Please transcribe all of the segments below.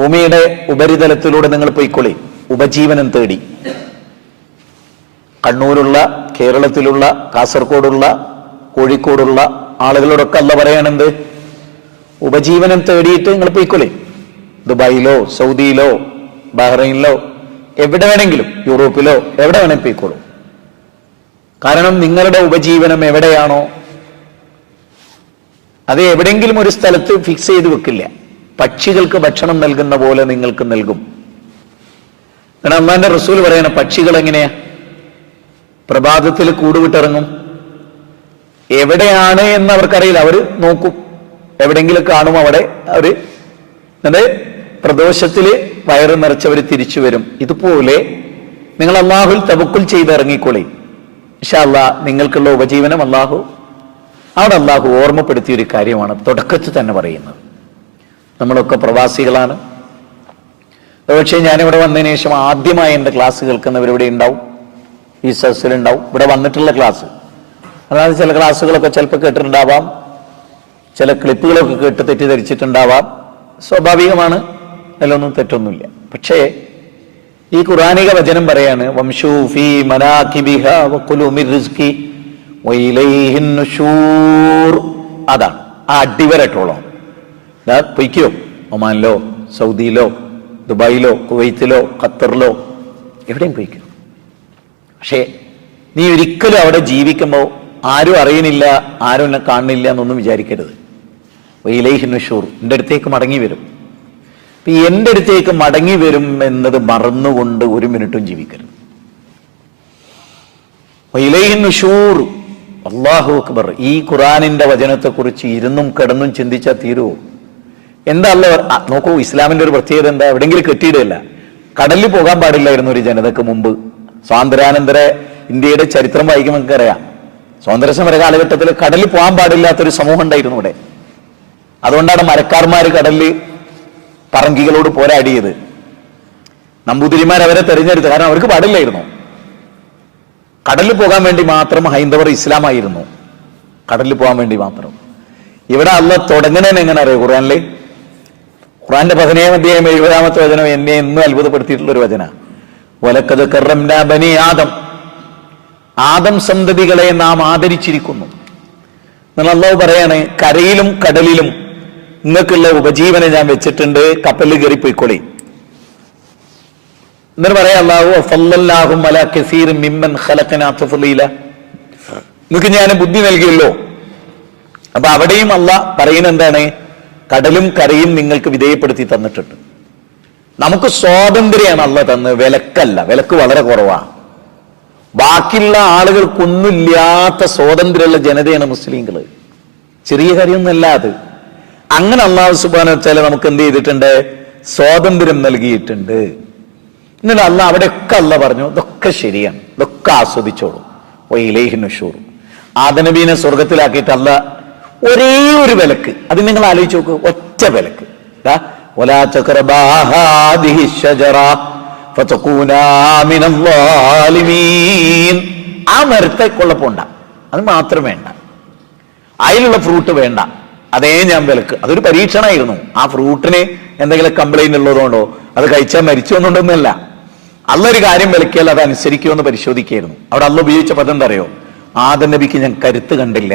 ഭൂമിയുടെ ഉപരിതലത്തിലൂടെ നിങ്ങൾ പോയിക്കൊള്ളി, ഉപജീവനം തേടി. കണ്ണൂരുള്ള, കേരളത്തിലുള്ള, കാസർഗോഡുള്ള, കോഴിക്കോടുള്ള ആളുകളോടൊക്കെ അല്ല പറയാണെന്ത്? ഉപജീവനം തേടിയിട്ട് നിങ്ങൾ പോയിക്കൊള്ളി. ദുബായിലോ സൗദിയിലോ ബഹ്റൈനിലോ എവിടെ വേണമെങ്കിലും, യൂറോപ്പിലോ എവിടെ വേണമെങ്കിൽ പോയിക്കോളൂ. കാരണം നിങ്ങളുടെ ഉപജീവനം എവിടെയാണോ അത് എവിടെയെങ്കിലും ഒരു സ്ഥലത്ത് ഫിക്സ് ചെയ്ത് വെക്കില്ല. പക്ഷികൾക്ക് ഭക്ഷണം നൽകുന്ന പോലെ നിങ്ങൾക്ക് നൽകും. കാരണം അള്ളാന്റെ റസൂൽ പറയണ പക്ഷികൾ എങ്ങനെയാ? പ്രഭാതത്തിൽ കൂടുവിട്ടിറങ്ങും. എവിടെയാണ് എന്ന് അവർക്കറിയില്ല, അവര് നോക്കും. എവിടെയെങ്കിലും കാണും, അവിടെ അവര് പ്രദോഷത്തില് വയറ് നിറച്ചവർ തിരിച്ചു വരും. ഇതുപോലെ നിങ്ങൾ അള്ളാഹുൽ തവക്കുൽ ചെയ്ത് ഇറങ്ങിക്കോളി. ഇൻഷാ അല്ലാഹ് നിങ്ങൾക്കുള്ള ഉപജീവനം അവിടെ അള്ളാഹു ഓർമ്മപ്പെടുത്തിയൊരു കാര്യമാണ് തുടക്കത്തിൽ തന്നെ പറയുന്നത്. നമ്മളൊക്കെ പ്രവാസികളാണ്. പക്ഷേ ഞാനിവിടെ വന്നതിന് ശേഷം ആദ്യമായി എൻ്റെ ക്ലാസ് കേൾക്കുന്നവരിവിടെ ഉണ്ടാവും, ഈ സദസ്സിലുണ്ടാവും, ഇവിടെ വന്നിട്ടുള്ള ക്ലാസ്. അതായത് ചില ക്ലാസ്സുകളൊക്കെ ചിലപ്പോൾ കേട്ടിട്ടുണ്ടാവാം, ചില ക്ലിപ്പുകളൊക്കെ കേട്ട് തെറ്റിദ്ധരിച്ചിട്ടുണ്ടാവാം. സ്വാഭാവികമാണ്, അതിലൊന്നും തെറ്റൊന്നുമില്ല. പക്ഷേ ഈ ഖുർആനിക വചനം പറയാണ്, വംശൂ ഫീ മനാകിബിഹ വഖുലൂ മിർ റിസ്ഖി വഇലൈഹിൻ നുശൂർ. അതാണ് ആ അടിവരട്ടോളം. പൊയ്ക്കോ, ഒമാനിലോ സൗദിയിലോ ദുബായിലോ കുവൈത്തിലോ ഖത്തറിലോ എവിടെയും പോയിക്കോ. പക്ഷേ നീ ഒരിക്കലും അവിടെ ജീവിക്കുമ്പോൾ ആരും അറിയണില്ല, ആരും എന്നെ കാണുന്നില്ല എന്നൊന്നും വിചാരിക്കരുത്. വഇലൈഹിൻ നുശൂർ, എൻ്റെ അടുത്തേക്ക് മടങ്ങി വരും. എൻ്റെ അടുത്തേക്ക് മടങ്ങി വരും എന്നത് മറന്നുകൊണ്ട് ഒരു മിനിറ്റും ജീവിക്കരുത്. വഇലൈഹിൻ നുശൂർ, അല്ലാഹു അക്ബർ. ഈ ഖുർആനിന്റെ വചനത്തെക്കുറിച്ച് ഇരുന്നും കിടന്നും ചിന്തിച്ചാൽ തീരുവോ? എന്താ അല്ല നോക്കൂ, ഇസ്ലാമിന്റെ ഒരു പ്രത്യേകത എന്താ? എവിടെയെങ്കിലും കെട്ടിയിടല്ല. കടലിൽ പോകാൻ പാടില്ലായിരുന്നു ഒരു ജനതക്ക് മുമ്പ്. സ്വാതന്ത്ര്യാനന്തര ഇന്ത്യയുടെ ചരിത്രം വായിക്കുമ്പോൾ നമുക്കറിയാം, സ്വാതന്ത്ര്യ സമര കാലഘട്ടത്തിൽ കടലിൽ പോകാൻ പാടില്ലാത്തൊരു സമൂഹം ഉണ്ടായിരുന്നു ഇവിടെ. അതുകൊണ്ടാണ് മരക്കാർമാർ കടലിൽ പറങ്കികളോട് പോരാടിയത്. നമ്പൂതിരിമാർ അവരെ തെരഞ്ഞെടുത്തു, കാരണം അവർക്ക് പാടില്ലായിരുന്നു. കടലിൽ പോകാൻ വേണ്ടി മാത്രം ഹൈന്ദവർ ഇസ്ലാമായിരുന്നു, കടലിൽ പോകാൻ വേണ്ടി മാത്രം. ഇവിടെ അല്ലാഹ് തുടങ്ങുന്നതിന് എങ്ങനെ അറിയാം? ഖുർആന്റെ 17-ാം അധ്യായം 70-ാമത്തെ വചനം എന്നെ എന്നും അത്ഭുതപ്പെടുത്തിയിട്ടുള്ള ഒരു വചന. വലഖദ് കറംനാ ബനി ആദം, ആദം സന്തതികളെ നാം ആദരിച്ചിരിക്കുന്നു. അല്ലാഹു പറയാണ്, കരയിലും കടലിലും നിങ്ങൾക്കുള്ള ഉപജീവനം ഞാൻ വെച്ചിട്ടുണ്ട്, കപ്പലിൽ കയറി പോയിക്കോളി. എന്നിട്ട് പറയാ അല്ലാഹു ഫല്ലല്ലാഹു അലാ കസീറിൻ മിമ്മൻ ഖലഖനാ തഫ്ളീല, നിങ്ങൾക്ക് ഞാൻ ബുദ്ധി നൽകിയല്ലോ. അപ്പൊ അവിടെയും അല്ലാഹ് പറയുന്നത് എന്താണ്? കടലും കരയും നിങ്ങൾക്ക് വിധേയപ്പെടുത്തി തന്നിട്ടുണ്ട്. നമുക്ക് സ്വാതന്ത്ര്യമാണ് അല്ലാഹ് തന്നത്, വിലക്കല്ല. വിലക്ക് വളരെ കുറവാണ്. ബാക്കിയുള്ള ആളുകൾക്കൊന്നുമില്ലാത്ത സ്വാതന്ത്ര്യമുള്ള ജനതയാണ് മുസ്ലിങ്ങൾ. ചെറിയ കാര്യമൊന്നുമല്ല അത്. അങ്ങനെ അല്ലാഹു സുബ്ഹാനഹു വ തആല നമുക്ക് എന്ത് ചെയ്തിട്ടുണ്ട്? സ്വാതന്ത്ര്യം നൽകിയിട്ടുണ്ട്. എന്നിട്ട് അല്ലാഹ് അവിടെയൊക്കെ അല്ലാഹ് പറഞ്ഞു, ഇതൊക്കെ ശരിയാണ്, ഇതൊക്കെ ആസ്വദിച്ചോളൂ. വഇലൈഹിൻ നുശൂർ. ആദം നബീനെ സ്വർഗത്തിലാക്കിയിട്ട് അല്ലാഹ് ഒരേ ഒരു വിലക്ക്, അത് നിങ്ങൾ ആലോചിച്ച് നോക്കൂ, ഒറ്റ വിലക്ക്. വലാ തഖറബാ ഹാദിഹി ശജറ ഫതകൂനാ മിനൽ ളാലിമീൻ. ആ മരത്തെ കൊള്ളപ്പോണ്ട, അത് മാത്രം വേണ്ട, അതിലുള്ള ഫ്രൂട്ട് വേണ്ട, അതേ ഞാൻ വിലക്ക്. അതൊരു പരീക്ഷണമായിരുന്നു. ആ ഫ്രൂട്ടിന് എന്തെങ്കിലും കംപ്ലൈന്റ് ഉള്ളതുകൊണ്ടോ അത് കഴിച്ചാൽ മരിച്ചു എന്നുണ്ടൊന്നുമല്ല. അള്ളൊരു കാര്യം വിലക്കിയാൽ അത് അനുസരിക്കുമോ എന്ന് പരിശോധിക്കായിരുന്നു. അവിടെ അള്ള ഉപയോഗിച്ച പദം എന്താ അറിയോ? ആദം നബിക്ക് ഞാൻ കരുത്ത് കണ്ടില്ല.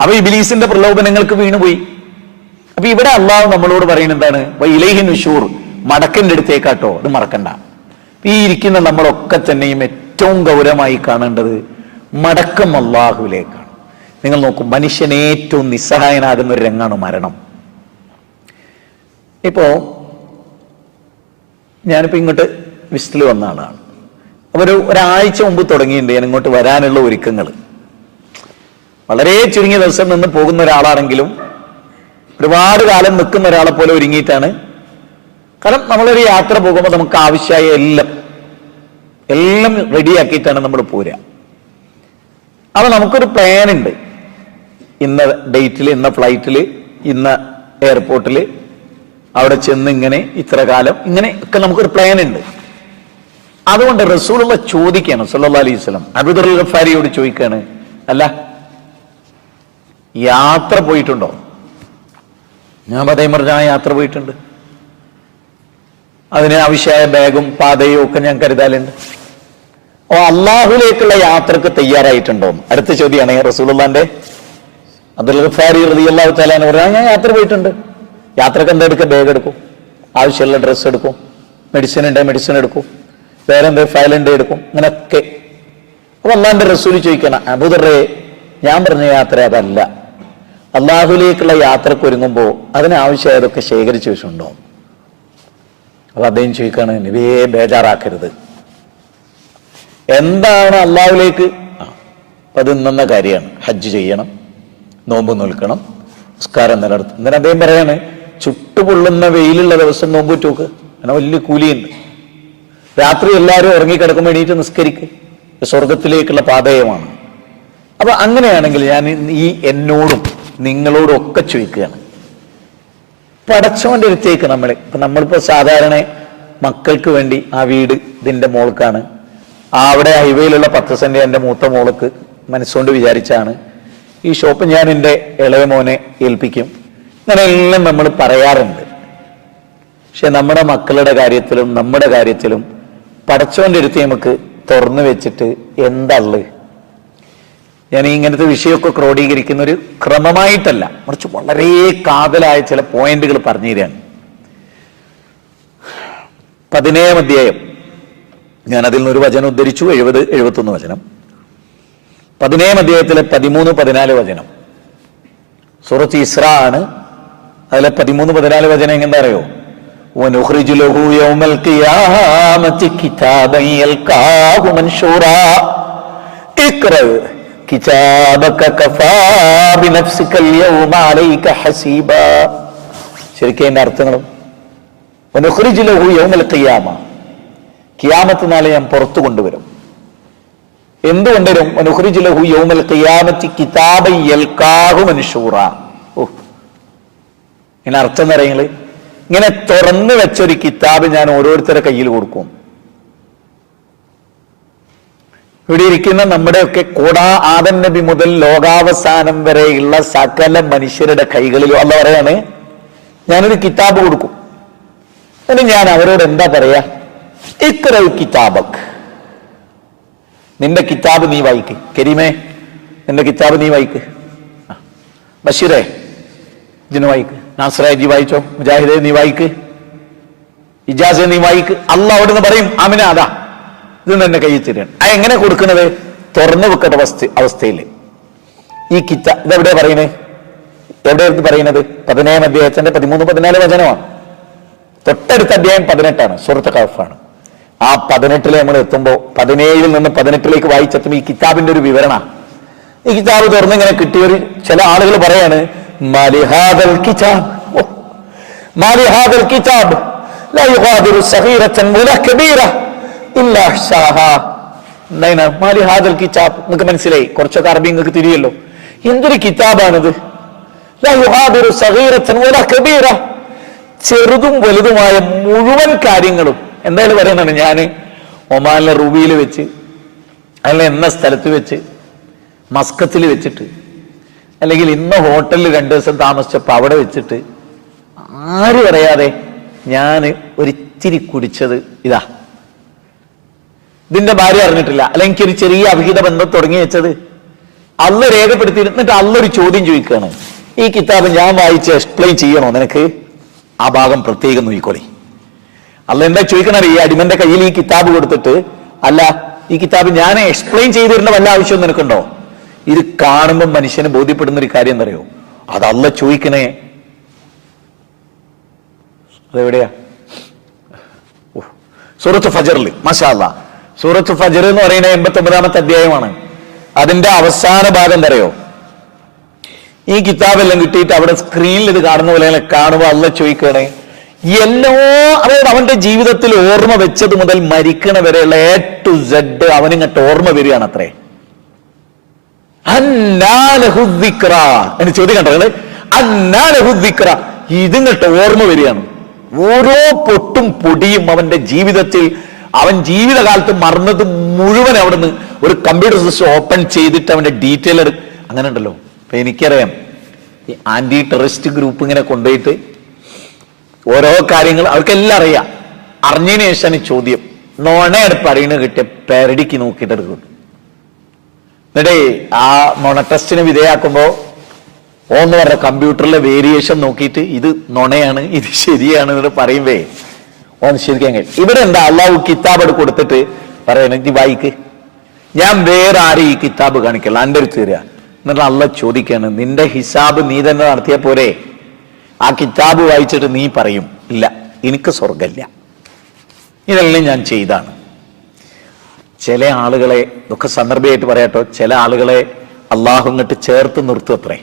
അപ്പൊ ഇബ്ലീസിന്റെ പ്രലോഭനങ്ങൾക്ക് വീണുപോയി. അപ്പൊ ഇവിടെ അള്ളാഹു നമ്മളോട് പറയുന്നത് എന്താണ്? വഇലൈഹിൻ നുശൂർ, മടക്കിന്റെ അടുത്തേക്കാട്ടോ. അത് മറക്കണ്ട. ഈ ഇരിക്കുന്ന നമ്മളൊക്കെ തന്നെയും ഏറ്റവും ഗൗരവമായി കാണേണ്ടത് മടക്കം അള്ളാഹുവിലേക്കാണ്. നിങ്ങൾ നോക്കൂ, മനുഷ്യൻ ഏറ്റവും നിസ്സഹായനാകുന്ന ഒരു രംഗാണ് മരണം. ഇപ്പോ ഞാനിപ്പോ ഇങ്ങോട്ട് വിസിറ്റിൽ വന്ന ആളാണ്. ഒരാഴ്ച മുമ്പ് തുടങ്ങിയിട്ടുണ്ട് ഞാൻ ഇങ്ങോട്ട് വരാനുള്ള ഒരുക്കങ്ങൾ. വളരെ ചുരുങ്ങിയ ദിവസം നിന്ന് പോകുന്ന ഒരാളാണെങ്കിലും ഒരുപാട് കാലം നിൽക്കുന്ന ഒരാളെ പോലെ ഒരുങ്ങിയിട്ടാണ്. കാരണം നമ്മളൊരു യാത്ര പോകുമ്പോൾ നമുക്ക് ആവശ്യമായ എല്ലാം റെഡിയാക്കിയിട്ടാണ് നമ്മൾ പോരുക. അപ്പൊ നമുക്കൊരു പ്ലാൻ ഉണ്ട്. ഇന്ന ഡേറ്റിൽ, ഇന്ന ഫ്ലൈറ്റിൽ, ഇന്ന എയർപോർട്ടിൽ, അവിടെ ചെന്ന് ഇങ്ങനെ ഇത്ര കാലം, ഇങ്ങനെ ഒക്കെ നമുക്കൊരു പ്ലാൻ ഉണ്ട്. അതുകൊണ്ട് റസൂലുള്ള ചോദിക്കുകയാണ് സല്ലല്ലാഹു അലൈഹി വസല്ലം, അബൂദർ ഗഫാരിയോട് ചോദിക്കുകയാണ്, അല്ല യാത്ര പോയിട്ടുണ്ടോ? ഞാൻ പതയമറിഞ്ഞ യാത്ര പോയിട്ടുണ്ട്. അതിന് ആവശ്യമായ ബാഗും പാതയും ഒക്കെ ഞാൻ കരുതാലുണ്ട്. അള്ളാഹുലേക്കുള്ള യാത്രക്ക് തയ്യാറായിട്ടുണ്ടോ? അടുത്ത ചോദ്യമാണ് റസൂലുള്ളാന്റെ അബ്ദുൽ ഗഫാരി റളിയല്ലാഹു തആല അൻഹു പറഞ്ഞാൽ ഞാൻ യാത്ര പോയിട്ടുണ്ട്. യാത്രക്ക് എന്താ എടുക്കുക? ബാഗ് എടുക്കും, ആവശ്യമുള്ള ഡ്രസ്സ് എടുക്കും, മെഡിസിൻ ഉണ്ടെങ്കിൽ മെഡിസിൻ എടുക്കും, വേറെ എന്താ ഫയൽ ഉണ്ട് എടുക്കും, അങ്ങനെയൊക്കെ. അപ്പൊ അള്ളാഹിന്റെ റസൂൽ ചോദിക്കണം, അബൂദറേ ഞാൻ പറഞ്ഞ യാത്ര അതല്ല, അള്ളാഹുലേക്കുള്ള യാത്രക്ക് ഒരുങ്ങുമ്പോൾ അതിനാവശ്യമായതൊക്കെ ശേഖരിച്ചു വെച്ചിട്ടുണ്ടോ? അപ്പൊ അദ്ദേഹം ചോദിക്കാണ്, നബിയെ ബേജാറാക്കരുത്, എന്താണ് അള്ളാഹുലേക്ക്? അത് ഇന്നെന്ന കാര്യമാണ്, ഹജ്ജ് ചെയ്യണം, നോമ്പ് നോൽക്കണം, നിസ്കാരം നിലനിർത്തും. എന്നിട്ട് അദ്ദേഹം പറയാണ്, ചുട്ടുപൊള്ളുന്ന വെയിലുള്ള ദിവസം നോമ്പ് നോക്ക്, അങ്ങനെ വലിയ കൂലിയുണ്ട്. രാത്രി എല്ലാവരും ഉറങ്ങിക്കിടക്കുമ്പോൾ എണീറ്റ് നിസ്കരിക്ക്, സ്വർഗത്തിലേക്കുള്ള പാതയമാണ്. അപ്പൊ അങ്ങനെയാണെങ്കിൽ ഞാൻ ഈ എന്നോടും നിങ്ങളോടും ഒക്കെ ചോദിക്കുകയാണ്, പടച്ചോന്റെ അടുത്തേക്ക് നമ്മളിപ്പോ സാധാരണ മക്കൾക്ക് വേണ്ടി ആ വീട് ഇതിന്റെ മോൾക്കാണ്, അവിടെ ഹൈവേയിലുള്ള 10 സെന്റ് എൻ്റെ മൂത്ത മോൾക്ക് മനസ്സുകൊണ്ട് വിചാരിച്ചാണ്, ഈ ഷോപ്പ് ഞാൻ എൻ്റെ ഇളയ മോനെ ഏൽപ്പിക്കും, അങ്ങനെയെല്ലാം നമ്മൾ പറയാറുണ്ട്. പക്ഷെ നമ്മുടെ മക്കളുടെ കാര്യത്തിലും നമ്മുടെ കാര്യത്തിലും പടച്ചോന്റെ അടുത്ത് നമുക്ക് തുറന്നു വെച്ചിട്ട് എന്താള്? ഞാൻ ഇങ്ങനത്തെ വിഷയമൊക്കെ ക്രോഡീകരിക്കുന്ന ഒരു ക്രമമായിട്ടല്ല, മറിച്ച് വളരെ കാതലായ ചില പോയിന്റുകൾ പറഞ്ഞു തരികയാണ്. 17 അധ്യായം, ഞാൻ അതിൽ നിന്നൊരു വചനം ഉദ്ധരിച്ചു, 70-71 വചനം. 17 അധ്യായത്തിലെ 13-14 വചനം സൂറത്ത് ഇസ്രാ ആണ്. അതിലെ 13-14 വചനം എങ്ങനെ അറിയോ? وَنُخْرِجُ لَهُ يَوْمَ الْقِيَامَةِ كِتَابًا يَلْقَاهُ مَنْشُورًا اقْرَأْ كِتَابَكَ كَفَى بِنَفْسِكَ الْيَوْمَ عَلَيْكَ حَسِيبًا. ശരിക്കും അതിന്റെ അർത്ഥങ്ങളും وَنُخْرِجُ لَهُ يَوْمَ الْقِيَامَةِ, ഖിയാമത്ത് നാളെ ഞാൻ പുറത്തു കൊണ്ടുവരും. എന്തുകൊണ്ടുവരും? വനുഖ്രിജു ലഹു യൗമൽ ഖിയാമത്തി കിതാബൻ യൽഖാഹു മൻശൂറാ. ഇതിന് അർത്ഥം എന്ന് പറയുന്നത്, ഇങ്ങനെ തുറന്നു വെച്ചൊരു കിതാബ് ഞാൻ ഓരോരുത്തരുടെ കയ്യിൽ കൊടുക്കും. ഇവിടെ ഇരിക്കുന്ന നമ്മുടെയൊക്കെ ആദം നബി മുതൽ ലോകാവസാനം വരെയുള്ള സകല മനുഷ്യരുടെ കൈകളിലും അല്ലാഹു പറയാണ്, ഞാനൊരു കിതാബ് കൊടുക്കും. എന്നിട്ട് ഞാൻ അവരോട് എന്താ പറയാ? ഇഖ്റഉ കിതാബക്, നിന്റെ കിതാബ് നീ വായിക്ക്. കരീമേ, നിന്റെ കിതാബ് നീ വായിക്ക്. ബഷീറേ ഇതിന് വായിക്ക്. നാസറേ ജി വായിച്ചോ. മുജാഹിദേ നീ വായിക്ക്. ഇജാസെ നീ വായിക്ക്. അള്ളാഹ് അവിടെ നിന്ന് പറയും, ആമിന അതാ ഇത് നിന്റെ കയ്യിൽ തരാണ്. അത് എങ്ങനെ കൊടുക്കുന്നത്? തുറന്നു വെക്കേണ്ട അവസ്ഥയിൽ ഈ ഇതെവിടെയാ പറയുന്നത്? എവിടെയായിരുന്നു പറയുന്നത്? 17 അധ്യായത്തിന്റെ 13-14 വചനമാണ്. തൊട്ടടുത്ത അധ്യായം 18 സൂറത്ത് കഹ്ഫാണ്. ആ 18 നമ്മൾ എത്തുമ്പോൾ 17 നിന്ന് 18 വായിച്ചെത്തുമ്പോൾ ഈ കിതാബിന്റെ ഒരു വിവരണ. ഈ കിതാബ് തുറന്ന് ഇങ്ങനെ കിട്ടിയൊരു ചില ആളുകൾ പറയാണ്, മാലിഹാദൽ കിതാബ്, മാലിഹാദൽ കിതാബ് ലാ യുഗാദിറു സഗീറതൻ വലാ കബീറ ഇല്ലാ അഹ്സാഹാ. എന്താണ് മാലിഹാദൽ കിതാബ്? നിങ്ങൾക്ക് മനസ്സിലായി, കുറച്ചൊക്കെ അറബി നിങ്ങൾക്ക് തിരിയല്ലോ. എന്തൊരു കിതാബാണിത്? ലാ യുഗാദിറു സഗീറതൻ വലാ കബീറ, ചെറുതും വലുതുമായ മുഴുവൻ കാര്യങ്ങളും. എന്തായാലും പറയുന്നതാണ്, ഞാൻ ഒമാനിലെ റുബിയിൽ വെച്ച്, അല്ലെങ്കിൽ എന്ന സ്ഥലത്ത് വെച്ച്, മസ്കത്തിൽ വെച്ചിട്ട്, അല്ലെങ്കിൽ ഇന്ന ഹോട്ടലിൽ 2 ദിവസം താമസിച്ചപ്പോൾ അവിടെ വെച്ചിട്ട് ആരും അറിയാതെ ഞാൻ ഒരിച്ചിരി കുടിച്ചത് ഇതാ. ഇതിന്റെ ഭാര്യ അറിഞ്ഞിട്ടില്ല, അല്ലെങ്കിൽ ഒരു ചെറിയ അവിഹിത ബന്ധം തുടങ്ങി വെച്ചത് അള്ള് രേഖപ്പെടുത്തിയിരുന്നിട്ട് അള്ളൊരു ചോദ്യം ചോദിക്കുകയാണ്, ഈ കിതാബ് ഞാൻ വായിച്ച് എക്സ്പ്ലെയിൻ ചെയ്യണോ നിനക്ക്? ആ ഭാഗം പ്രത്യേകം നോക്കിക്കോളി. അല്ല എന്താ ചോദിക്കണത്? ഈ അടിമന്റെ കയ്യിൽ ഈ കിതാബ് കൊടുത്തിട്ട്, അല്ല ഈ കിതാബ് ഞാൻ എക്സ്പ്ലെയിൻ ചെയ്തു തരുന്ന വല്ല ആവശ്യം നിനക്കുണ്ടോ? ഇത് കാണുമ്പോൾ മനുഷ്യന് ബോധ്യപ്പെടുന്ന ഒരു കാര്യം എന്തറിയോ? അത് അല്ല ചോദിക്കണേ. അതെവിടെയാ? സൂറത്ത് ഫജറിൽ, മാഷാ അല്ലാഹ്, സൂറത്ത് ഫജർ എന്ന് പറയുന്ന 89-ാമത്തെ അധ്യായമാണ്. അതിന്റെ അവസാന ഭാഗം എന്തറിയോ? ഈ കിതാബെല്ലാം കിട്ടിയിട്ട് അവിടെ സ്ക്രീനിൽ ഇത് കാണുന്ന പോലെ കാണുമ്പോൾ അല്ല ചോദിക്കണേ, അതായത് അവന്റെ ജീവിതത്തിൽ ഓർമ്മ വെച്ചത് മുതൽ മരിക്കണ വരെയുള്ള A to Z അവനിങ്ങോട്ട് ഓർമ്മ വരികയാണ് അത്രേ. എന്ന് ചോദ്യം കണ്ടത്, ഇതിങ്ങോട്ട് ഓർമ്മ വരികയാണ്. ഓരോ പൊട്ടും പൊടിയും അവന്റെ ജീവിതത്തിൽ, അവൻ ജീവിതകാലത്ത് മറന്നത് മുഴുവൻ അവിടുന്ന് ഒരു കമ്പ്യൂട്ടർ സിസ്റ്റം ഓപ്പൺ ചെയ്തിട്ട് അവന്റെ ഡീറ്റെയിൽ അങ്ങനെ ഉണ്ടല്ലോ. അപ്പൊ എനിക്കറിയാം ഈ ആന്റി ടെററിസ്റ്റ് ഗ്രൂപ്പ് ഇങ്ങനെ കൊണ്ടുപോയിട്ട് ഓരോ കാര്യങ്ങൾ അവർക്കെല്ലാം അറിയാം. അറിഞ്ഞതിന് ശേഷമാണ് ചോദ്യം. നോണയാണ് പറയുന്നത് കിട്ടിയ പേരടിക്ക് നോക്കിയിട്ട് എടുക്കും. എന്നിട്ടേ ആ നോണ ടെസ്റ്റിന് വിധേയാക്കുമ്പോ ഓന്ന് പറഞ്ഞ കമ്പ്യൂട്ടറിലെ വേരിയേഷൻ നോക്കിയിട്ട് ഇത് നുണയാണ്, ഇത് ശരിയാണ് എന്നിട്ട് പറയുമ്പേ ഓന്ന് ശരിക്കാൻ കഴിയും. ഇവിടെ എന്താ അള്ളാഹു കിതാബ് കൊടുത്തിട്ട് പറയണ ഇത് വായിക്ക്, ഞാൻ വേറെ ആരും ഈ കിതാബ് കാണിക്കല, എൻ്റെ അടുത്ത് തരിക. എന്നിട്ട് അള്ളാഹ് ചോദിക്കാണ്, നിന്റെ ഹിസാബ് നീ തന്നെ നടത്തിയ പോരെ? ആ കിതാബ് വായിച്ചിട്ട് നീ പറയും ഇല്ല എനിക്ക് സ്വർഗമില്ല, ഇതെല്ലാം ഞാൻ ചെയ്താണ്. ചില ആളുകളെ, ഇതൊക്കെ സന്ദർഭമായിട്ട് പറയാട്ടോ, ചില ആളുകളെ അള്ളാഹു ഇങ്ങോട്ട് ചേർത്ത് നിർത്തും. അത്രേ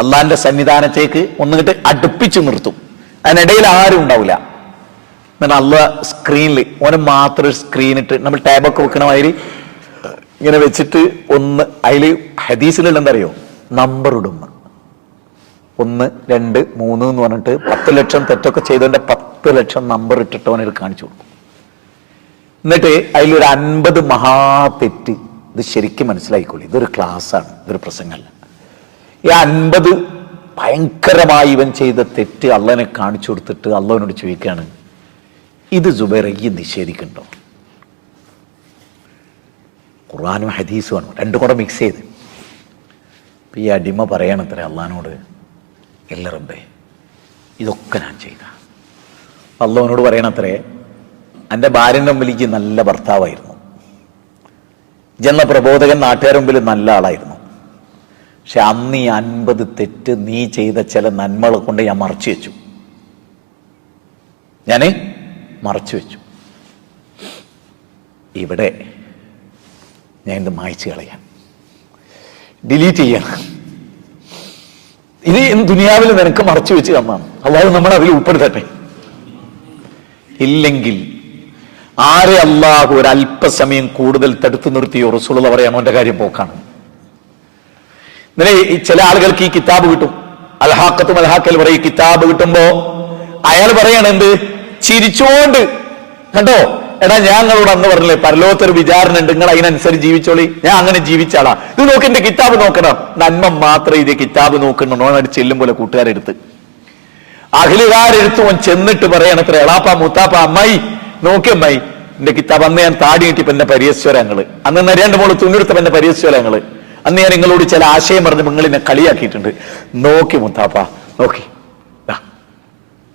അള്ളാഹിന്റെ സന്നിധാനത്തേക്ക് ഒന്നിട്ട് അടുപ്പിച്ച് നിർത്തും. അതിനിടയിൽ ആരും ഉണ്ടാവില്ല. എന്നിട്ട് അള്ളാഹ് സ്ക്രീനിൽ ഓനെ മാത്രം ഒരു സ്ക്രീനിട്ട് നമ്മൾ ടാബൊക്കെ വെക്കണ മാതിരി ഇങ്ങനെ വെച്ചിട്ട് ഒന്ന് അതിൽ ഹദീസിലുള്ള എന്താ അറിയോ, നമ്പർ ഇടും. 1, 2, 3 എന്ന് പറഞ്ഞിട്ട് 10 ലക്ഷം തെറ്റൊക്കെ ചെയ്തതിന്റെ 10 ലക്ഷം നമ്പർ ഇട്ടിട്ട് അവനെ കാണിച്ചു കൊടുക്കും. എന്നിട്ട് അതിലൊരു 50 മഹാ തെറ്റ്. ഇത് ശരിക്കും മനസ്സിലായിക്കോളി, ഇതൊരു ക്ലാസ്സാണ്, ഇതൊരു പ്രസംഗമല്ല. ഈ 50 ഭയങ്കരമായി ഇവൻ ചെയ്ത തെറ്റ് അള്ളനെ കാണിച്ചു കൊടുത്തിട്ട് അള്ളവനോട് ചോദിക്കുകയാണ്, ഇത് സുബൈർ ഈ നിഷേധിക്കണ്ടോ? ഖുർആനും ഹദീസുമാണ് രണ്ടും കൂടെ മിക്സ് ചെയ്ത്. ഈ അടിമ പറയണത്രേ അള്ളഹാനോട്, എല്ലാ റബ്ബേ ഇതൊക്കെ ഞാൻ ചെയ്ത. അള്ളവനോട് പറയണത്രേ, എൻ്റെ ഭാര്യൻ്റെ മുമ്പിലേക്ക് നല്ല ഭർത്താവായിരുന്നു, ജന പ്രബോധകൻ നാട്ടുകാരുടെ മുമ്പിൽ നല്ല ആളായിരുന്നു. പക്ഷെ അന്ന് ഈ 50 തെറ്റ് നീ ചെയ്ത ചില നന്മകളെ കൊണ്ട് ഞാൻ മറച്ചു വെച്ചു, ഞാന് മറച്ചു വെച്ചു. ഇവിടെ ഞാൻ ഇത് മായ്ച്ചു കളയാൻ, ഡിലീറ്റ് ചെയ്യാൻ. ഇത് ദുനിയാവിൽ നിനക്ക് മറച്ചു വെച്ച് തന്നാണ്. അള്ളാഹു നമ്മൾ അതിൽ ഉൾപ്പെടുത്തട്ടെ. ഇല്ലെങ്കിൽ ആരെ അള്ളാഹു ഒരു അല്പസമയം കൂടുതൽ തടുത്തു നിർത്തിയോ റസൂലുള്ള പറയാൻ അവന്റെ കാര്യം പോക്കാണ്. ഇന്നലെ ചില ആളുകൾക്ക് ഈ കിതാബ് കിട്ടും, അൽഹാഖത്തും അൽഹാക്കൽ പറയും, കിതാബ് കിട്ടുമ്പോ അയാൾ പറയാണ് എന്ത്, ചിരിച്ചോണ്ട്, കണ്ടോ എടാ ഞങ്ങളോട് അന്ന് പറഞ്ഞില്ലേ പരലോകത്തൊരു വിചാരണ ഉണ്ട്, നിങ്ങൾ അതിനനുസരിച്ച് ജീവിച്ചോളി, ഞാൻ അങ്ങനെ ജീവിച്ചാളാ, ഇത് നോക്കി എന്റെ കിതാബ് നോക്കണം. നന്മ മാത്രം ഇത് കിതാബ് നോക്കണം. നോണടി ചെല്ലും പോലെ കൂട്ടുകാരെടുത്ത് അഖിലുകാരെടുത്ത് ഓൻ ചെന്നിട്ട് പറയണത്ര, എളാപ്പ മുത്താപ്പ അമ്മായി നോക്കി അമ്മായി എന്റെ കിതാബ്, അന്ന് ഞാൻ താടി കിട്ടിയപ്പോ എന്നെ പരിഹസിച്ചോരങ്ങള്, അന്ന് നരേണ്ട മോള് തുണിയെടുത്തപ്പോ എന്നെ പരിഹസിച്ചോരങ്ങള്, അന്ന് ഞാൻ നിങ്ങളോട് ചില ആശയം പറഞ്ഞ് നിങ്ങൾ എന്നെ കളിയാക്കിയിട്ടുണ്ട്, നോക്കി മുത്താപ്പ നോക്കി,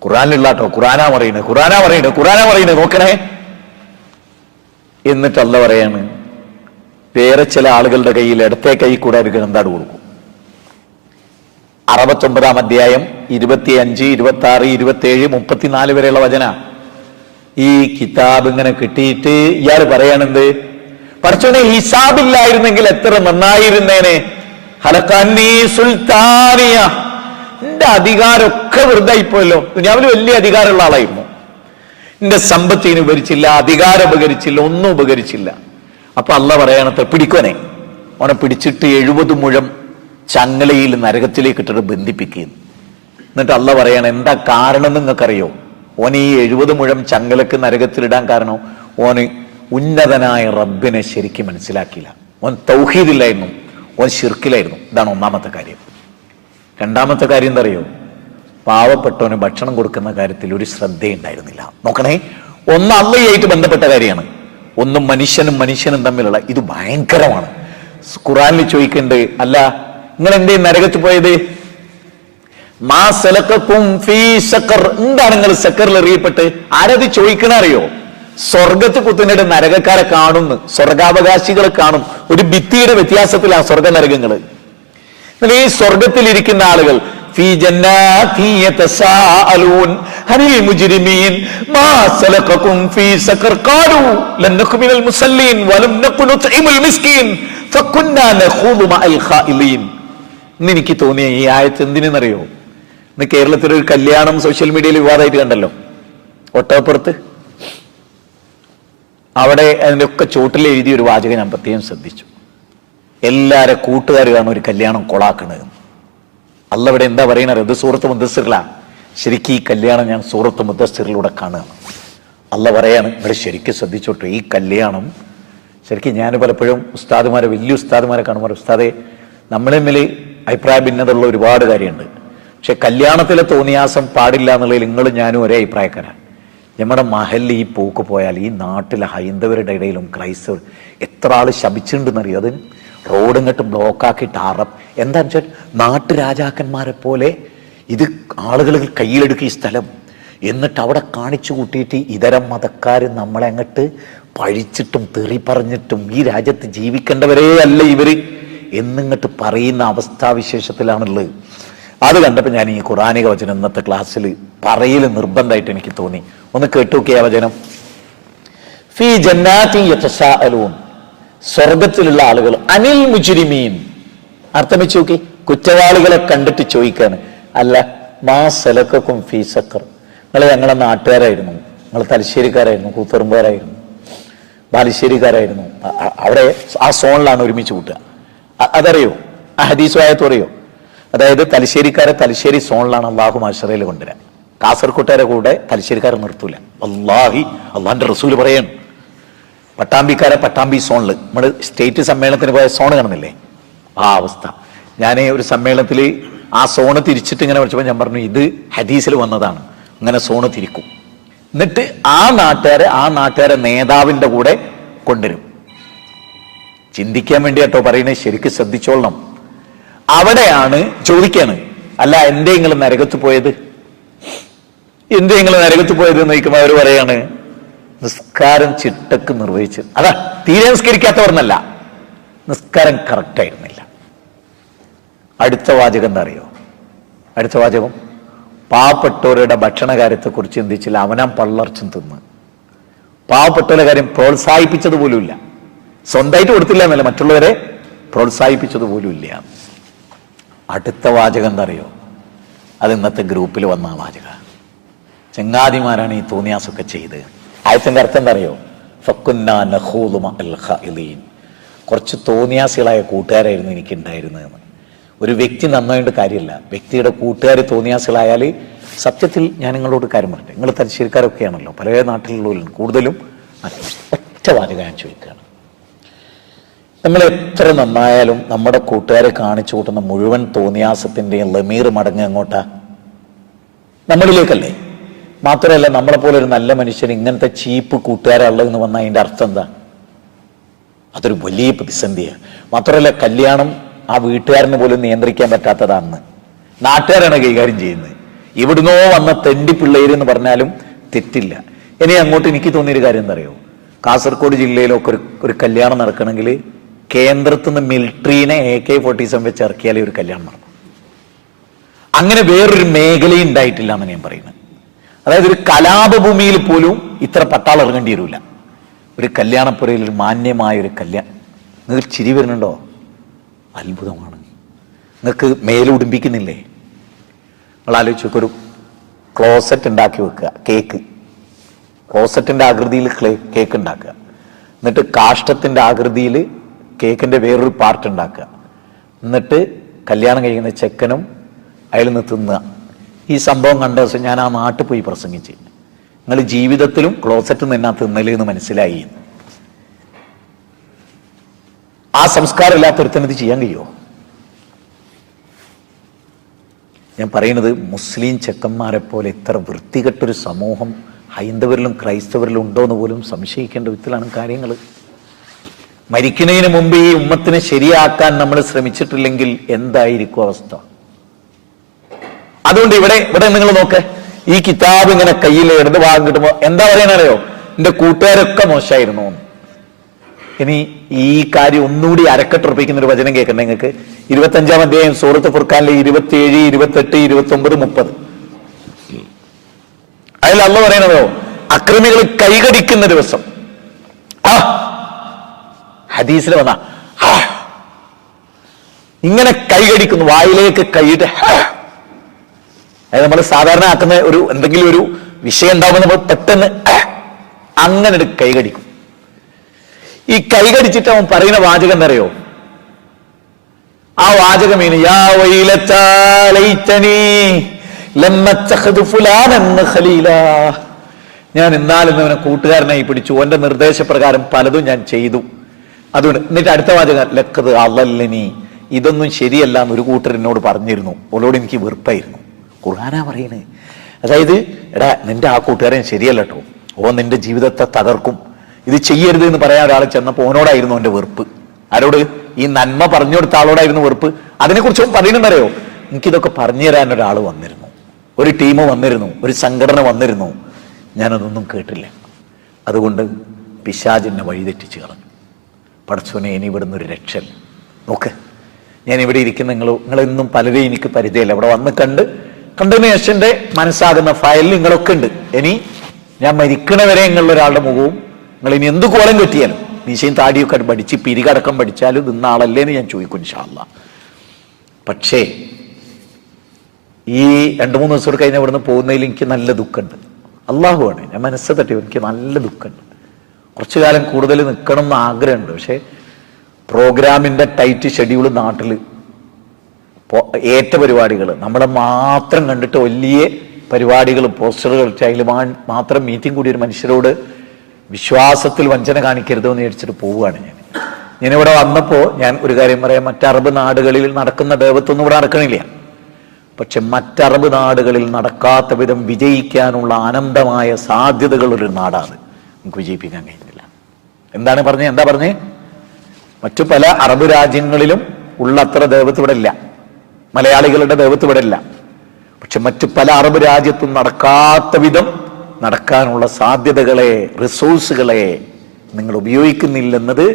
ഖുറാനില്ലാട്ടോ, ഖുറാനാ പറയുന്നത് നോക്കണേ. എന്നിട്ട് അല്ല പറയാണ്, വേറെ ചില ആളുകളുടെ കയ്യിൽ ഇടത്തെ കൈ കൂടെ അവർക്ക് എന്താട് കൊടുക്കും. 69-ാം അധ്യായം 25, 26, 27, 34 വരെയുള്ള വചന. ഈ കിതാബ് ഇങ്ങനെ കിട്ടിയിട്ട് ഇയാൾ പറയാണെന്ത്, പടച്ചോനെ ഹിസാബില്ലായിരുന്നെങ്കിൽ എത്ര നന്നായിരുന്നേനെ, ഹലക്കാനി സുൽത്താനിയ, എന്റെ അധികാരമൊക്കെ വെറുതെ ആയിപ്പോയല്ലോ. ദുനിയാവിൽ വലിയ അധികാരമുള്ള ആളായിരുന്നു, എന്റെ സമ്പത്തിന് ഉപകരിച്ചില്ല, അധികാരം ഉപകരിച്ചില്ല, ഒന്നും ഉപകരിച്ചില്ല. അപ്പൊ അള്ള പറയണത്തെ പിടിക്കോനെ, ഓനെ പിടിച്ചിട്ട് 70 മുഴം ചങ്ങലയിൽ നരകത്തിലേക്ക് ഇട്ടിട്ട് ബന്ധിപ്പിക്കുന്നു. എന്നിട്ട് അള്ള പറയണ എന്താ കാരണം നിങ്ങൾക്കറിയോ? ഓന് ഈ 70 മുഴം ചങ്ങലക്ക് നരകത്തിലിടാൻ കാരണം ഓന് ഉന്നതനായ റബ്ബിനെ ശരിക്കും മനസ്സിലാക്കിയില്ല. ഓൻ തൗഹീദില്ലായിരുന്നു, ഓൻ ശിർക്കിലായിരുന്നു. ഇതാണ് ഒന്നാമത്തെ കാര്യം. രണ്ടാമത്തെ കാര്യം എന്താ അറിയോ? പാവപ്പെട്ടവന് ഭക്ഷണം കൊടുക്കുന്ന കാര്യത്തിൽ ഒരു ശ്രദ്ധയുണ്ടായിരുന്നില്ല. നോക്കണേ, ഒന്ന് അള്ളയുമായിട്ട് ബന്ധപ്പെട്ട കാര്യമാണ്, ഒന്ന് മനുഷ്യനും തമ്മിലുള്ള, ഇത് ഭയങ്കരമാണ്. ഖുറാനിൽ ചോദിക്കണ്ട്, അല്ല നിങ്ങൾ എന്തേ നരകത്ത് പോയത്? മാ സലക്കക്കും ഫീ സഖർ, എന്താണ് നിങ്ങൾ സക്കറിൽ എറിയപ്പെട്ട്? ആരത് ചോദിക്കണ അറിയോ? സ്വർഗത്ത് കുത്തുന്നിട്ട് നരകക്കാരെ കാണുന്നു, സ്വർഗാവകാശികളെ കാണും. ഒരു ഭിത്തിയുടെ വ്യത്യാസത്തിലാണ് സ്വർഗ നരകങ്ങള്. ഈ സ്വർഗത്തിലിരിക്കുന്ന ആളുകൾ ഫീ ജന്നാതി യതസാഅലൂൻ ഹനിൽ മുജ്രിമീൻ മാ സലകകും ഫീ സഖർ ഖാലൂ ലൻ നകു മിനൽ മുസല്ലീൻ വലം നകു നുത്ഇമുൽ മിസ്കീൻ ഫകുന്നാ നഖൂദു മഅൽ ഖായിലീൻ. ഇന്ന് എനിക്ക് തോന്നിയ ഈ ആയത്ത് എന്തിനെന്നറിയോ? ഇന്ന് കേരളത്തിലൊരു കല്യാണം സോഷ്യൽ മീഡിയയിൽ വിവാദമായിട്ട് കണ്ടല്ലോ, ഒട്ടകപ്പുറത്ത്. അവിടെ അതിൻ്റെ ഒക്കെ ചോട്ടിൽ എഴുതിയ ഒരു വാചകം ഞാൻ പ്രത്യേകം ശ്രദ്ധിച്ചു. എല്ലാരെ കൂട്ടുകാരുമാണ് ഒരു കല്യാണം കൊളാക്കണത്. അല്ല ഇവിടെ എന്താ പറയണത്? ഇത് സൂറത്ത് മുദ്ദസ്സിറിലാണ്. ശരിക്കും ഈ കല്യാണം ഞാൻ സൂറത്ത് മുദ്ദസ്സിറിലൂടെ കാണുകയാണ്. അല്ല പറയാണ്, ഇവിടെ ശരിക്കും ശ്രദ്ധിച്ചോട്ടെ, ഈ കല്യാണം ശരിക്കും ഞാൻ പലപ്പോഴും ഉസ്താദുമാരെ, വലിയ ഉസ്താദുമാരെ കാണുമ്പോൾ, ഉസ്താദെ നമ്മളെ മേലെ അഭിപ്രായ ഭിന്നതയുള്ള ഒരുപാട് കാര്യമുണ്ട്. പക്ഷെ കല്യാണത്തിലെ തോന്നിയാസം പാടില്ല എന്നുള്ളതിൽ നിങ്ങളും ഞാനും ഒരേ അഭിപ്രായക്കാരാണ്. നമ്മുടെ മഹലിൽ ഈ പോക്ക് പോയാൽ ഈ നാട്ടിലെ ഹൈന്ദവരുടെ ഇടയിലും ക്രൈസ്തവർ എത്ര ആള് ശപിച്ചിട്ടുണ്ടെന്നറിയോ? അത് റോഡ് ഇങ്ങോട്ട് ബ്ലോക്കാക്കിയിട്ട് എന്താ വെച്ചാൽ നാട്ടുരാജാക്കന്മാരെ പോലെ ഇത് ആളുകൾ കയ്യിലെടുക്കുക ഈ സ്ഥലം, എന്നിട്ട് അവിടെ കാണിച്ചു കൂട്ടിയിട്ട് ഇതരം മതക്കാർ നമ്മളെ അങ്ങോട്ട് പഴിച്ചിട്ടും തെറി പറഞ്ഞിട്ടും ഈ രാജ്യത്ത് ജീവിക്കേണ്ടവരേ അല്ല ഇവര് എന്നിങ്ങോട്ട് പറയുന്ന അവസ്ഥാവിശേഷത്തിലാണുള്ളത്. അത് കണ്ടപ്പോൾ ഞാൻ ഈ ഖുറാനിക വചനം ഇന്നത്തെ ക്ലാസ്സിൽ പറയൽ നിർബന്ധമായിട്ട് എനിക്ക് തോന്നി. ഒന്ന് കേട്ടുനോക്കിയ വചനം. ഫീ ജന്നാതി യതസാഅലൂൻ, സ്വർഗത്തിലുള്ള ആളുകൾ, അനിൽ മുജ്രിമീൻ, അർത്ഥം വെച്ച് നോക്കി, കുറ്റവാളികളെ കണ്ടിട്ട് ചോദിക്കാണ്, അല്ല മാ സലക്കക്കും ഫീ സഖർ, നിങ്ങൾ ഞങ്ങളെ നാട്ടുകാരായിരുന്നു, നിങ്ങൾ തലശ്ശേരിക്കാരായിരുന്നു, കൂത്തുപറമ്പുകാരായിരുന്നു, ബാലുശ്ശേരിക്കാരായിരുന്നു, അവിടെ ആ സോണിലാണ് ഒരുമിച്ച് കൂട്ടുക. അതറിയോ? ആ ഹദീസ് ആയത്ത് അറിയോ? അതായത് തലശ്ശേരിക്കാരെ തലശ്ശേരി സോണിലാണ് അള്ളാഹു മഹ്ശറയിൽ കൊണ്ടുവരാൻ. കാസർകോട്ടുകാരെ കൂടെ തലശ്ശേരിക്കാരെ നിർത്തൂല. അള്ളാഹിന്റെ റസൂല് പറയാണ്, പട്ടാമ്പിക്കാരെ പട്ടാമ്പി സോണില്, നമ്മൾ സ്റ്റേറ്റ് സമ്മേളനത്തിന് പോയ സോണ് കാണുന്നില്ലേ, ആ അവസ്ഥ. ഞാൻ ഒരു സമ്മേളനത്തിൽ ആ സോണ് തിരിച്ചിട്ട് ഇങ്ങനെ വിളിച്ചപ്പോൾ ഞാൻ പറഞ്ഞു, ഇത് ഹദീസിൽ വന്നതാണ്, ഇങ്ങനെ സോണ് തിരിക്കും. എന്നിട്ട് ആ നാട്ടുകാരെ നേതാവിന്റെ കൂടെ കൊണ്ടുവരും. ചിന്തിക്കാൻ വേണ്ടി കേട്ടോ പറയുന്നത്, ശരിക്കും ശ്രദ്ധിച്ചോളണം. അവിടെയാണ് ചോദിക്കാണ്, അല്ല എന്തേ നിങ്ങൾ നരകത്ത് പോയത്, എന്തേ നിങ്ങൾ നരകത്ത് പോയത് എന്ന് ചോദിക്കുമ്പോൾ അവർ പറയാണ്, നിസ്കാരം ചിട്ടക്ക് നിർവഹിച്ച്. അതാ തീരെ നിസ്കരിക്കാത്തവർന്നല്ല, നിസ്കാരം കറക്റ്റ് ആയിരുന്നില്ല. അടുത്ത വാചകം എന്താ അറിയോ? അടുത്ത വാചകം, പാവപ്പെട്ടവരുടെ ഭക്ഷണകാര്യത്തെക്കുറിച്ച് ചിന്തിച്ചില്ല, അവനാൻ പള്ളർച്ചും തിന്ന്. പാവപ്പെട്ടവരുടെ കാര്യം പ്രോത്സാഹിപ്പിച്ചത് പോലും ഇല്ല, സ്വന്തമായിട്ട് കൊടുത്തില്ല എന്നല്ല, മറ്റുള്ളവരെ പ്രോത്സാഹിപ്പിച്ചത് പോലും ഇല്ല. അടുത്ത വാചകം എന്താ അറിയോ? അത് ഇന്നത്തെ ഗ്രൂപ്പിൽ വന്ന ആ വാചക. ചങ്ങാതിമാരാണ് ഈ തോന്നിയാസൊക്കെ ചെയ്ത്. ആയത്തിന്റെ അർത്ഥം എന്താ അറിയോ? ഫക്കുന്നാ നഖൂദു മഅൽ ഖായിദീൻ, കുറച്ച് തോന്നിയാസികളായ കൂട്ടുകാരായിരുന്നു എനിക്കുണ്ടായിരുന്നതെന്ന്. ഒരു വ്യക്തി നന്നായിട്ട് കാര്യമില്ല, വ്യക്തിയുടെ കൂട്ടുകാർ തോന്നിയാസികളായാൽ സത്യത്തിൽ ഞാൻ നിങ്ങളോട് കാര്യം പറഞ്ഞത്, നിങ്ങൾ തലശ്ശേരിക്കാരൊക്കെയാണല്ലോ, പല നാട്ടിലുള്ളവരും കൂടുതലും. ഒറ്റ വാചകം ഞാൻ ചോദിക്കുകയാണ്, നമ്മൾ എത്ര നന്നായാലും നമ്മുടെ കൂട്ടുകാരെ കാണിച്ചു കൂട്ടുന്ന മുഴുവൻ തോന്നിയാസത്തിന്റെയും ലമീർ മടങ്ങ് എങ്ങോട്ടാ? നമ്മളിലേക്കല്ലേ? മാത്രമല്ല, നമ്മളെപ്പോലെ ഒരു നല്ല മനുഷ്യൻ ഇങ്ങനത്തെ ചീപ്പ് കൂട്ടുകാരുള്ളതെന്ന് വന്നാൽ അതിന്റെ അർത്ഥം എന്താ? അതൊരു വലിയ പ്രതിസന്ധിയാണ്. മാത്രമല്ല, കല്യാണം ആ വീട്ടുകാരന് പോലും നിയന്ത്രിക്കാൻ പറ്റാത്തതാണെന്ന് നാട്ടുകാരാണ് കൈകാര്യം ചെയ്യുന്നത്. ഇവിടുന്നോ വന്ന തെണ്ടി പിള്ളേര് എന്ന് പറഞ്ഞാലും തെറ്റില്ല. ഇനി അങ്ങോട്ട് എനിക്ക് തോന്നിയൊരു കാര്യം എന്താ അറിയോ? കാസർഗോഡ് ജില്ലയിലൊക്കെ ഒരു കല്യാണം നടക്കണമെങ്കിൽ കേന്ദ്രത്തിൽ നിന്ന് മിലിറ്ററീനെ AK-47 വെച്ച് ഇറക്കിയാലേ ഒരു കല്യാണം നടക്കും. അങ്ങനെ വേറൊരു മേഖലയും ഉണ്ടായിട്ടില്ല എന്ന് ഞാൻ പറയുന്നത്. അതായത് ഒരു കലാപഭൂമിയിൽ പോലും ഇത്ര പട്ടാളം ഇറങ്ങേണ്ടി വരില്ല. ഒരു കല്യാണപ്പുരയിൽ ഒരു മാന്യമായ ഒരു കല്യാണം. നിങ്ങൾക്ക് ചിരി വരുന്നുണ്ടോ? അത്ഭുതമാണ്. നിങ്ങൾക്ക് മേലുടുമ്പിക്കുന്നില്ലേ? നിങ്ങൾ ആലോചിച്ച് നോക്ക്, ഒരു ക്ലോസറ്റ് ഉണ്ടാക്കി വെക്കുക, കേക്ക് ക്ലോസറ്റിന്റെ ആകൃതിയിൽ കേക്ക് ഉണ്ടാക്കുക, എന്നിട്ട് കാഷ്ടത്തിന്റെ ആകൃതിയിൽ കേക്കിന്റെ വേറൊരു പാർട്ട് ഉണ്ടാക്കുക, എന്നിട്ട് കല്യാണം കഴിക്കുന്ന ചെക്കനും അതിൽ നിന്ന് തിന്നുക. ഈ സംഭവം കണ്ട ദിവസം ഞാൻ ആ നാട്ടിൽ പോയി പ്രസംഗിച്ച്, നിങ്ങൾ ജീവിതത്തിലും ക്ലോസറ്റ് നിന്നാ തിന്നല് എന്ന് മനസ്സിലായി. ആ സംസ്കാരം ഇല്ലാത്തൊരുത്തന് ഇത് ചെയ്യാൻ കഴിയുമോ? ഞാൻ പറയുന്നത്, മുസ്ലിം ചെക്കന്മാരെ പോലെ ഇത്ര വൃത്തികെട്ടൊരു സമൂഹം ഹൈന്ദവരിലും ക്രൈസ്തവരിലും ഉണ്ടോ എന്ന് പോലും സംശയിക്കേണ്ട വിധത്തിലാണ് കാര്യങ്ങൾ. മരിക്കുന്നതിന് മുമ്പ് ഈ ഉമ്മത്തിനെ ശരിയാക്കാൻ നമ്മൾ ശ്രമിച്ചിട്ടില്ലെങ്കിൽ എന്തായിരിക്കും അവസ്ഥ? അതുകൊണ്ട് ഇവിടെ നിങ്ങൾ നോക്ക്, ഈ കിതാബ് ഇങ്ങനെ കയ്യിൽ ഇടത് ഭാഗം കിട്ടുമ്പോ എന്താ പറയാനറിയോ? എന്റെ കൂട്ടുകാരൊക്കെ മോശമായിരുന്നു. ഇനി ഈ കാര്യം ഒന്നുകൂടി അരക്കെട്ടുറപ്പിക്കുന്ന ഒരു വചനം കേൾക്കണ്ടേ നിങ്ങൾക്ക്? 25-ാം അധ്യായം സൂറത്ത് ഫുർഖാനിലെ 27, 28, 29, 30. അതിൽ അള്ളാഹ് പറയുന്നതോ, അക്രമികൾ കൈകടിക്കുന്ന ദിവസം. ഹദീസിൽ വന്ന ഇങ്ങനെ കൈകടിക്കുന്നു, വായിലേക്ക് കൈയിട്ട്. അതായത് നമ്മൾ സാധാരണ ആക്കുന്ന ഒരു എന്തെങ്കിലും ഒരു വിഷയം ഉണ്ടാവുമ്പോൾ നമ്മൾ പെട്ടെന്ന് അങ്ങനെ ഒരു കൈകടിക്കും. ഈ കൈകടിച്ചിട്ട് അവൻ പറയുന്ന വാചകം എന്തറിയോ? ആ വാചകം യാ വൈലത്താ ലൈതനീ ലമ്മത്തഖദു ഫുലാനൻ ഖലീലാ, ഞാൻ ഇന്നാലും അവനെ കൂട്ടുകാരനായി പിടിച്ചു, ഓന്റെ നിർദ്ദേശപ്രകാരം പലതും ഞാൻ ചെയ്തു. അതുകൊണ്ട് എന്നിട്ട് അടുത്ത വാചകം ലഖദ് അളല്ലനി, ഇതൊന്നും ശരിയല്ല എന്നൊരു കൂട്ടർ എന്നോട് പറഞ്ഞിരുന്നു. ഓളോട് എനിക്ക് വെറുപ്പായിരുന്നു. ഖുർആനാ പറയണേ. അതായത് എടാ നിന്റെ ആ കൂട്ടുകാരൻ ശരിയല്ല കേട്ടോ, ഓ നിന്റെ ജീവിതത്തെ തകർക്കും, ഇത് ചെയ്യരുത് എന്ന് പറയാൻ ഒരാൾ ചെന്നപ്പോൾ ഓനോടായിരുന്നു എൻ്റെ വെറുപ്പ്. ആരോട്? ഈ നന്മ പറഞ്ഞു കൊടുത്ത ആളോടായിരുന്നു വെറുപ്പ്. അതിനെക്കുറിച്ച് പറയുന്നുണ്ടറിയോ, എനിക്കിതൊക്കെ പറഞ്ഞു തരാൻ ഒരാൾ വന്നിരുന്നു, ഒരു ടീം വന്നിരുന്നു, ഒരു സംഘടന വന്നിരുന്നു, ഞാനതൊന്നും കേട്ടില്ല. അതുകൊണ്ട് പിശാചിനെ വഴിതെറ്റിച്ച് കളഞ്ഞു. പടച്ചോനെ ഇനി ഇവിടുന്ന് ഒരു രക്ഷ. നോക്ക്, ഞാൻ ഇവിടെ ഇരിക്കുന്ന നിങ്ങളെന്നും പലരെയും എനിക്ക് പരിചയമില്ല. ഇവിടെ വന്ന് കണ്ടതിന് ശേഷം എൻ്റെ മനസ്സാകുന്ന ഫയലിൽ നിങ്ങളൊക്കെ ഉണ്ട്. ഇനി ഞാൻ മരിക്കണവരെ നിങ്ങളുടെ ഒരാളുടെ മുഖവും നിങ്ങൾ ഇനി എന്ത് കോലം കെട്ടിയാലും മീശയും താടിയൊക്കെ പഠിച്ച് പിരികടക്കം പഠിച്ചാലും നിന്ന ആളല്ലേ എന്ന് ഞാൻ ചോദിക്കും ഇൻഷാ അല്ലാഹ്. പക്ഷേ ഈ 2-3 ദിവസം കഴിഞ്ഞ ഇവിടുന്ന് പോകുന്നതിൽ എനിക്ക് നല്ല ദുഃഖമുണ്ട്. അള്ളാഹുവാണ്, ഞാൻ മനസ്സ് തട്ടി, എനിക്ക് നല്ല ദുഃഖമുണ്ട്. കുറച്ചു കാലം കൂടുതൽ നിൽക്കണം എന്ന് ആഗ്രഹമുണ്ട്. പക്ഷേ പ്രോഗ്രാമിൻ്റെ ടൈറ്റ് ഷെഡ്യൂൾ, നാട്ടിൽ ഏറ്റ പരിപാടികൾ, നമ്മളെ മാത്രം കണ്ടിട്ട് വലിയ പരിപാടികൾ, പോസ്റ്ററുകൾ ഇട്ട് അതിൽ മാത്രം മീറ്റിംഗ് കൂടി ഒരു മനുഷ്യരോട് വിശ്വാസത്തിൽ വഞ്ചന കാണിക്കരുതോ എന്ന് വിചാരിച്ചിട്ട് പോവുകയാണ് ഞാനിവിടെ വന്നപ്പോൾ ഞാൻ ഒരു കാര്യം പറയാം, മറ്ററബ് നാടുകളിൽ നടക്കുന്ന ദൈവത്തൊന്നും ഇവിടെ നടക്കണില്ല. പക്ഷെ മറ്ററബ് നാടുകളിൽ നടക്കാത്ത വിധം വിജയിക്കാനുള്ള അനന്തമായ സാധ്യതകളുള്ളൊരു നാടാണ്. നമുക്ക് വിജയിപ്പിക്കാൻ കഴിയുന്നില്ല. എന്താണ് പറഞ്ഞത്? എന്താ പറഞ്ഞേ? മറ്റു പല അറബ് രാജ്യങ്ങളിലും ഉള്ള അത്ര ദൈവത്ത് ഇവിടെ ഇല്ല, മലയാളികളുടെ ദൈവത്ത് ഇവിടെ ഇല്ല. പക്ഷെ മറ്റു പല അറബ് രാജ്യത്തും നടക്കാത്ത വിധം നടക്കാനുള്ള സാധ്യതകളെ, റിസോഴ്സുകളെ നിങ്ങൾ ഉപയോഗിക്കുന്നില്ലെന്നത്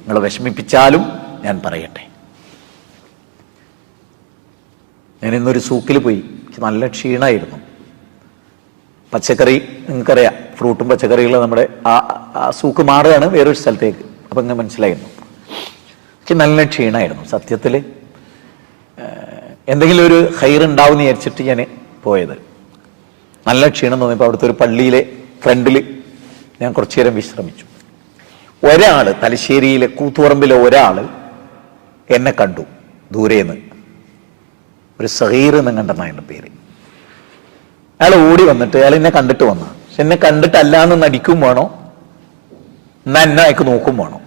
നിങ്ങൾ വിഷമിപ്പിച്ചാലും ഞാൻ പറയട്ടെ. ഞാൻ ഇന്നൊരു സൂക്കിൽ പോയി, നല്ല ക്ഷീണമായിരുന്നു. പച്ചക്കറി നിങ്ങൾക്കറിയാം, ഫ്രൂട്ടും പച്ചക്കറികളും നമ്മുടെ ആ സൂക്ക് മാറുകയാണ് വേറൊരു സ്ഥലത്തേക്ക്. അപ്പം ഇങ്ങനെ മനസ്സിലായിരുന്നു. എനിക്ക് നല്ല ക്ഷീണമായിരുന്നു. സത്യത്തിൽ എന്തെങ്കിലും ഒരു ഹൈർ ഉണ്ടാവും എന്ന് വിചാരിച്ചിട്ട് ഞാൻ പോയത്. നല്ല ക്ഷീണം തോന്നിയപ്പോൾ അവിടുത്തെ ഒരു പള്ളിയിലെ ഫ്രണ്ടിൽ ഞാൻ കുറച്ചു നേരം വിശ്രമിച്ചു. ഒരാൾ, തലശ്ശേരിയിലെ കൂത്തുപറമ്പിലെ ഒരാൾ എന്നെ കണ്ടു ദൂരേന്ന്. ഒരു സഹീർ എന്ന് കണ്ടെന്നാണ് പേര്. അയാൾ ഓടി വന്നിട്ട്, അയാൾ എന്നെ കണ്ടിട്ട് വന്ന, പക്ഷെ എന്നെ കണ്ടിട്ടല്ലാന്ന് നടിക്കും വേണോ, എന്നാ എന്നെ അയക്ക് നോക്കും വേണോ.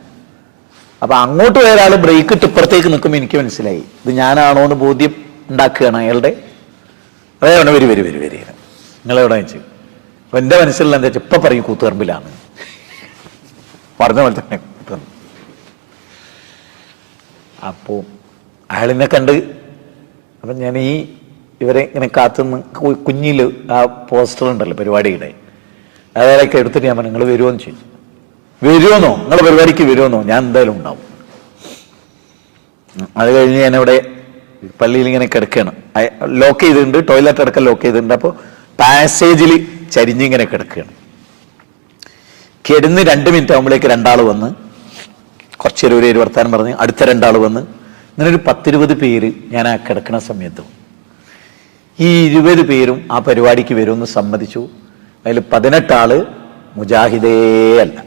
അപ്പൊ അങ്ങോട്ട് പോയ ഒരാൾ ബ്രേക്ക് ഇട്ട് ഇപ്പുറത്തേക്ക് നിൽക്കുമ്പോൾ എനിക്ക് മനസ്സിലായി ഇത് ഞാനാണോ എന്ന് ബോധ്യം ഉണ്ടാക്കുകയാണ് അയാളുടെ. അതേപോലെ വരി നിങ്ങളെവിടെ വെച്ച്. അപ്പൊ എന്റെ മനസ്സിലുള്ള എന്താ വെച്ചാൽ ഇപ്പൊ പറയും കൂത്തുപറമ്പിലാണ്, പറഞ്ഞ പോലെ തന്നെ കൂത്തുപറമ്പ്. അപ്പോ അയാളെന്നെ കണ്ട്, അപ്പം ഞാൻ ഇവരെ ഇങ്ങനെ കാത്തുനിന്ന് കുഞ്ഞിൽ ആ പോസ്റ്റർ ഉണ്ടല്ലോ പരിപാടിയുടെ, അതൊക്കെ എടുത്തിട്ട് ഞാൻ പറഞ്ഞു നിങ്ങൾ വരുമോന്ന് ചോദിച്ചു. വരുമോന്നോ, നിങ്ങളുടെ പരിപാടിക്ക് വരുമോന്നോ? ഞാൻ എന്തായാലും ഉണ്ടാവും. അത് കഴിഞ്ഞ് ഞാനിവിടെ പള്ളിയിൽ ഇങ്ങനെ കിടക്കുകയാണ്. ലോക്ക് ചെയ്തിട്ടുണ്ട്, ടോയ്ലറ്റ് അടക്കം ലോക്ക് ചെയ്തിട്ടുണ്ട്. അപ്പോൾ പാസേജിൽ ചരിഞ്ഞിങ്ങനെ കിടക്കുകയാണ്. കിടന്ന് 2 മിനിറ്റ് ആകുമ്പോഴേക്ക് 2 ആൾ വന്ന് കുറച്ച് നേരം ഒരു വർത്താനം പറഞ്ഞ് അടുത്ത 2 ആൾ വന്ന്, ഇങ്ങനെ ഒരു 10-20 പേര് ഞാൻ ആ കിടക്കുന്ന സമയത്ത് ഈ 20 പേരും ആ പരിപാടിക്ക് വരുമെന്ന് സമ്മതിച്ചു. അതിൽ 18 ആള് മുജാഹിദേ അല്ല.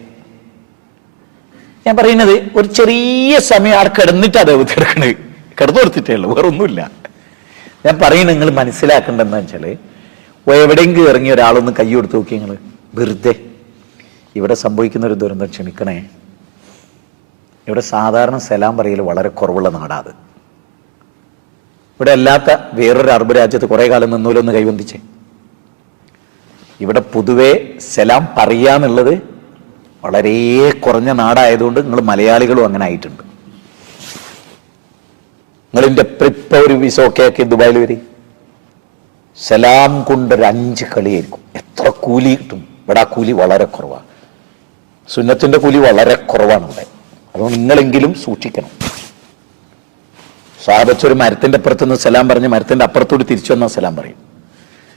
ഞാൻ പറയുന്നത് ഒരു ചെറിയ സമയം ആടെ കിടന്നിട്ട് അത് കിടക്കണത്, കിടന്നു കൊടുത്തിട്ടേ ഉള്ളൂ, വേറെ ഒന്നുമില്ല. ഞാൻ പറയുന്നത് നിങ്ങൾ മനസ്സിലാക്കേണ്ടതെന്ന് വെച്ചാൽ, എവിടെയെങ്കിലും ഇറങ്ങി ഒരാളൊന്ന് കൈ കൊടുത്ത് നോക്കി നിങ്ങൾ വെറുതെ. ഇവിടെ സംഭവിക്കുന്ന ഒരു ദുരന്തം ക്ഷമിക്കണേ, ഇവിടെ സാധാരണ സലാം പറയൽ വളരെ കുറവുള്ള നാടാത്. ഇവിടെ അല്ലാത്ത വേറൊരു അറബ് രാജ്യത്ത് കുറെ കാലം നിന്നൂലൊന്ന് കൈബന്ധിച്ചേ. ഇവിടെ പൊതുവെ സലാം പറയാന്നുള്ളത് വളരെ കുറഞ്ഞ നാടായതുകൊണ്ട് നിങ്ങൾ മലയാളികളും അങ്ങനെ ആയിട്ടുണ്ട്. നിങ്ങളിൻ്റെ ഇപ്പൊ ഒരു വിസ ഒക്കെ ആക്കി ദുബായിൽ വരി, സലാം കൊണ്ടൊരു 5 കളിയായിരിക്കും. എത്ര കൂലി കിട്ടും? ഇവിടെ ആ കൂലി വളരെ കുറവാണ്. സുന്നത്തിന്റെ കൂലി വളരെ കുറവാണ് ഇവിടെ. അതുകൊണ്ട് നിങ്ങളെങ്കിലും സൂക്ഷിക്കണം. സാഹബത്ത് ഒരു മരത്തിന്റെ അപ്പുറത്തുനിന്ന് സലാം പറഞ്ഞ് മരത്തിന്റെ അപ്പുറത്തോട് തിരിച്ചു വന്നാൽ സലാം പറയും.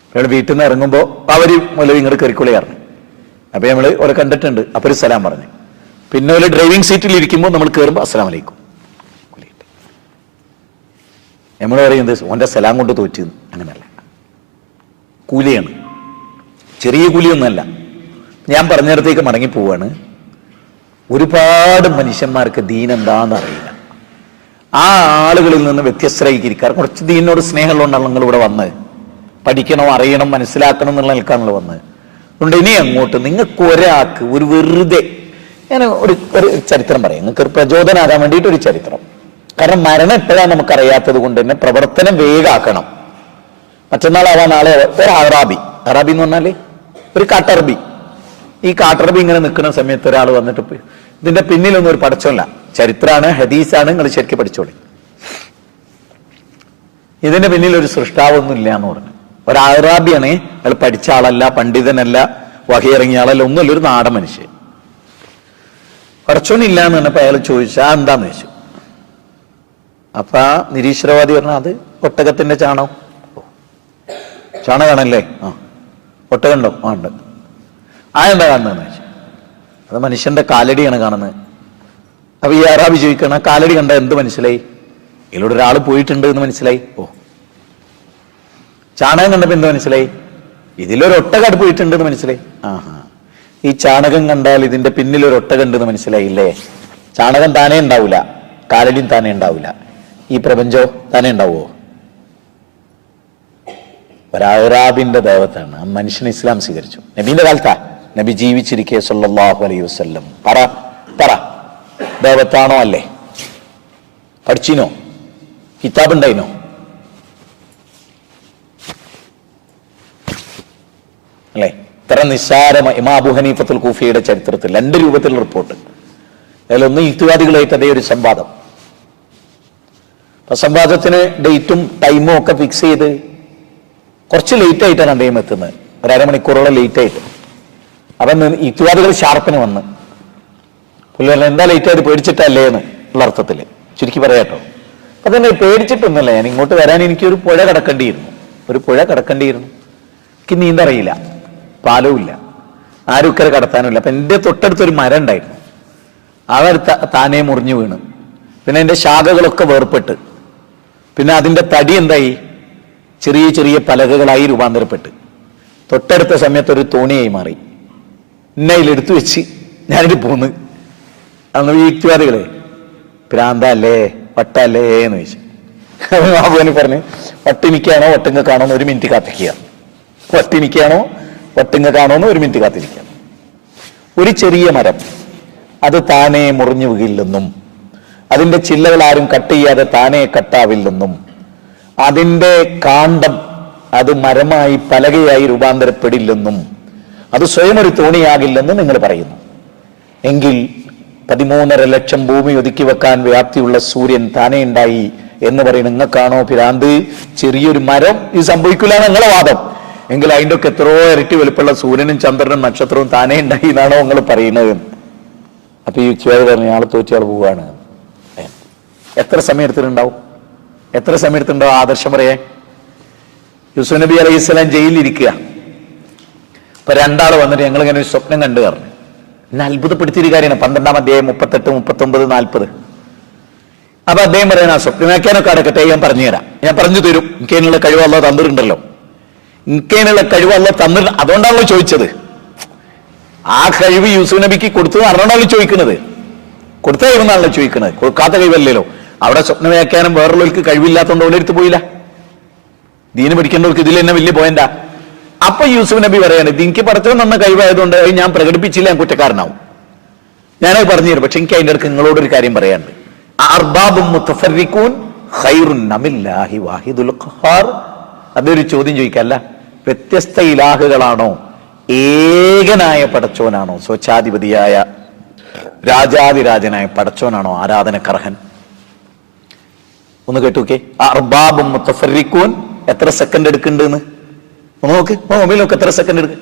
നമ്മൾ വീട്ടിൽ നിന്ന് ഇറങ്ങുമ്പോൾ അവര് മുതൽ ഇങ്ങോട്ട് കറിക്കുളിയായിരുന്നു. അപ്പൊ നമ്മൾ ഓരോ കണ്ടിട്ടുണ്ട്. അപ്പൊ ഒരു സലാം പറഞ്ഞു. പിന്നെ ഒരു ഡ്രൈവിംഗ് സീറ്റിൽ ഇരിക്കുമ്പോൾ നമ്മൾ കയറുമ്പോൾ അസ്സലാം വലൈക്കും. നമ്മൾ പറയുന്നത് ഓന്റെ സലാം കൊണ്ട് തോറ്റ്. അങ്ങനെയല്ല, കൂലിയാണ്, ചെറിയ കൂലിയൊന്നുമല്ല. ഞാൻ പറഞ്ഞിടത്തേക്ക് മടങ്ങി പോവാണ്. ഒരുപാട് മനുഷ്യന്മാർക്ക് ദീൻ എന്താണെന്ന് അറിയില്ല. ആ ആളുകളിൽ നിന്ന് വ്യത്യസ്തരായിരിക്കാർ. കുറച്ച് ദീനോട് സ്നേഹമുള്ളതുകൊണ്ടാണ് നിങ്ങൾ ഇവിടെ വന്നത്. പഠിക്കണം, അറിയണം, മനസ്സിലാക്കണം എന്നുള്ള നിൽക്കാണല്ലോ വന്നത്. അതുകൊണ്ട് ഇനി അങ്ങോട്ട് നിങ്ങൾക്ക് ഒരാൾക്ക് ഒരു വെറുതെ, ഞാൻ ഒരു ചരിത്രം പറയാം, നിങ്ങൾക്ക് ഒരു പ്രചോദനമാകാൻ വേണ്ടിയിട്ട് ഒരു ചരിത്രം. കാരണം മരണം എപ്പോഴാണ് നമുക്കറിയാത്തത് കൊണ്ട് തന്നെ പ്രവർത്തനം വേഗാക്കണം. മറ്റന്നാളാവാൻ നാളെ ഒരു അറാബി എന്ന് പറഞ്ഞാല് ഒരു കാട്ടറബി. ഈ കാട്ടറബി ഇങ്ങനെ നിൽക്കുന്ന സമയത്ത് ഒരാൾ വന്നിട്ട് ഇതിന്റെ പിന്നിലൊന്നും ഒരു പടച്ചോല്ല, ചരിത്രമാണ്, ഹദീസാണ്, നിങ്ങൾ ശരിക്കും പഠിച്ചോളി. ഇതിന്റെ പിന്നിൽ ഒരു സൃഷ്ടാവൊന്നും ഇല്ല എന്ന് പറഞ്ഞു. ഒരു അറാബിയാണ്, അയാൾ പഠിച്ച ആളല്ല, പണ്ഡിതനല്ല, വഹിയിറങ്ങിയ ആളല്ല, ഒന്നുമല്ല, ഒരു നാടൻ മനുഷ്യൻ. പടച്ചോനില്ല എന്ന് പറഞ്ഞപ്പോ അയാൾ ചോദിച്ചാ എന്താന്ന് ചോദിച്ചു. അപ്പൊ ആ നിരീശ്വരവാദി പറഞ്ഞാൽ അത് ഒട്ടകത്തിന്റെ ചാണകം. ചാണകമാണല്ലേ? ആ. ഒട്ടകണ്ടോ? ആ ഉണ്ട്. എന്താ കാണുന്നതെന്ന് ചോദിച്ചു. അത് മനുഷ്യന്റെ കാലടിയാണ് കാണുന്നത്. അപ്പൊ ഈ അറാബി ചോദിക്കണം, കാലടി കണ്ട എന്ത് മനസ്സിലായി? ഇതിലൂടെ ഒരാൾ പോയിട്ടുണ്ട് എന്ന് മനസ്സിലായി. ഓ. ചാണകം കണ്ടപ്പോ എന്ത് മനസ്സിലായി? ഇതിലൊരു ഒട്ടകാട് പോയിട്ടുണ്ട് എന്ന് മനസ്സിലായി. ആഹാ. ഈ ചാണകം കണ്ടാൽ ഇതിന്റെ പിന്നിൽ ഒരു ഒട്ടകം ഉണ്ടെന്ന് മനസ്സിലായില്ലേ? ചാണകം താനേ ഉണ്ടാവൂല, കാലടിയും താനേ ഉണ്ടാവൂല, ഈ പ്രപഞ്ചോ താനേ ഉണ്ടാവോ? ഒരറാബിന്റെ ദേവത്താണ്. ആ മനുഷ്യൻ ഇസ്ലാം സ്വീകരിച്ചു. നബീന്റെ കാലത്താ, നബി ജീവിച്ചിരിക്കെ സല്ലല്ലാഹു അലൈഹി വസല്ലം. പറ ദേവത്താണോ അല്ലേ? പഠിച്ചിനോ? കിതാബ് ഉണ്ടായിനോ? അല്ലേ? ഇത്ര നിസ്സാരമായി ഇമാം അബൂ ഹനീഫത്തുൽ കൂഫിയുടെ ചരിത്രത്തിൽ 2 രൂപത്തിൽ റിപ്പോർട്ട്. അതിലൊന്ന് യുക്തിവാദികളായിട്ട് അതേ ഒരു സംവാദം. അപ്പൊ സംവാദത്തിന് ഡേറ്റും ടൈമും ഒക്കെ ഫിക്സ് ചെയ്ത് കുറച്ച് ലേറ്റ് ആയിട്ടാണ് അദ്ദേഹം എത്തുന്നത്, ഒരു അരമണിക്കൂറോളം ലേറ്റ് ആയിട്ട്. അപ്പം യുക്തിവാദികൾ ഷാർപ്പിന് വന്ന് പുള്ളിനെ എന്താ ലേറ്റ് ആയിട്ട് പേടിച്ചിട്ടല്ലേ എന്ന് ഉള്ള അർത്ഥത്തിൽ ചുരുക്കി പറയാട്ടോ. അപ്പൊ തന്നെ പേടിച്ചിട്ടൊന്നുമല്ല, ഞാൻ ഇങ്ങോട്ട് വരാൻ എനിക്കൊരു പുഴ കടക്കേണ്ടിയിരുന്നു. എനിക്ക് നീന്തറിയില്ല, പാലവും ഇല്ല, ആരും ഇക്കരെ കടത്താനുമില്ല. അപ്പൊ എൻ്റെ തൊട്ടടുത്തൊരു മരം ഉണ്ടായിരുന്നു, അവർ താനേ മുറിഞ്ഞു വീണ്. പിന്നെ എൻ്റെ ശാഖകളൊക്കെ വേർപെട്ട്, പിന്നെ അതിൻ്റെ തടി എന്തായി, ചെറിയ ചെറിയ പലകകളായി രൂപാന്തരപ്പെട്ട് തൊട്ടടുത്ത സമയത്ത് ഒരു തോണിയായി മാറി. എന്നതിലെടുത്തു വെച്ച് ഞാനിത് പോന്ന്. അന്ന് ഈ യുക്തിവാദികളെ ഭ്രാന്തല്ലേ വട്ടല്ലേ എന്ന് ചോദിച്ചു. ബാബുവിന് പറഞ്ഞ് വട്ടിനിക്കാണോ ഒട്ടുങ്ങക്കാണോ എന്ന് 1 മിനിറ്റ് കാത്തിരിക്കുക. വട്ടിനിക്കാണോ ഒട്ടുങ്ങക്കാണോ എന്ന് 1 മിനിറ്റ് കാത്തിരിക്കുക. ഒരു ചെറിയ മരം അത് താനേ മുറിഞ്ഞു വീഴില്ലെന്നും അതിന്റെ ചില്ലകൾ ആരും കട്ട് ചെയ്യാതെ താനേ കട്ടാവില്ലെന്നും അതിന്റെ കാണ്ഡം അത് മരമായി പലകയായി രൂപാന്തരപ്പെടില്ലെന്നും അത് സ്വയം ഒരു തോണിയാകില്ലെന്നും നിങ്ങൾ പറയുന്നു. എങ്കിൽ 13.5 ലക്ഷം ഭൂമി ഒതുക്കി വെക്കാൻ വ്യാപ്തിയുള്ള സൂര്യൻ താനേ ഉണ്ടായി എന്ന് പറയുന്നത് നിങ്ങൾക്കാണോ ഭ്രാന്ത്? ചെറിയൊരു മരം ഇത് സംഭവിക്കില്ല നിങ്ങളെ വാദം. എങ്കിൽ അതിൻ്റെ ഒക്കെ എത്രയോ ഇരട്ടി വലുപ്പമുള്ള സൂര്യനും ചന്ദ്രനും നക്ഷത്രവും താനേ ഉണ്ടായി എന്നാണോ നിങ്ങൾ പറയുന്നത്? അപ്പൊ ഈ യുക്തിവാദി പറഞ്ഞു ആൾ തോറ്റിയാൾ പോവുകയാണ്. എത്ര സമയം എടുത്തിട്ടുണ്ടാവും ആദർശം പറയാൻ? യൂസുഫ് നബി അലൈഹി സ്വലാം ജയിലിലിരിക്കുക. ഇപ്പൊ 2 ആൾ വന്നിട്ട് ഞങ്ങൾ ഇങ്ങനെ ഒരു സ്വപ്നം കണ്ടു പറഞ്ഞു. എന്നെ അത്ഭുതപ്പെടുത്തിയൊരു കാര്യമാണ്. 12-ാം അധ്യായം 38, 39, 40. അപ്പൊ അദ്ദേഹം പറയണ സ്വപ്നമാക്കാനൊക്കെ അടക്കട്ടെ, ഞാൻ പറഞ്ഞുതരാം, ഞാൻ പറഞ്ഞു തരും. എനിക്കതിനുള്ള കഴിവ് അല്ലാഹ് തന്നിട്ടുണ്ടല്ലോ, അതുകൊണ്ടാണല്ലോ ചോദിച്ചത്. ആ കഴിവ് യൂസുഫ് നബിക്ക് കൊടുത്തത് അറിയണമല്ലോ ചോദിക്കുന്നത്. കൊടുത്ത കഴിവെന്നാണല്ലോ ചോദിക്കുന്നത്, കൊടുക്കാത്ത കഴിവല്ലല്ലോ. അവിടെ സ്വപ്ന വ്യാഖ്യാനം വേറുള്ളവർക്ക് കഴിവില്ലാത്തതുകൊണ്ട് ഓലെ അടുത്ത് പോയില്ല. ദീന് പഠിക്കേണ്ടവർക്ക് ഇതിൽ തന്നെ വലിയ പോയിന്റാ. അപ്പൊ യൂസുഫ് നബി പറയാണ്, എനിക്ക് പഠിത്തം നന്ന കഴിവായതുകൊണ്ട് ഞാൻ പ്രകടിപ്പിച്ചില്ല, ഞാൻ കുറ്റക്കാരനാവും. ഞാനത് പറഞ്ഞു തരും. പക്ഷെ എനിക്ക് അതിൻ്റെ അടുത്ത് നിങ്ങളോടൊരു കാര്യം പറയാനുണ്ട്. അർബാബും മുതഫർരിഖൂൻ ഖൈറുൻ അമില്ലാഹി വാഹിദുൽ ഖഹാർ. അതൊരു ചോദ്യം ചോദിക്കല്ല, വ്യത്യസ്ത ഇലാഹുകളാണോ ഏകനായ പടച്ചോനാണോ സ്വച്ഛാധിപതിയായ രാജാതിരാജനായ പടച്ചോനാണോ ആരാധനക്കർഹൻ? ഒന്ന് കേട്ടു. അർബാബും മുതഫർരിഖൂൻ എത്ര സെക്കൻഡ് എടുക്കുന്നുണ്ടെന്ന് ഒന്ന് നോക്ക്. മൊബൈൽ നോക്ക്, എത്ര സെക്കൻഡ് എടുക്കും?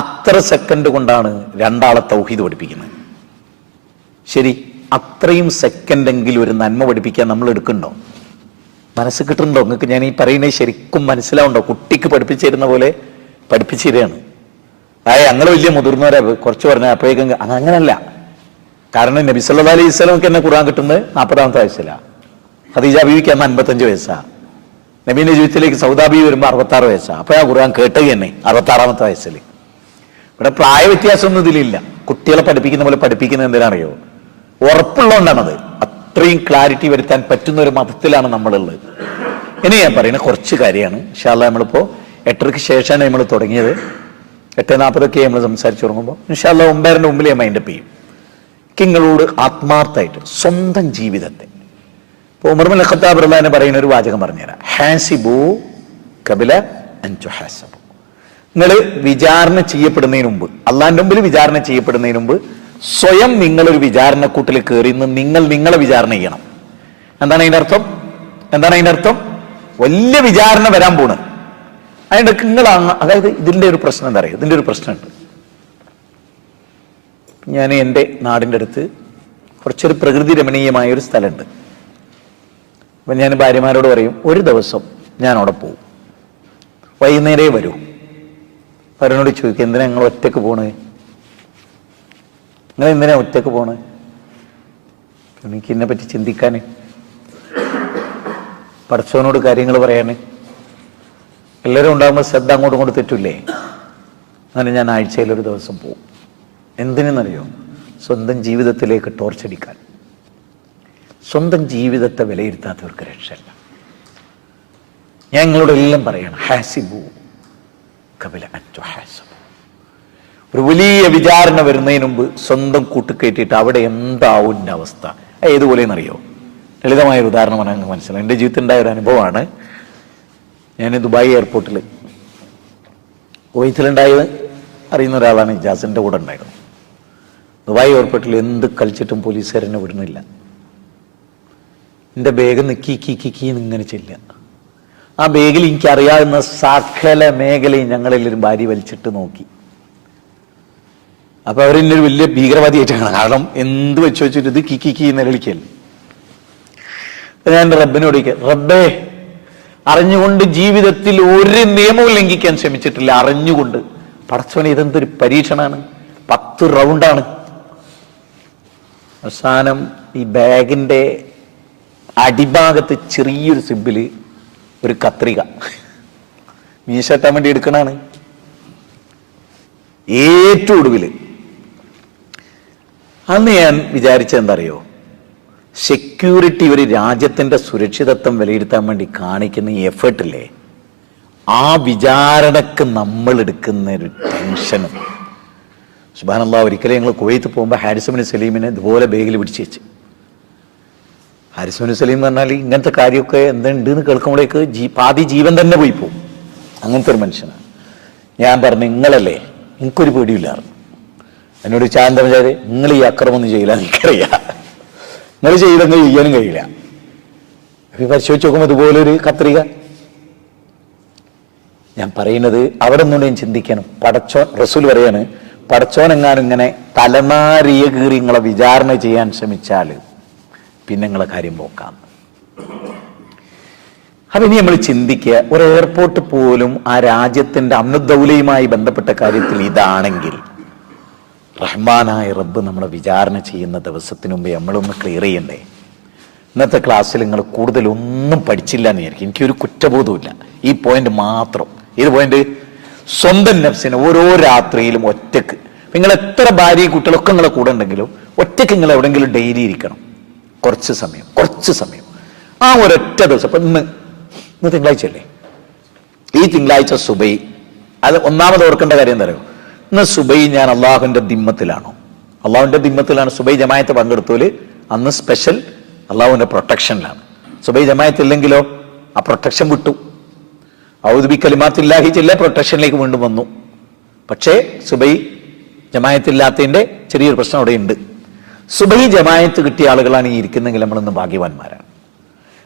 അത്ര സെക്കൻഡ് കൊണ്ടാണ് 2 ആളെ തൗഹീദ് പഠിപ്പിക്കുന്നത്. ശരി, അത്രയും സെക്കൻഡെങ്കിലും ഒരു നന്മ പഠിപ്പിക്കാൻ നമ്മൾ എടുക്കണ്ടോ? മനസ്സ് കിട്ടുന്നുണ്ടോ നിങ്ങൾക്ക്? ഞാൻ ഈ പറയുന്നത് ശരിക്കും മനസ്സിലാവുണ്ടോ? കുട്ടിക്ക് പഠിപ്പിച്ചു തരുന്ന പോലെ പഠിപ്പിച്ചു തരികയാണ്. ഞങ്ങൾ വലിയ മുതിർന്നവരെ കുറച്ച് പറഞ്ഞാൽ അപ്പോഴേക്കും അങ്ങനല്ല. കാരണം നബി സല്ലല്ലാഹു അലൈഹി വസല്ലമക്ക് എന്നെ ഖുർആൻ കിട്ടുന്നത് 40-ാമത്തെ വയസ്സിലാണ്. ഖദീജ ബീവിക്ക് അന്ന് 55 വയസ്സാണ്. നബീന്റെ ജീവിതത്തിലേക്ക് സൗദാ ബീവി വരുമ്പോൾ 66 വയസ്സാണ്. അപ്പൊ ആ ഖുർആൻ കേട്ടത് തന്നെ 66-ാമത്തെ വയസ്സിൽ. ഇവിടെ പ്രായ വ്യത്യാസമൊന്നും ഇതിലില്ല. കുട്ടികളെ പഠിപ്പിക്കുന്ന പോലെ പഠിപ്പിക്കുന്നത് എന്തിനാണെയോ? ഉറപ്പുള്ളതുകൊണ്ടാണത്. അത്രയും ക്ലാരിറ്റി വരുത്താൻ പറ്റുന്ന ഒരു മതത്തിലാണ് നമ്മളുള്ളത്. ഇനി ഞാൻ പറയുന്നത് കുറച്ച് കാര്യമാണ്. ഇൻഷാ അല്ലാഹ് നമ്മളിപ്പോ 8:30-ക്ക് ശേഷമാണ് നമ്മൾ തുടങ്ങിയത്. 8:40 നമ്മൾ സംസാരിച്ചു തുടങ്ങുമ്പോൾ ഇൻഷാ അല്ലാഹ് 9:30-ന്റെ മുമ്പിൽ ഞാൻ മൈൻഡപ്പ് ചെയ്യും. നിങ്ങളോട് ആത്മാർത്ഥമായിട്ട് സ്വന്തം ജീവിതത്തെ ഉമർ ഇബ്നുൽ ഖത്താബ് റളിയല്ലാഹു അൻഹു പറയുന്ന ഒരു വാചകം പറഞ്ഞുതരാം. ഹാസിബു ഖബല അൻ തുഹാസബു. നിങ്ങൾ വിചാരണ ചെയ്യപ്പെടുന്നതിന് മുമ്പ്, അള്ളാഹിന്റെ മുമ്പിൽ വിചാരണ ചെയ്യപ്പെടുന്നതിന് മുമ്പ് സ്വയം നിങ്ങളൊരു വിചാരണക്കൂട്ടിൽ കയറി നിങ്ങൾ നിങ്ങളെ വിചാരണ ചെയ്യണം. എന്താണ് അതിന്റെ അർത്ഥം? വലിയ വിചാരണ വരാൻ പോണ്. അതിന്റെ നിങ്ങൾ, അതായത് ഇതിന്റെ ഒരു പ്രശ്നം എന്താ പറയുക, ഇതിന്റെ ഒരു പ്രശ്നമുണ്ട്. ഞാൻ എൻ്റെ നാടിൻ്റെ അടുത്ത് കുറച്ചൊരു പ്രകൃതി രമണീയമായ ഒരു സ്ഥലമുണ്ട്. അപ്പം ഞാൻ ഭാര്യമാരോട് പറയും, ഒരു ദിവസം ഞാൻ അവിടെ പോവും, വൈകുന്നേരേ വരൂ. അവരോട് ചോദിക്കും, എന്തിനാ നിങ്ങൾ ഒറ്റക്ക് പോണേ? നിങ്ങൾ എന്തിനാ ഒറ്റക്ക് പോണേ? എനിക്ക് ഇതിനെ പറ്റി ചിന്തിക്കാൻ, പടച്ചവനോട് കാര്യങ്ങൾ പറയാന്. എല്ലാവരും ഉണ്ടാകുമ്പോൾ ശ്രദ്ധ അങ്ങോട്ടും ഇങ്ങോട്ട് തെറ്റില്ലേ? അങ്ങനെ ഞാൻ ആഴ്ചയിൽ ഒരു ദിവസം പോവും. എന്തിനെന്നറിയോ? സ്വന്തം ജീവിതത്തിലേക്ക് ടോർച്ചടിക്കാൻ. സ്വന്തം ജീവിതത്തെ വിലയിരുത്താത്തവർക്ക് രക്ഷയില്ല. ഞാൻ നിങ്ങളോട് എല്ലാം പറയണം, ഹാസിബു ഖബല അൻ തുഹാസബു. ഒരു വലിയ വിചാരണ വരുന്നതിന് മുമ്പ് സ്വന്തം കൂട്ടുകയറ്റിയിട്ട് അവിടെ എന്താവും എൻ്റെ അവസ്ഥ. ഏതുപോലെയെന്നറിയോ? ലളിതമായൊരു ഉദാഹരണമാണ് നിങ്ങൾക്ക് മനസ്സിലാവും. എൻ്റെ ജീവിതത്തിൽ ഉണ്ടായ ഒരു അനുഭവമാണ്. ഞാൻ ദുബായ് എയർപോർട്ടിൽ, കുവൈത്തിലുണ്ടായത് അറിയുന്ന ഒരാളാണ്, ഇജാസിൻ്റെ കൂടെ ഉണ്ടായിരുന്നു. ദുബായ് എയർപോർട്ടിൽ എന്ത് കളിച്ചിട്ടും പോലീസുകാരെന്നെ വിടുന്നില്ല. എൻ്റെ ബാഗ് കീ ഇങ്ങനെ ചെല്ലുക. ആ ബാഗിൽ എനിക്കറിയാവുന്ന സകല മേഖലയും ഞങ്ങളെല്ലാവരും ഭാര്യ വലിച്ചിട്ട് നോക്കി. അപ്പൊ അവരെന്നൊരു വലിയ ഭീകരവാദിയായിട്ടാണ്. കാരണം എന്ത് വെച്ചിട്ട് ഇത് കീ നിലവിളിക്കല്ലേ. ഞാൻ റബ്ബിനോട് റബ്ബേ, അറിഞ്ഞുകൊണ്ട് ജീവിതത്തിൽ ഒരു നിയമവും ലംഘിക്കാൻ ശ്രമിച്ചിട്ടില്ല. അറിഞ്ഞുകൊണ്ട്. പടച്ചോനെ, ഇതെന്തൊരു പരീക്ഷണാണ്. 10 റൗണ്ടാണ്. അവസാനം ഈ ബാഗിന്റെ അടിഭാഗത്ത് ചെറിയൊരു സിബില് ഒരു കത്രിക മീശട്ടാൻ വേണ്ടി എടുക്കണാണ്. ഏറ്റവും ഒടുവില് അന്ന് ഞാൻ വിചാരിച്ചത് എന്താ അറിയോ? സെക്യൂരിറ്റി, ഒരു രാജ്യത്തിന്റെ സുരക്ഷിതത്വം വിലയിരുത്താൻ വേണ്ടി കാണിക്കുന്ന ഈ എഫേർട്ടില്ലേ, ആ വിചാരണക്ക് നമ്മൾ എടുക്കുന്ന ഒരു ടെൻഷനും. സുബ്ഹാനല്ലാഹ്, ഒരിക്കലും ഞങ്ങൾ കുവൈത്ത് പോകുമ്പോൾ ഹാരിസ് ഇബ്നു സലീമിനെ ഇതുപോലെ ബാഗിൽ പിടിച്ചു വെച്ച്. ഹാരിസ് ഇബ്നു സലീം എന്ന് പറഞ്ഞാൽ ഇങ്ങനത്തെ കാര്യമൊക്കെ എന്തുണ്ട് എന്ന് കേൾക്കുമ്പോഴേക്ക് പാതി ജീവൻ തന്നെ പോയി പോകും. അങ്ങനത്തെ ഒരു മനുഷ്യനാണ്. ഞാൻ പറഞ്ഞു, നിങ്ങളല്ലേ, എനിക്കൊരു പേടിയില്ലായിരുന്നു. എന്നോട് ചാന്തം ചെയ്ത്, നിങ്ങൾ ഈ അക്രമൊന്നും ചെയ്യില്ല, എനിക്കറിയാം. നിങ്ങൾ ചെയ്തെങ്കിൽ ചെയ്യാനും കഴിയില്ല. പരിശോധിച്ച് നോക്കുമ്പോൾ ഇതുപോലൊരു കത്രിക. ഞാൻ പറയുന്നത് അവിടെ നിന്നുകൊണ്ട് ഞാൻ ചിന്തിക്കണം. പടച്ചോൻ, റസൂൽ പറയാണ്, പടച്ചോൻ എങ്ങാനും ഇങ്ങനെ തലമാരിയ കീറി നിങ്ങളെ വിചാരണ ചെയ്യാൻ ശ്രമിച്ചാൽ പിന്നെ നിങ്ങളെ കാര്യം പോക്കാം. അപ്പൊ ഇനി നമ്മൾ ചിന്തിക്കുക, ഒരു എയർപോർട്ട് പോലും ആ രാജ്യത്തിന്റെ അമ്നുദ്ദൗലയുമായി ബന്ധപ്പെട്ട കാര്യത്തിൽ ഇതാണെങ്കിൽ, റഹ്മാനായ റബ്ബ് നമ്മളെ വിചാരണ ചെയ്യുന്ന ദിവസത്തിന് മുമ്പേ നമ്മളൊന്ന് ക്ലിയർ ചെയ്യണ്ടേ? ഇന്നത്തെ ക്ലാസ്സിൽ നിങ്ങൾ കൂടുതലൊന്നും പഠിച്ചില്ല എന്ന് വിചാരിക്കും. എനിക്കൊരു കുറ്റബോധമില്ല. ഈ പോയിന്റ് മാത്രം. ഏത് പോയിന്റ്? സ്വന്തം നഫ്സിനെ ഓരോ രാത്രിയിലും ഒറ്റക്ക്, നിങ്ങൾ എത്ര ഭാര്യ കുട്ടികളൊക്കെ നിങ്ങളെ കൂടെ ഉണ്ടെങ്കിലും ഒറ്റക്ക് നിങ്ങൾ എവിടെയെങ്കിലും ഡെയിലി ഇരിക്കണം. കുറച്ച് സമയം. ആ ഒരൊറ്റ ദിവസം. അപ്പൊ ഇന്ന് തിങ്കളാഴ്ച അല്ലേ? ഈ തിങ്കളാഴ്ച സുബൈ, അത് ഒന്നാമത് ഓർക്കേണ്ട കാര്യം എന്താ പറയുക? ഇന്ന് സുബൈ ഞാൻ അള്ളാഹുവിന്റെ ദിമ്മത്തിലാണോ? അള്ളാഹുവിന്റെ ദിമ്മത്തിലാണ്. സുബൈ ജമായത്ത് പങ്കെടുത്തോല് അന്ന് സ്പെഷ്യൽ അള്ളാഹുവിന്റെ പ്രൊട്ടക്ഷനിലാണ്. സുബൈ ജമായത്ത് ഇല്ലെങ്കിലോ ആ പ്രൊട്ടക്ഷൻ വിട്ടു. ഔദു ബി കലിമാത്തില്ലാഹി ചെല്ല പ്രൊട്ടക്ഷനിലേക്ക് വീണ്ടും വന്നു. പക്ഷേ സുബൈ ജമായത്തില്ലാത്തതിന്റെ ചെറിയൊരു പ്രശ്നം അവിടെ ഉണ്ട്. സുബൈ ജമായത്ത് കിട്ടിയ ആളുകളാണ് ഈ ഇരിക്കുന്നെങ്കിൽ നമ്മളിന്ന് ഭാഗ്യവാന്മാരാണ്.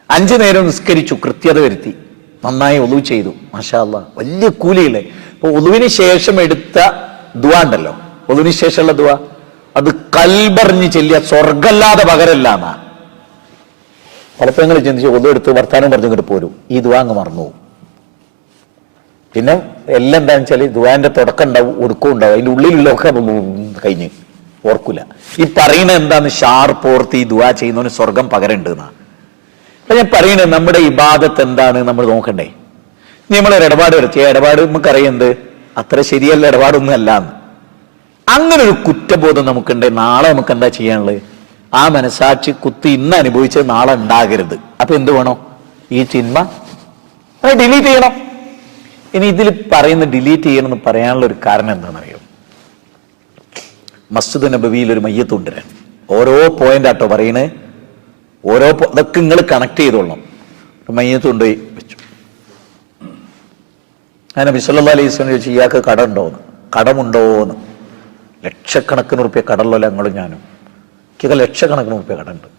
5 നേരം നിസ്കരിച്ചു, കൃത്യത വരുത്തി, നന്നായി ഒളു ചെയ്തു. മാഷാ അല്ലാഹ്, വലിയ കൂലിയില്ലേ. ഇപ്പൊ ഒളുവിന് ശേഷം എടുത്ത ദുആ ഉണ്ടല്ലോ, ഒളുവിന് ശേഷമുള്ള ദുആ, അത് കൽബറിഞ്ഞ് ചെല്ലിയ സ്വർഗല്ലാതെ പകരല്ല എന്നാ. പലപ്പോഴും നിങ്ങൾ ചിന്തിച്ചു, ഒളു എടുത്ത് വർത്താനം പറഞ്ഞിട്ട് പോരും, ഈ ദുആ അങ്ങ് മറന്നു. പിന്നെ എല്ലാം എന്താണെന്ന് വെച്ചാൽ ദുആന്റെ തുടക്കം ഉണ്ടാവും, ഒടുക്കം ഉണ്ടാവും, അതിന്റെ ഉള്ളിലുള്ളതൊക്കെ കഴിഞ്ഞ് ഓർക്കൂല. ഈ പറയുന്നത് എന്താന്ന് ഷാർപ്പ് ഓർത്ത് ഈ ദുആ ചെയ്യുന്നവന് സ്വർഗം പകരണ്ട് എന്നാ. അപ്പൊ ഞാൻ പറയുന്നത്, നമ്മുടെ ഇബാദത്ത് എന്താണ് നമ്മൾ നോക്കണ്ടേ? നമ്മളൊരു ഇടപാട് വരച്ച്, ഇടപാട് നമുക്കറിയുന്നത് അത്ര ശരിയല്ല, ഇടപാടൊന്നും അല്ല എന്ന്. അങ്ങനെ ഒരു കുറ്റബോധം നമുക്കുണ്ട്. നാളെ നമുക്ക് എന്താ ചെയ്യാനുള്ളത്? ആ മനസാക്ഷി കുത്തി ഇന്ന് അനുഭവിച്ചത് നാളെ ഉണ്ടാകരുത്. അപ്പൊ എന്ത് വേണോ? ഈ ചിന്മ ഡിലീറ്റ് ചെയ്യണം. ഇനി ഇതിൽ പറയുന്ന ഡിലീറ്റ് ചെയ്യണമെന്ന് പറയാനുള്ള ഒരു കാരണം എന്താണെന്നറിയോ? മസ്ജിദ് നബവിയിൽ ഒരു മയ്യത്ത് കൊണ്ടുവരാൻ. ഓരോ പോയിന്റ് ആട്ടോ പറയുന്നത്. ഇതൊക്കെ നിങ്ങൾ കണക്ട് ചെയ്തോളണം. മയ്യത്ത് കൊണ്ടുപോയി വെച്ചു. അങ്ങനെ നബി സല്ലല്ലാഹു അലൈഹി വസല്ലം ചോദിച്ചു, ഇയാൾക്ക് കടമുണ്ടോന്ന്? കടമുണ്ടോന്ന്? ലക്ഷക്കണക്കിന് റുപ്യ കടമുള്ള ഞങ്ങളും ഞാനും. എനിക്കൊക്കെ ലക്ഷക്കണക്കിന് റുപ്യ കടമുണ്ട്.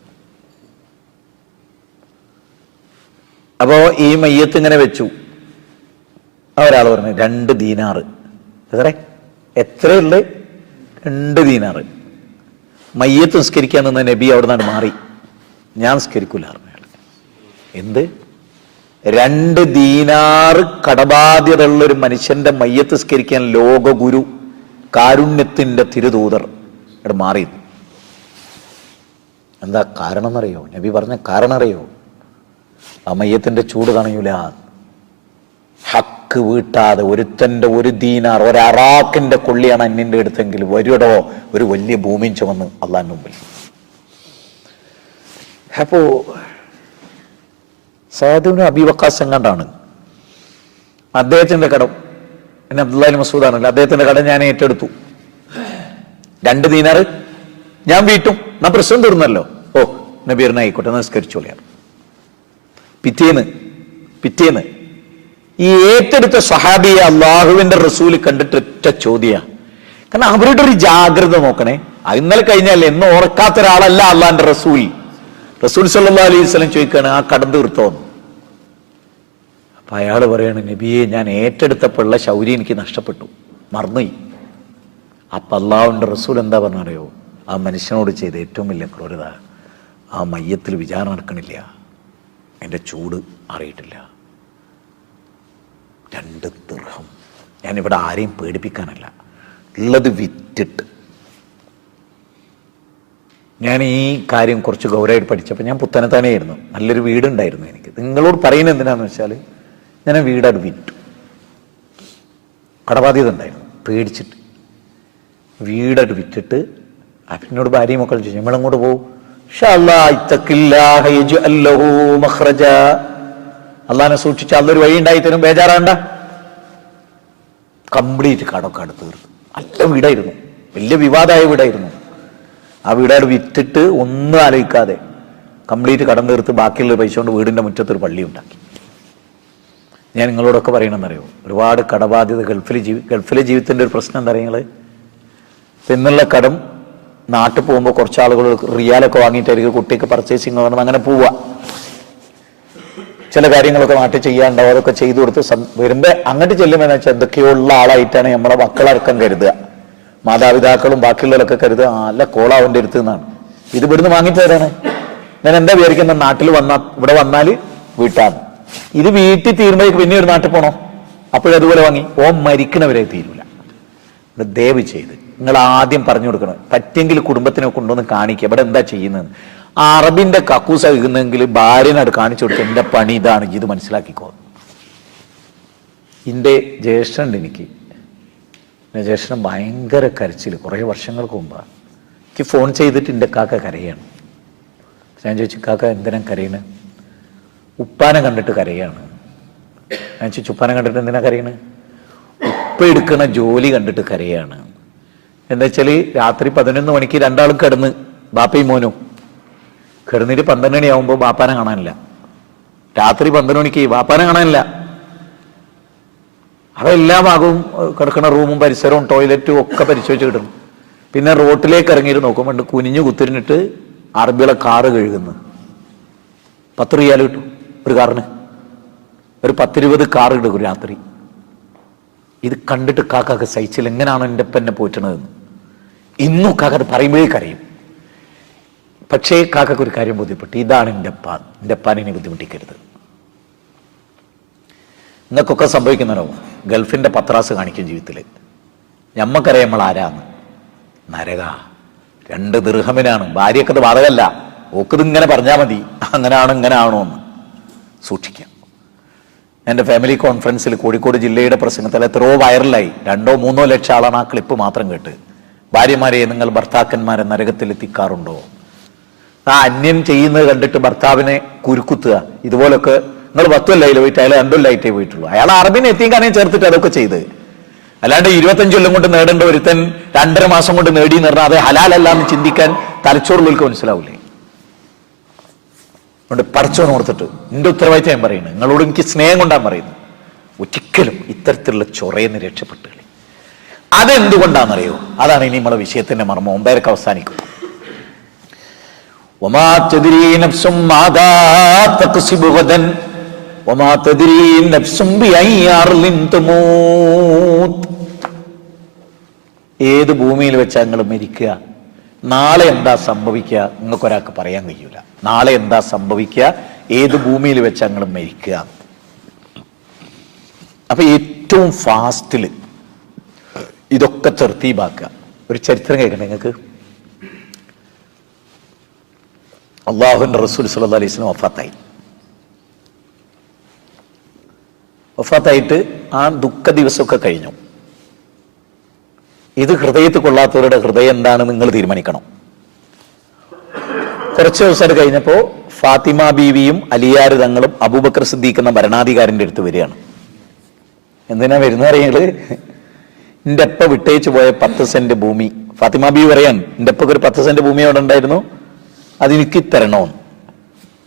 അപ്പോ ഈ മയ്യത്ത് ഇങ്ങനെ വെച്ചു. ഒരാൾ പറഞ്ഞു 2 ദീനാറ്. എത്രയുള്ളത്? 2 ദീനാറ്. മയ്യത്ത് നിസ്കരിക്കാൻ നിന്ന് നബി അവിടെ നിന്നാണ് മാറി. ഞാൻ നിസ്കരിക്കൂല പറഞ്ഞാൽ. എന്ത്? 2 ദീനാറ് കടബാധ്യത ഉള്ള ഒരു മനുഷ്യന്റെ മയ്യത്ത് നിസ്കരിക്കാൻ ലോകഗുരു, കാരുണ്യത്തിന്റെ തിരുദൂതർ അവിടെ മാറി. എന്താ കാരണം എന്നറിയോ? നബി പറഞ്ഞ കാരണം അറിയോ? ആ മയ്യത്തിന്റെ ചൂട് കാണൂല. ഹക്ക് വീട്ടാതെ ഒരുത്തന്റെ 1 ദീനാർ, 1 അറാക്കിന്റെ കൊള്ളിയാണ് അന്യന്റെ അടുത്തെങ്കിൽ വരുടോ ഒരു വലിയ ഭൂമിയും ചുമന്ന് അള്ളാന്റെ മുമ്പിൽ. അപ്പോ സഅദ് അബീ വഖാസ് എങ്ങാണ്ടാണ് അദ്ദേഹത്തിന്റെ കടം. പിന്നെ അബ്ദുല്ലാഹി മസൂദാണല്ലോ, അദ്ദേഹത്തിന്റെ കടം ഞാൻ ഏറ്റെടുത്തു. 2 ദീനാർ ഞാൻ വീട്ടും. ഞാൻ പ്രശ്നം തീർന്നല്ലോ. ഓ നബീറിനെ ആയിക്കോട്ടെ, നിസ്കരിച്ചോളിയാണ്. പിറ്റേന്ന് ഈ ഏറ്റെടുത്ത സ്വഹാബിയെ അള്ളാഹുവിന്റെ റസൂല് കണ്ടിട്ട് ഒറ്റ ചോദ്യ. കാരണം അവരുടെ ഒരു ജാഗ്രത നോക്കണേ. ഇന്നലെ കഴിഞ്ഞാൽ എന്ന് ഓർക്കാത്ത ഒരാളല്ല അള്ളാഹിന്റെ റസൂൽ. റസൂൽ സല്ലല്ലാഹു അലൈഹി വസല്ലം ചോദിക്കാണ്, ആ കടം തീർത്തോന്ന്. അപ്പൊ അയാൾ പറയാണ്, നബിയെ ഞാൻ ഏറ്റെടുത്തപ്പോഴുള്ള ശൗര്യം എനിക്ക് നഷ്ടപ്പെട്ടു, മറന്നുപോയി. അപ്പൊ അള്ളാഹുവിന്റെ റസൂൽ എന്താ പറഞ്ഞറിയോ? ആ മനുഷ്യനോട് ചെയ്ത ഏറ്റവും വലിയ ക്രൂരത, ആ മയ്യത്തിൽ വിചാരണ നടക്കണില്ല, എൻ്റെ ചൂട് അറിയിട്ടില്ല. 2 ദിർഹം. ഞാനിവിടെ ആരെയും പേടിപ്പിക്കാനല്ല, ഉള്ളത് വിറ്റിട്ട്. ഞാൻ ഈ കാര്യം കുറച്ച് ഗൗരവമായിട്ട് പഠിച്ചപ്പോൾ ഞാൻ പുത്തനത്താനെയായിരുന്നു, നല്ലൊരു വീടുണ്ടായിരുന്നു എനിക്ക്. നിങ്ങളോട് പറയുന്നത് എന്തിനാന്ന് വെച്ചാൽ, ഞാൻ ആ വീടത് വിറ്റു. കടബാധ്യത ഉണ്ടായിരുന്നു, പേടിച്ചിട്ട് വീടത് വിറ്റിട്ട്. എന്നോട് ഭാര്യയും മക്കളും ചോദിച്ചു, നമ്മളങ്ങോട്ട് പോകും? അള്ളാഹിനെ സൂക്ഷിച്ച് അല്ലൊരു വഴി ഉണ്ടായി തരും, ബേജാറാണ്ട. കംപ്ലീറ്റ് കടമൊക്കെ അടുത്ത് തീർന്നു. നല്ല വീടായിരുന്നു, വലിയ വിവാദമായ വീടായിരുന്നു. ആ വീടാട് വിറ്റിട്ട് ഒന്നും ആലോചിക്കാതെ കംപ്ലീറ്റ് കടം തീർത്ത് ബാക്കിയുള്ള പൈസ കൊണ്ട് വീടിന്റെ മുറ്റത്തൊരു പള്ളി ഉണ്ടാക്കി. ഞാൻ നിങ്ങളോടൊക്കെ പറയണമെന്നറിയോ, ഒരുപാട് കടബാധ്യത ഗൾഫിലെ ജീവിതത്തിന്റെ ഒരു പ്രശ്നം എന്താ പറയുക? എന്നുള്ള കടം നാട്ടിൽ പോകുമ്പോൾ കുറച്ച് ആളുകൾ റിയാലൊക്കെ വാങ്ങിയിട്ടായിരിക്കും കുട്ടിക്ക് പർച്ചേസിങ് പറഞ്ഞ് അങ്ങനെ പോവുക. ചില കാര്യങ്ങളൊക്കെ നാട്ടിൽ ചെയ്യാനുണ്ടാവും, അതൊക്കെ ചെയ്തു കൊടുത്ത് വരുമ്പോ അങ്ങോട്ട് ചെല്ലുമെന്ന് വെച്ചാൽ എന്തൊക്കെയുള്ള ആളായിട്ടാണ് നമ്മളെ മക്കളടക്കം കരുതുക, മാതാപിതാക്കളും ബാക്കിയുള്ളവരൊക്കെ കരുതുക നല്ല കോളാവന്റെ അടുത്ത് നിന്നാണ്. ഇത് ഇവിടുന്ന് വാങ്ങിയിട്ട് തരാണ്. ഞാൻ എന്താ വിചാരിക്കുന്ന, നാട്ടിൽ ഇവിടെ വന്നാൽ വീട്ടാണ്. ഇത് വീട്ടിൽ തീരുമ്പോഴേക്ക് പിന്നെ ഒരു നാട്ടിൽ പോണോ? അപ്പോഴതുപോലെ വാങ്ങി. മരിക്കണവരെ തീരൂല. ദയവ് ചെയ്ത് നിങ്ങൾ ആദ്യം പറഞ്ഞു കൊടുക്കണം. പറ്റെങ്കിൽ കുടുംബത്തിനെ കൊണ്ടുവന്ന് കാണിക്കുക ഇവിടെ എന്താ ചെയ്യുന്നത്. അറബിന്റെ കക്കൂസ കഴിക്കുന്നെങ്കിൽ ഭാര്യനോട് കാണിച്ചു കൊടുത്ത് എന്റെ പണി ഇതാണ്, ഇത് മനസ്സിലാക്കിക്കോ. എൻ്റെ ജ്യേഷ്ഠനുണ്ട് എനിക്ക്. എൻ്റെ ജ്യേഷ്ഠൻ ഭയങ്കര കരച്ചിൽ. കുറേ വർഷങ്ങൾക്ക് മുമ്പാണ് എനിക്ക് ഫോൺ ചെയ്തിട്ട് എൻ്റെ കാക്ക കരയാണ്. ഞാൻ ചോദിച്ചു, കാക്ക എന്തിനാ കരയണ്? ഉപ്പാനെ കണ്ടിട്ട് കരയാണ്. ഞാൻ ചോദിച്ചു, ഉപ്പാനെ കണ്ടിട്ട് എന്തിനാ കരയണ്? ഉപ്പ എടുക്കണ ജോലി കണ്ടിട്ട് കരയാണ്. എന്താ വെച്ചാൽ രാത്രി 11 മണിക്ക് 2 ആളും കിടന്ന്, ബാപ്പയും മോനും കിടന്നിട്ട് 12 മണിയാവുമ്പോൾ ബാപ്പാനെ കാണാനില്ല. രാത്രി 12 മണിക്ക് ബാപ്പാനെ കാണാനില്ല. അവിടെ എല്ലാ ഭാഗവും കിടക്കുന്ന റൂമും പരിസരവും ടോയ്ലറ്റും ഒക്കെ പരിശോധിച്ച് കിടന്നു. പിന്നെ റോട്ടിലേക്ക് ഇറങ്ങിയിട്ട് നോക്കുമ്പോൾ കുനിഞ്ഞു കുത്തിരിഞ്ഞിട്ട് അറബികളെ കാറ് കഴുകുന്നു. 10 റിയാൽ കിട്ടും ഒരു കാറിന്. ഒരു 10-20 കാർ എടുക്കും രാത്രി. ഇത് കണ്ടിട്ട് കാക്കാക്ക് സഹിച്ചില്ല. എങ്ങനെയാണ് എൻ്റെ അപ്പ എന്നെ പോറ്റണതെന്ന് ഇന്നും കാക്ക അത് പറയുമ്പോഴേ കരയും. പക്ഷേ കാക്കക്ക് ഒരു കാര്യം ബോധ്യപ്പെട്ടു, ഇതാണ് എൻ്റെ അപ്പ, എൻ്റെ അപ്പാനെ ഇനി ബുദ്ധിമുട്ടിക്കരുത്. നിങ്ങൾക്കൊക്കെ സംഭവിക്കുന്നല്ലോ, ഗൾഫിന്റെ പത്രാസ് കാണിക്കും ജീവിതത്തിൽ. ഞമ്മക്കറിയാം നമ്മൾ ആരാന്ന്. നരക 2 ദിർഹമിനാണ്. ഭാര്യയൊക്കെ അത് ബാധകല്ല, ഓക്കത് ഇങ്ങനെ പറഞ്ഞാൽ മതി, അങ്ങനെയാണോ ഇങ്ങനെയാണോ എന്ന് സൂക്ഷിക്കാം. എൻ്റെ ഫാമിലി കോൺഫറൻസിൽ കോഴിക്കോട് ജില്ലയുടെ പ്രസംഗത്തിൽ എത്രയോ വൈറലായി. 2-3 ലക്ഷം ആളാണ് ആ ക്ലിപ്പ് മാത്രം കേട്ട്. ഭാര്യമാരെ നിങ്ങൾ ഭർത്താക്കന്മാരെ നരകത്തിൽ എത്തിക്കാറുണ്ടോ? ആ അന്യം ചെയ്യുന്നത് കണ്ടിട്ട് ഭർത്താവിനെ കുരുക്കുത്തുക. ഇതുപോലൊക്കെ നിങ്ങൾ 10 കൊല്ലം പോയിട്ട് അയാൾ 2 കൊല്ലമായിട്ടേ പോയിട്ടുള്ളൂ. അയാൾ അറബിനെ എത്തിക്കാനേ ചേർത്തിട്ട് അതൊക്കെ ചെയ്ത്. അല്ലാണ്ട് 25 കൊല്ലം കൊണ്ട് നേടേണ്ട ഒരുത്തൻ 2.5 മാസം കൊണ്ട് നേടി എന്ന് പറഞ്ഞാൽ അത് ഹലാലല്ല എന്ന് ചിന്തിക്കാൻ തലച്ചോറിലേക്ക് മനസ്സിലാവില്ലേ? അതുകൊണ്ട് പടച്ചോൻ ഓർത്തിട്ട് എൻ്റെ ഉത്തരവാദിത്തം ഞാൻ പറയുന്നത്, നിങ്ങളോട് എനിക്ക് സ്നേഹം കൊണ്ടാണ് പറയുന്നത്, ഒരിക്കലും ഇത്തരത്തിലുള്ള ചൊറയെന്ന് രക്ഷപ്പെട്ടു. അതെന്തുകൊണ്ടാണെന്നറിയോ? അതാണ് ഇനി നമ്മളെ വിഷയത്തിന്റെ മർമ്മം. ഒമ്പേരക്ക് അവസാനിക്കും. ഏത് ഭൂമിയിൽ വെച്ചാ നിങ്ങൾ മരിക്കുക, നാളെ എന്താ സംഭവിക്കുക, നിങ്ങൾക്കൊരാൾക്ക് പറയാൻ കഴിയൂല. നാളെ എന്താ സംഭവിക്കുക, ഏത് ഭൂമിയിൽ വെച്ചാ നിങ്ങൾ മരിക്കുക. അപ്പൊ ഏറ്റവും ഫാസ്റ്റില് ഇതൊക്കെ തെർത്തീബാക്കുക. ഒരു ചരിത്രം കേൾക്കണേ നിങ്ങൾക്ക്. അള്ളാഹുവിന്റെ റസൂൽ സല്ലല്ലാഹു അലൈഹി വസല്ലം വഫാത്തായിട്ട് ആ ദുഃഖ ദിവസമൊക്കെ കഴിഞ്ഞു. ഇത് ഹൃദയത്തിൽ കൊള്ളാത്തവരുടെ ഹൃദയം എന്താണെന്ന് നിങ്ങൾ തീരുമാനിക്കണം. കുറച്ച് ദിവസം കഴിഞ്ഞപ്പോ ഫാത്തിമ ബീവിയും അലിയാർ തങ്ങളും അബൂബക്കർ സിദ്ദീഖ് എന്ന ഭരണാധികാരിന്റെ അടുത്ത് വരികയാണ്. എന്തിനാ വരുന്ന അറിയങ്ങള്? എൻ്റെ അപ്പ വിട്ടേച്ചു പോയ 10 സെന്റ് ഭൂമി, ഫാത്തിമ ബീവി പറയാൻ, എൻ്റെ അപ്പൊക്കെ ഒരു 10 സെന്റ് ഭൂമി അവിടെ ഉണ്ടായിരുന്നു, അതെനിക്ക് തരണമെന്ന്.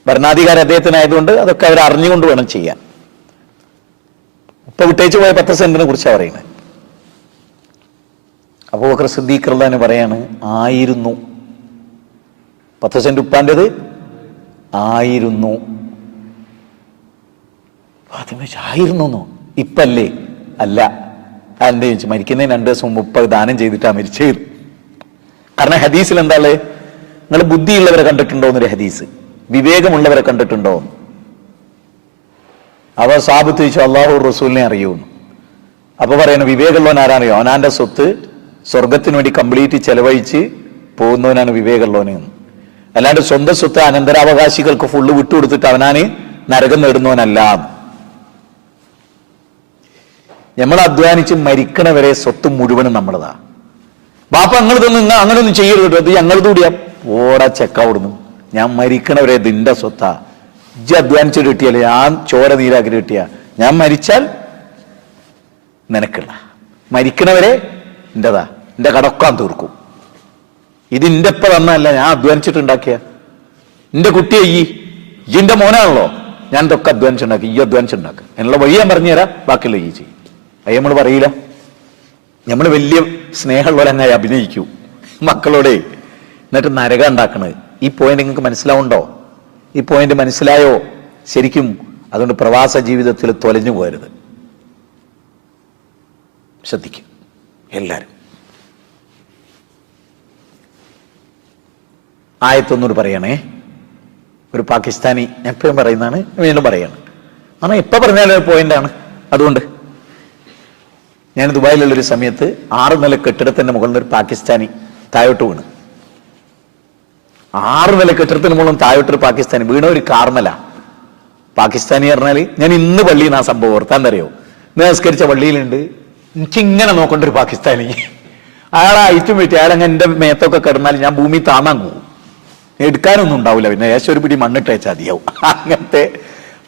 ഭരണാധികാരി അദ്ദേഹത്തിനായതുകൊണ്ട് അതൊക്കെ അവർ അറിഞ്ഞുകൊണ്ട് വേണം ചെയ്യാൻ. ഇപ്പൊ വിട്ടേച്ചു പോയ 10 സെന്റിനെ കുറിച്ചാണ് പറയുന്നത്. അബൂബക്കർ സിദ്ദീഖ് റളിയല്ലാഹു അൻഹു പറയാണ്, 1000 10 സെന്റ് ഉപ്പാൻ്റെത് 1000. ഫാത്തിമ 1000 ഇപ്പല്ലേ? അല്ല, അതെന്താ ചോദിച്ചു, മരിക്കുന്നതിന് 2 ദിവസം മുമ്പ് ദാനം ചെയ്തിട്ടാ മരിച്ചത്. കാരണം ഹദീസിൽ എന്താ ഉള്ളത്? നിങ്ങൾ ബുദ്ധിയുള്ളവരെ കണ്ടിട്ടുണ്ടോ എന്നൊരു ഹദീസ്, വിവേകമുള്ളവരെ കണ്ടിട്ടുണ്ടോ? അവർ സാബത്ത് ചോദിച്ചു, അള്ളാഹു റസൂലിനെ അറിയൂന്ന്. അപ്പൊ പറയണ വിവേകമുള്ളവൻ ആരാണെന്നറിയോ? അവനാന്റെ സ്വത്ത് സ്വർഗത്തിന് വേണ്ടി കംപ്ലീറ്റ് ചെലവഴിച്ച് പോകുന്നവനാണ് വിവേകമുള്ളവനെന്ന്. അല്ലാണ്ട് സ്വന്തം സ്വത്ത് അനന്തരാവകാശികൾക്ക് ഫുള്ള് വിട്ടുകൊടുത്തിട്ട് അവനാണ് നരകം നേടുന്നവനല്ല. നമ്മൾ അധ്വാനിച്ച് മരിക്കണവരെ സ്വത്ത് മുഴുവനും നമ്മളതാ. ബാപ്പ നിങ്ങൾ തന്നെ അങ്ങനെ ഒന്നും ചെയ്യരുത്, അത് ഞങ്ങളത് കൂടിയാ ഓടാ ചെക്കവിടുന്നു. ഞാൻ മരിക്കണവരെ ഇതിന്റെ സ്വത്താ. ഇജ്ജ് അധ്വാനിച്ചിട്ട് കിട്ടിയാലേ, ഞാൻ ചോര നീരാക്കി കിട്ടിയ, ഞാൻ മരിച്ചാൽ നിനക്കുള്ള. മരിക്കണവരെ എന്റേതാ, എന്റെ കടക്കാൻ തീർക്കും. ഇത് ഇന്റെ ഇപ്പ തന്നല്ല, ഞാൻ അധ്വാനിച്ചിട്ടുണ്ടാക്കിയ. എന്റെ കുട്ടിയെ ഇന്റെ മോനാണല്ലോ, ഞാൻ ഇതൊക്കെ അധ്വാനിച്ചുണ്ടാക്കി, ഈ അധ്വാനിച്ചുണ്ടാക്കുക. എന്നുള്ള വഴി ഞാൻ പറഞ്ഞുതരാം, ബാക്കിയുള്ള ഈ ചെയ്യും. അത് നമ്മൾ പറയില്ല. നമ്മൾ വലിയ സ്നേഹമുള്ളവരങ്ങനെ അഭിനയിക്കൂ മക്കളോടെ, എന്നിട്ട് നരകം ഉണ്ടാക്കണത്. ഈ പോയിന്റ് നിങ്ങൾക്ക് മനസ്സിലാവുണ്ടോ? ഈ പോയിന്റ് മനസ്സിലായോ ശരിക്കും? അതുകൊണ്ട് പ്രവാസ ജീവിതത്തിൽ തൊലഞ്ഞു പോകരുത്, ശ്രദ്ധിക്കും എല്ലാവരും. ആയത്തൊന്നൂർ പറയണേ. ഒരു പാകിസ്ഥാനി, എപ്പോഴും പറയുന്നതാണ്, വീണ്ടും പറയാണ്. ஆனால் എപ്പോൾ പറഞ്ഞാലും പോയിന്റാണ്. അതുകൊണ്ട് ഞാൻ ദുബായിലുള്ളൊരു സമയത്ത് 6 നില കെട്ടിടത്തിന്റെ മുകളിൽ ഒരു പാകിസ്ഥാനി താഴോട്ട് വീണ്. 6 നില കെട്ടിടത്തിന് മുകളിൽ താഴോട്ടൊരു പാകിസ്ഥാനി വീണ. ഒരു കാർമല പാകിസ്ഥാനി പറഞ്ഞാല്, ഞാൻ ഇന്ന് പള്ളിയിൽ നിന്ന് ആ സംഭവം ഓർത്താൻ അറിയോ? നമസ്കരിച്ച പള്ളിയിലുണ്ട്, എനിക്കിങ്ങനെ നോക്കേണ്ട ഒരു പാകിസ്ഥാനി. അയാളെ ഐറ്റും വെട്ടി അയാളങ്ങ് എന്റെ മേത്തൊക്കെ കിടന്നാൽ ഞാൻ ഭൂമി താന്നാൻ പോകും, എടുക്കാനൊന്നും ഉണ്ടാവില്ല. പിന്നെ ഏകദേശം ഒരു പിടി മണ്ണിട്ട് വെച്ചാൽ മതിയാവും. അങ്ങനത്തെ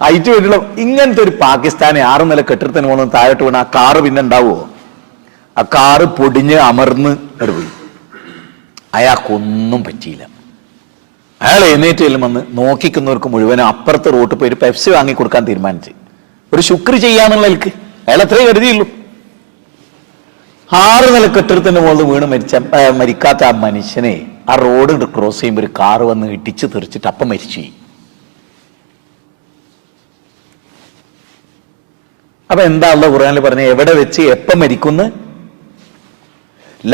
ഐറ്റ് വെട്ടിയുള്ള ഇങ്ങനത്തെ ഒരു പാകിസ്ഥാനി 6 നില കെട്ടിടത്തിന് മുകളിൽ താഴോട്ട് വീണ. ആ കാറ് പിന്നെ ഉണ്ടാവുമോ? ആ കാറ് പൊടിഞ്ഞ് അമർന്ന് പോയി. അയാൾക്കൊന്നും പറ്റിയില്ല. അയാൾ എഴുന്നേറ്റെല്ലാം വന്ന് നോക്കിക്കുന്നവർക്ക് മുഴുവനും അപ്പുറത്തെ റോട്ട് പോയി ഒരു പെപ്സി വാങ്ങി കൊടുക്കാൻ തീരുമാനിച്ച്, ഒരു ശുക്ർ ചെയ്യാന്നുള്ളതിൽക്ക് അയാൾ അത്രേ കരുതിയുള്ളൂ. 6 നില കെട്ടിടത്തിന്റെ മുകളിൽ വീണ് മരിക്കാത്ത ആ മനുഷ്യനെ ആ റോഡ് ക്രോസ് ചെയ്യുമ്പോൾ ഒരു കാറ് വന്ന് ഇടിച്ച് തെറിച്ചിട്ട് അപ്പം മരിച്ചു. അപ്പൊ എന്താ അല്ലാഹു ഖുർആനിൽ പറഞ്ഞ, എവിടെ വെച്ച് എപ്പം മരിക്കുന്നു?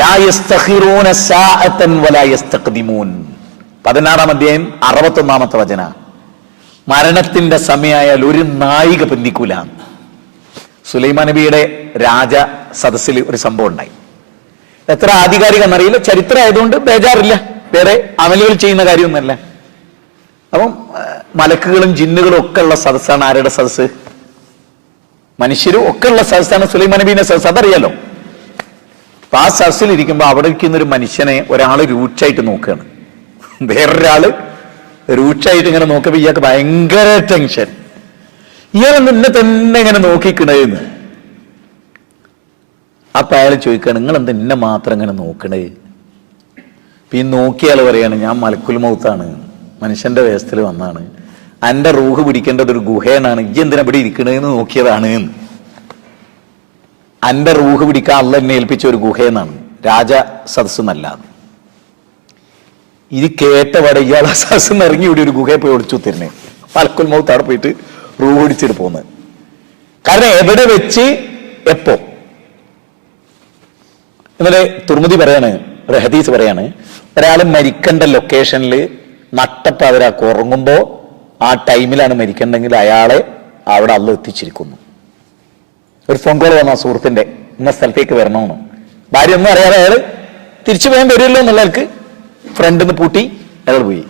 ലാ യസ്തഖിറൂന സാഅതൻ വലാ യസ്തഖ്ദിമൂൻ. 16-ാം അധ്യായം 61-ാമത്തെ വചന. മരണത്തിന്റെ സമയമായാൽ ഒരു നായിക പിന്തിക്കൂല. സുലൈമാൻ നബിയുടെ രാജ സദസ്സിൽ ഒരു സംഭവം ഉണ്ടായി. എത്ര ആധികാരികമെന്നറിയില്ല, ചരിത്രം ആയതുകൊണ്ട് ബേജാറില്ല, വേറെ അമലുകൾ ചെയ്യുന്ന കാര്യമൊന്നുമല്ല. അപ്പം മലക്കുകളും ജിന്നുകളും ഒക്കെ ഉള്ള സദസ്സാണ്. ആരുടെ സദസ്സ്? മനുഷ്യരും ഒക്കെ ഉള്ള സദസ്സാണ് സുലൈമാൻ നബീന്റെ സദസ്സ്, അതറിയാലോ. അപ്പൊ ആ സദസ്സിൽ ഇരിക്കുമ്പോ അവിടെ ഇരിക്കുന്നൊരു മനുഷ്യനെ ഒരാള് രൂക്ഷമായിട്ട് നോക്കുകയാണ്. വേറൊരാള് രൂക്ഷമായിട്ട് ഇങ്ങനെ നോക്കുമ്പോ ഇയാൾക്ക് ഭയങ്കര ടെൻഷൻ. ഇയാൾ നിന്നെ തന്നെ ഇങ്ങനെ നോക്കിക്കണേന്ന്. അപ്പൊ അയാൾ ചോദിക്കാണ്, നിങ്ങൾ എന്താ എന്നെ മാത്രം ഇങ്ങനെ നോക്കണേ? ഈ നോക്കിയാൽ പറയാണ്, ഞാൻ മലക്കുൽ മൗത്താണ്, മനുഷ്യന്റെ വേഷത്തിൽ വന്നാണ്, അന്റെ റൂഹ് പിടിക്കേണ്ടത് ഒരു ഗുഹയെന്നാണ്, ഇജ്ജ് എന്തിനാ ഇവിടെ ഇരിക്കണേന്ന് നോക്കിയതാണ്. അന്റെ റൂഹ് പിടിക്കാൻ അള്ള എന്നെ ഏൽപ്പിച്ച ഒരു ഗുഹയെന്നാണ്, രാജ സദസ് എന്നല്ലാതെ. ഇത് കേട്ടപാടെ ഇയാൾ ആ സദസ് നിന്ന് ഇറങ്ങി ഇവിടെ ഒരു ഗുഹയെ പോയി ഒളിച്ചു തരുന്നേ. മലക്കുൽ മൗത്ത് അവിടെ പോയിട്ട് റൂഹ് പിടിച്ചിട്ട് പോകുന്നത്. കാരണം എവിടെ വെച്ച് എപ്പോ. ഇന്നലെ തുർമുദി പറയാണ്, ഒരു ഹദീസ് പറയാണ്, ഒരാൾ മരിക്കേണ്ട ലൊക്കേഷനിൽ നട്ടപ്പാതിരാക്ക് ഉറങ്ങുമ്പോ ആ ടൈമിലാണ് മരിക്കണ്ടെങ്കിൽ അയാളെ അവിടെ അള്ള എത്തിച്ചിരിക്കുന്നു. ഒരു ഫോൺ കോൾ വന്ന സുഹൃത്തിന്റെ ഇന്ന സ്ഥലത്തേക്ക് വരണമെന്ന്. ഭാര്യ ഒന്നും അറിയാതെ അയാൾ തിരിച്ചു പോയാൻ വരുമല്ലോ എന്നുള്ളവർക്ക് ഫ്രണ്ടിന്ന് പൂട്ടി അയാൾ പോയി.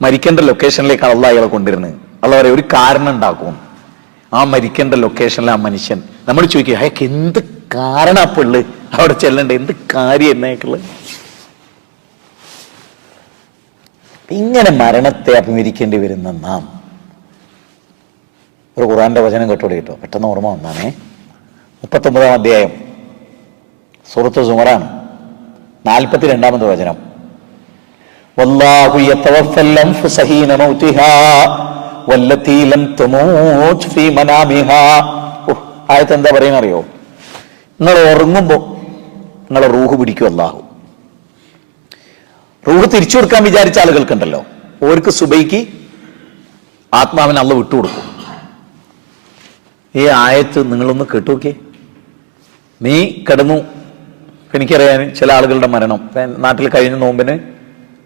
മരിക്കേണ്ട ലൊക്കേഷനിലേക്കാണ് അള്ള അയാളെ കൊണ്ടുവരുന്നത്. അള്ള പറയാം ഒരു കാരണം ഉണ്ടാക്കും. ആ മരിക്കേണ്ട ലൊക്കേഷനിലെ ആ മനുഷ്യൻ, നമ്മൾ ചോദിക്കുക അയാൾക്ക് എന്ത് കാരണപ്പുള്ളു അവിടെ ചെല്ലണ്ട, എന്ത് കാര്യം എന്നേക്കുള്ള. ഇങ്ങനെ മരണത്തെ അഭിമുഖീകരിക്കേണ്ടി വരുന്ന നാം ഒരു ഖുർആന്റെ വചനം കേട്ടോടെ കേട്ടോ, പെട്ടെന്ന് ഓർമ്മ വന്നാണേ. 39-ാം അധ്യായം സൂറത്ത് സുമറാണ്, 42-ാമത്തെ വചനം. വല്ലാഹു യതവഫൽ അൻഫുസ ഹീന മൗതിഹാ വല്ലതീ ലം തമൂത് ഫീ മനാമിഹാ. ആയത്ത് എന്താ പറയുന്നത് അറിയോ? നിങ്ങൾ ഉറങ്ങുമ്പോൾ നിങ്ങളെ റൂഹ് പിടിക്കും അല്ലാഹു. റൂഹ് തിരിച്ചു കൊടുക്കാൻ വിചാരിച്ച ആളുകൾക്കുണ്ടല്ലോ, ഓർക്ക് സുബൈക്ക് ആത്മാവിനെ അള്ള വിട്ടുകൊടുക്കും. ഈ ആയത്ത് നിങ്ങളൊന്ന് കേട്ടുനോക്കിയേ. നീ കിടന്നു, എനിക്കറിയാൻ ചില ആളുകളുടെ മരണം നാട്ടിൽ കഴിഞ്ഞ നോമ്പിന്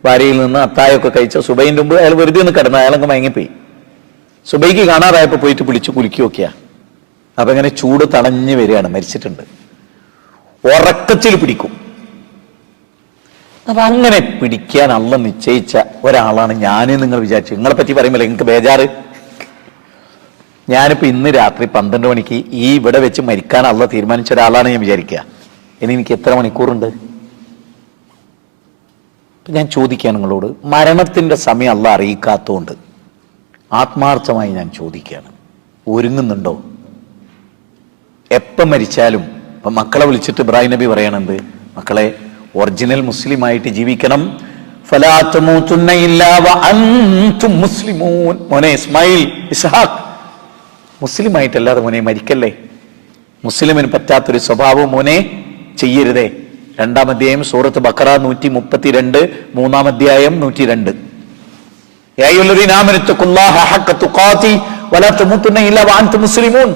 ഭാര്യയിൽ നിന്ന് അത്തായൊക്കെ കഴിച്ച സുബൈൻ്റെ മുമ്പ് അയാൾ വെറുതെ ഒന്ന് കിടന്നു, അയാളങ്ങ് മയങ്ങിപ്പോയി. സുബൈക്ക് കാണാറായപ്പോൾ പോയിട്ട് പിടിച്ച് കുലുക്കി നോക്കിയാ, അപ്പൊ ഇങ്ങനെ ചൂട് തടഞ്ഞു വരികയാണ്, മരിച്ചിട്ടുണ്ട്. ഉറക്കത്തിൽ പിടിക്കും. അപ്പൊ അങ്ങനെ പിടിക്കാൻ അള്ള നിശ്ചയിച്ച ഒരാളാണ് ഞാൻ. നിങ്ങൾ വിചാരിച്ചു നിങ്ങളെ പറ്റി പറയുമ്പോൾ നിങ്ങൾക്ക് ബേജാറ്. ഞാനിപ്പോ ഇന്ന് രാത്രി 12 മണിക്ക് ഈ ഇവിടെ വെച്ച് മരിക്കാൻ അള്ള തീരുമാനിച്ച ഒരാളാണ് ഞാൻ വിചാരിക്കുക. ഇനി എനിക്ക് എത്ര മണിക്കൂറുണ്ട്? ഞാൻ ചോദിക്കുക നിങ്ങളോട്, മരണത്തിന്റെ സമയം അള്ള അറിയിക്കാത്തതുകൊണ്ട് ആത്മാർത്ഥമായി ഞാൻ ചോദിക്കുകയാണ്, ഒരുങ്ങുന്നുണ്ടോ? എപ്പം മരിച്ചാലും ഇപ്പൊ മക്കളെ വിളിച്ചിട്ട് ഇബ്രാഹിം നബി പറയണത്, മക്കളെ ഒറിജിനൽ മുസ്ലിം ആയിട്ട് ജീവിക്കണം. ഫലാ തമൂതുന്ന ഇല്ലാ വഅൻതും മുസ്ലിമൂൻ. മോനെ ഇസ്മായിൽ, ഇസ്ഹാഖ്, മുസ്ലിം ആയിട്ടല്ലാതെ മോനെ മരിക്കല്ലേ. മുസ്ലിമിന് പറ്റാത്തൊരു സ്വഭാവം മോനെ ചെയ്യരുതേ. 2-ാം അധ്യായം സൂറത്ത് ബഖറ 132, 3-ാം അധ്യായം 102. യാ അയ്യുഹല്ലദീന ആമനൂ തഖുല്ലാഹ ഹഖ തുഖാതി വലാ തമൂതുന്ന ഇല്ലാ വഅൻതും മുസ്ലിമൂൻ.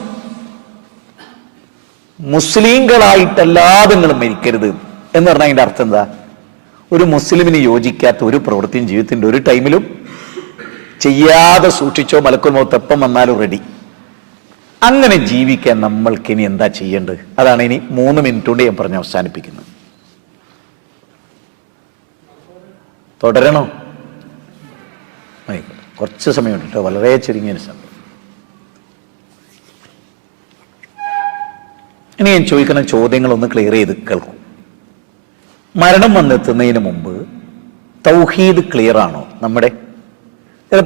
മുസ്ലിങ്ങളായിട്ടല്ലാതെ നിങ്ങൾ മരിക്കരുത് എന്ന് പറഞ്ഞാൽ അതിന്റെ അർത്ഥം എന്താ? ഒരു മുസ്ലിമിന് യോജിക്കാത്ത ഒരു പ്രവൃത്തിയും ജീവിതത്തിന്റെ ഒരു ടൈമിലും ചെയ്യാതെ സൂക്ഷിച്ചോ, മലക്കുൽ മൗത്ത് എപ്പം വന്നാലും റെഡി. അങ്ങനെ ജീവിക്കാൻ നമ്മൾക്ക് ഇനി എന്താ ചെയ്യേണ്ടത്? അതാണ് ഇനി 3 മിനിറ്റ് കൊണ്ട് ഞാൻ പറഞ്ഞ് അവസാനിപ്പിക്കുന്നത്. തുടരണോ? കുറച്ച് സമയമുണ്ട് കേട്ടോ, വളരെ ചുരുങ്ങിയ സമയം. ഇനി ഞാൻ ചോദിക്കുന്ന ചോദ്യങ്ങളൊന്ന് ക്ലിയർ ചെയ്ത് കേൾക്കും. മരണം വന്നെത്തുന്നതിന് മുമ്പ് തൗഹീദ് ക്ലിയർ ആണോ? നമ്മുടെ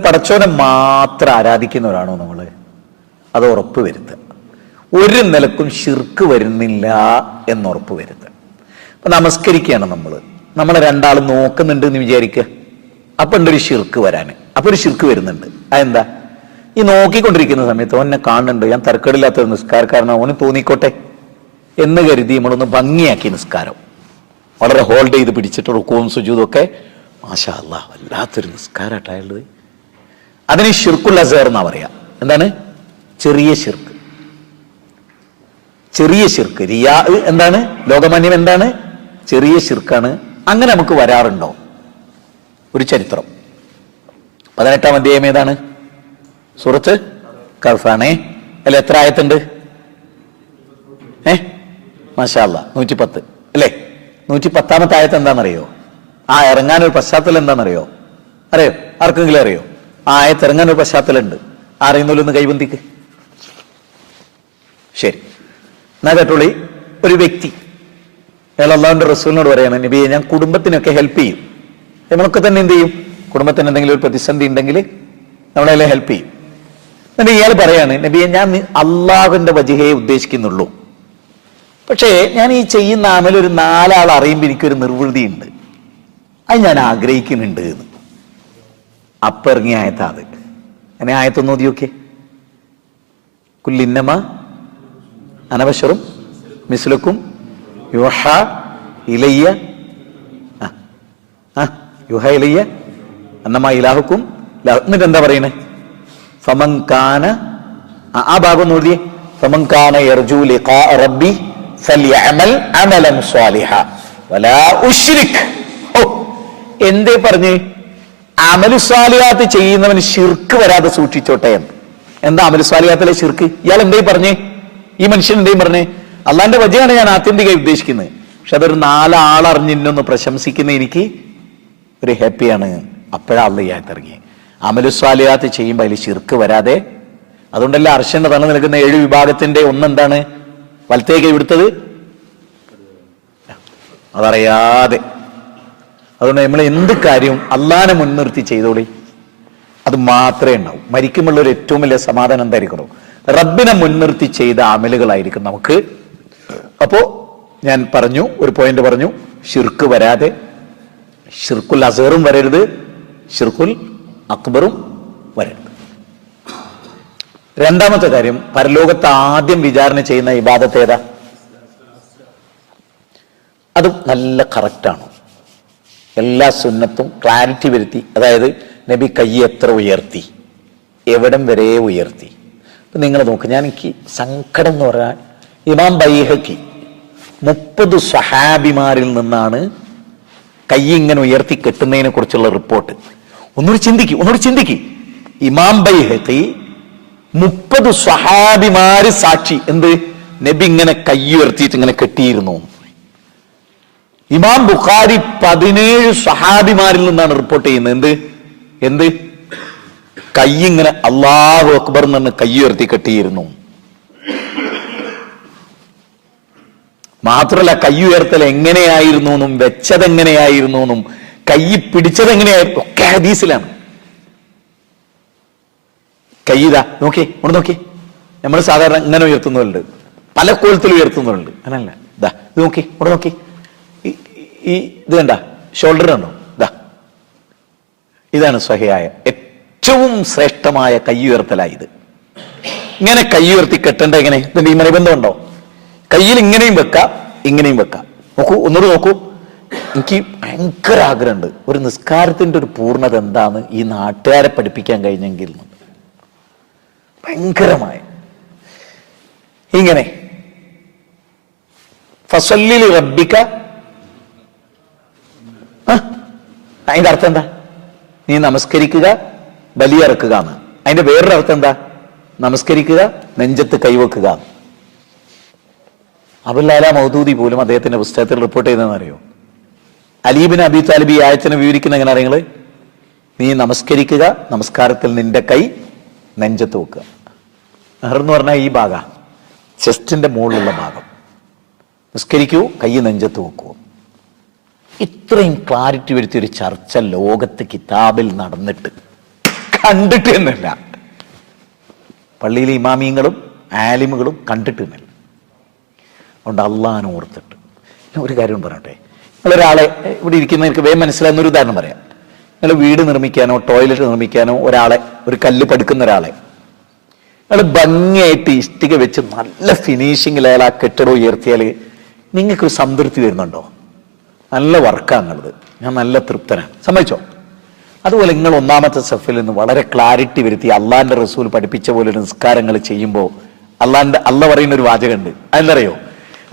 പടച്ചോനെ മാത്രം ആരാധിക്കുന്നവരാണോ നമ്മൾ? അത് ഉറപ്പ് വരുത്തുക. ഒരു നിലക്കും ശിർക്ക് വരുന്നില്ല എന്നുറപ്പ് വരുത്തുക. അപ്പൊ നമസ്കരിക്കുകയാണ് നമ്മളെ രണ്ടാളും നോക്കുന്നുണ്ട് എന്ന് വിചാരിക്കുക. അപ്പൊ ഉണ്ടൊരു ശിർക്ക് വരാൻ, അപ്പൊ ഒരു ശിർക്ക് വരുന്നുണ്ട്. അതെന്താ? ഈ നോക്കിക്കൊണ്ടിരിക്കുന്ന സമയത്ത് ഓനെ കാണുന്നുണ്ട്, ഞാൻ തർക്കടില്ലാത്ത ഒരു നിസ്കാരക്കാരനാണ്, ഓന് തോന്നിക്കോട്ടെ എന്ന് കരുതി നമ്മളൊന്ന് ഭംഗിയാക്കി നിസ്കാരം വളരെ ഹോൾഡ് ചെയ്ത് പിടിച്ചിട്ട് റുക്കൂം സുജൂദും ഒക്കെ മാഷാ അല്ലാഹ് വല്ലാത്തൊരു നിസ്കാരമായിട്ടുള്ളത്. അതിന് ശിർക്കുൽ അസ്ഗർ എന്നാ പറയാ. എന്താണ്? ചെറിയ ശിർക്ക്. ചെറിയ ശിർക്ക്. റിയാ എന്താണ്? ലോകമാന്യം എന്താണ്? ചെറിയ ശിർക്കാണ്. അങ്ങനെ നമുക്ക് വരാറുണ്ടോ? ഒരു ചരിത്രം. 18-ാം അധ്യായം ഏതാണ്? സൂറത്ത് കഹ്ഫാണേ. അല്ല, എത്ര ആയത്തുണ്ട്? മാഷാ അല്ലാഹ് 110 അല്ലേ? 110-ാമത്തെ ആയത്ത് എന്താണെന്നറിയോ? ആ ഇറങ്ങാനൊരു പശ്ചാത്തലം എന്താണെന്നറിയോ? അറിയോ? ആർക്കെങ്കിലും അറിയോ? ആ ആയത്ത് ഇറങ്ങാനൊരു പശ്ചാത്തലം ഉണ്ട്. അറിയുന്നൊന്ന് കൈബന്ധിക്ക്. ശരി, എന്നാ കേട്ടോളി. ഒരു വ്യക്തി അയാൾ അള്ളാഹുവിന്റെ റസൂലിനോട് പറയാണ്, നബിയെ ഞാൻ കുടുംബത്തിനൊക്കെ ഹെൽപ്പ് ചെയ്യും. നമ്മളൊക്കെ തന്നെ എന്ത് ചെയ്യും? കുടുംബത്തിന് എന്തെങ്കിലും ഒരു പ്രതിസന്ധി ഉണ്ടെങ്കിൽ നമ്മളെല്ലാം ഹെൽപ്പ് ചെയ്യും. എന്നിട്ട് ഇയാൾ പറയാണ്, നബിയെ ഞാൻ അള്ളാഹുവിന്റെ വജ്ഹയെ ഉദ്ദേശിക്കുന്നുള്ളൂ, പക്ഷേ ഞാൻ ഈ ചെയ്യുന്ന അമൽ ഒരു 4 ആൾ അറിയുമ്പോൾ എനിക്കൊരു നിർവൃതിയുണ്ട്, അത് ഞാൻ ആഗ്രഹിക്കുന്നുണ്ട് എന്ന്. അപ്പിറങ്ങിയ ആയത്താ അത്. എന്നെ ആയത്തൊന്ന് ഓതിയൊക്കെ. കുല്ലിന്നമ അനബശറും മിസ്ലുക്കും യുഹ ഇലയ്യ യുഹ ഇലയ്യ അന്നമ ഇലാഹുക്കും. എന്നിട്ട് എന്താ പറയണേ? ഫമൻകാന, ആ ഭാഗം ഒന്ന് ഓതിയേ. ഫമൻകാന യർജു ലിഖാ റബ്ബി ഫൽയഅമൽ അമലൻ സ്വാലിഹ വലാ ഉശ്രിക്. ഓ, എന്തേ പറഞ്ഞേ? അമലു സ്വാലിഹാത്ത് ചെയ്യുന്നവൻ ശിർക്ക് വരാതെ സൂക്ഷിച്ചോട്ടെ. എന്താ അമലു സ്വാലിഹാത്തിലെ ശിർക്ക്? ഇയാൾ എന്തേ പറഞ്ഞേ? ഈ മനുഷ്യൻ എന്തേ പറഞ്ഞേ? അള്ളാന്റെ വജയാണ് ഞാൻ ആത്യന്തികമായി ഉദ്ദേശിക്കുന്നത്. പക്ഷെ അതൊരു 4 ആളറിഞ്ഞിന്നൊന്ന് പ്രശംസിക്കുന്ന എനിക്ക് ഒരു ഹാപ്പിയാണ്. അപ്പോഴാ അള്ള ഈ ആയത്ത് ഇറങ്ങി. അമലു സ്വാലിഹാത്ത് ചെയ്യുമ്പോൾ അതിൽ ശിർക്ക് വരാതെ. അതുകൊണ്ടല്ല അർശന്റെ തണൽ നിൽക്കുന്ന 7 വിഭാഗത്തിന്റെ ഒന്നെന്താണ്? വലത്തേക്ക് എടുത്തത് അതറിയാതെ. അതുകൊണ്ട് നമ്മൾ എന്ത് കാര്യവും അള്ളാനെ മുൻനിർത്തി ചെയ്തോളി, അത് മാത്രമേ ഉണ്ടാവും. മരിക്കുമ്പോൾ ഒരു ഏറ്റവും വലിയ സമാധാനം എന്തായിരിക്കണം? റബ്ബിനെ മുൻനിർത്തി ചെയ്ത അമലുകളായിരിക്കും നമുക്ക്. അപ്പോ ഞാൻ പറഞ്ഞു, ഒരു പോയിന്റ് പറഞ്ഞു, ഷിർക്ക് വരാതെ. ഷിർക്കുൽ അസ്ഗറും വരരുത്, ഷിർക്കുൽ അക്ബറും വരരുത്. രണ്ടാമത്തെ കാര്യം, പരലോകത്ത് ആദ്യം വിചാരണ ചെയ്യുന്ന ഇബാദത്ത് ഏതാ? അത് നല്ല കറക്റ്റാണ്. എല്ലാ സുന്നത്തും ക്ലാരിറ്റി വരുത്തി. അതായത് നബി കൈ എത്ര ഉയർത്തി, എവിടം വരെ ഉയർത്തി. ഇപ്പം നിങ്ങൾ നോക്ക്, ഞാൻ എനിക്ക് സങ്കടം എന്ന് പറയാൻ, ഇമാം ബൈഹഖി 30 സ്വഹാബിമാരിൽ നിന്നാണ് കൈ ഇങ്ങനെ ഉയർത്തി കെട്ടുന്നതിനെ കുറിച്ചുള്ള റിപ്പോർട്ട്. ഒന്നുകൂടി ചിന്തിക്ക്. ഇമാം ബൈഹഖി 30 സ്വഹാബിമാര് സാക്ഷി. എന്ത്? നബി ഇങ്ങനെ കൈ ഉയർത്തിയിട്ട് ഇങ്ങനെ കെട്ടിയിരുന്നു. ഇമാം ബുഖാരി 17 സ്വഹാബിമാരിൽ നിന്നാണ് റിപ്പോർട്ട് ചെയ്യുന്നത്. എന്ത്? കൈ ഇങ്ങനെ അല്ലാഹു അക്ബർ എന്ന് കൈ ഉയർത്തി കെട്ടിയിരുന്നു. മാത്രമല്ല, കൈ ഉയർത്തൽ എങ്ങനെയായിരുന്നു എന്നും വെച്ചത് എങ്ങനെയായിരുന്നു എന്നും കൈ പിടിച്ചത് എങ്ങനെയായിരുന്നു ഒക്കെ ഹദീസിലാണ്. കൈ ഇതാ നോക്കി, ഒന്ന് നോക്കി. നമ്മൾ സാധാരണ ഇങ്ങനെ ഉയർത്തുന്നവരുണ്ട്, പല കോലത്തിൽ ഉയർത്തുന്നവരുണ്ട്. അങ്ങനല്ല, ഇതാ ഇത് നോക്കി, ഇവിടെ നോക്കി. ഈ ഇത് കണ്ട, ഷോൾഡർ കണ്ടോ? ഇതാണ് സ്വഹിയായ ഏറ്റവും ശ്രേഷ്ഠമായ കൈ ഉയർത്തലായത്. ഇങ്ങനെ കൈ ഉയർത്തി കെട്ടേണ്ട എങ്ങനെ? ഇതിന്റെ ഈ മണിബന്ധം ഉണ്ടോ? കയ്യിൽ ഇങ്ങനെയും വെക്കാം, ഇങ്ങനെയും വെക്കാം. നോക്കൂ, ഒന്നുകൂടി നോക്കൂ. എനിക്ക് ഭയങ്കര ആഗ്രഹമുണ്ട്, ഒരു നിസ്കാരത്തിന്റെ ഒരു പൂർണ്ണത എന്താന്ന് ഈ നാട്ടുകാരെ പഠിപ്പിക്കാൻ കഴിഞ്ഞെങ്കിൽ. ഭയങ്കരമായ ഇങ്ങനെ ഫസല്ലി റബ്ബിക. അതിന്റെ അർത്ഥം എന്താ? നീ നമസ്കരിക്കുക, ബലിയിറക്കുക എന്ന്. അതിന്റെ വേറൊരു അർത്ഥം എന്താ? നമസ്കരിക്കുക, നെഞ്ചത്ത് കൈവെക്കുക. അബുൽ അല മൗദൂദി പോലും അദ്ദേഹത്തിന്റെ പുസ്തകത്തിൽ റിപ്പോർട്ട് ചെയ്തതെന്ന് അറിയോ? അലീബിൻ അബി താലിബ് ഈ ആയത്തിനെ വിവരിക്കുന്ന എങ്ങനെ അറിയങ്ങള്? നീ നമസ്കരിക്കുക, നമസ്കാരത്തിൽ നിന്റെ കൈ നെഞ്ചത്ത് വെക്കുക. എന്ന് പറഞ്ഞാൽ ഈ ഭാഗം, ചെസ്റ്റിന്റെ മുകളിലുള്ള ഭാഗം. നിസ്കരിക്കൂ, കൈ നെഞ്ചത്ത് വെക്കൂ. ഇത്രയും ക്ലാരിറ്റി വരുത്തിയ ഒരു ചർച്ച ലോകത്ത് കിതാബിൽ നടന്നിട്ട് കണ്ടിട്ട് എന്നില്ല. പള്ളിയിലെ ഇമാമിയങ്ങളും ആലിമുകളും കണ്ടിട്ട് എന്നില്ല. അതുകൊണ്ട് അള്ളാഹനെ ഓർത്തിട്ട് ഞാൻ ഒരു കാര്യം പറയട്ടെ. നിങ്ങളൊരാളെ, ഇവിടെ ഇരിക്കുന്നവർക്ക് വേഗം മനസ്സിലാകുന്ന ഒരു ഉദാഹരണം പറയാം. നിങ്ങൾ വീട് നിർമ്മിക്കാനോ ടോയ്ലറ്റ് നിർമ്മിക്കാനോ ഒരാളെ, ഒരു കല്ല് പടുക്കുന്ന ഒരാളെ നിങ്ങൾ ഭംഗിയായിട്ട് ഇഷ്ടിക വെച്ച് നല്ല ഫിനിഷിങ്ങിൽ അയാൾ ആ കെട്ടിടം ഉയർത്തിയാൽ നിങ്ങൾക്കൊരു സംതൃപ്തി വരുന്നുണ്ടോ? നല്ല വർക്കാണുള്ളത്, ഞാൻ നല്ല തൃപ്തനാണ്, സമ്മതിച്ചോ? അതുപോലെ നിങ്ങൾ ഒന്നാമത്തെ സഫിൽ നിന്ന് വളരെ ക്ലാരിറ്റി വരുത്തി അള്ളാന്റെ റസൂൽ പഠിപ്പിച്ച പോലെ ഒരു നിസ്കാരങ്ങൾ ചെയ്യുമ്പോൾ അള്ള പറയുന്ന ഒരു വാചകമുണ്ട്. അതെന്തറിയോ?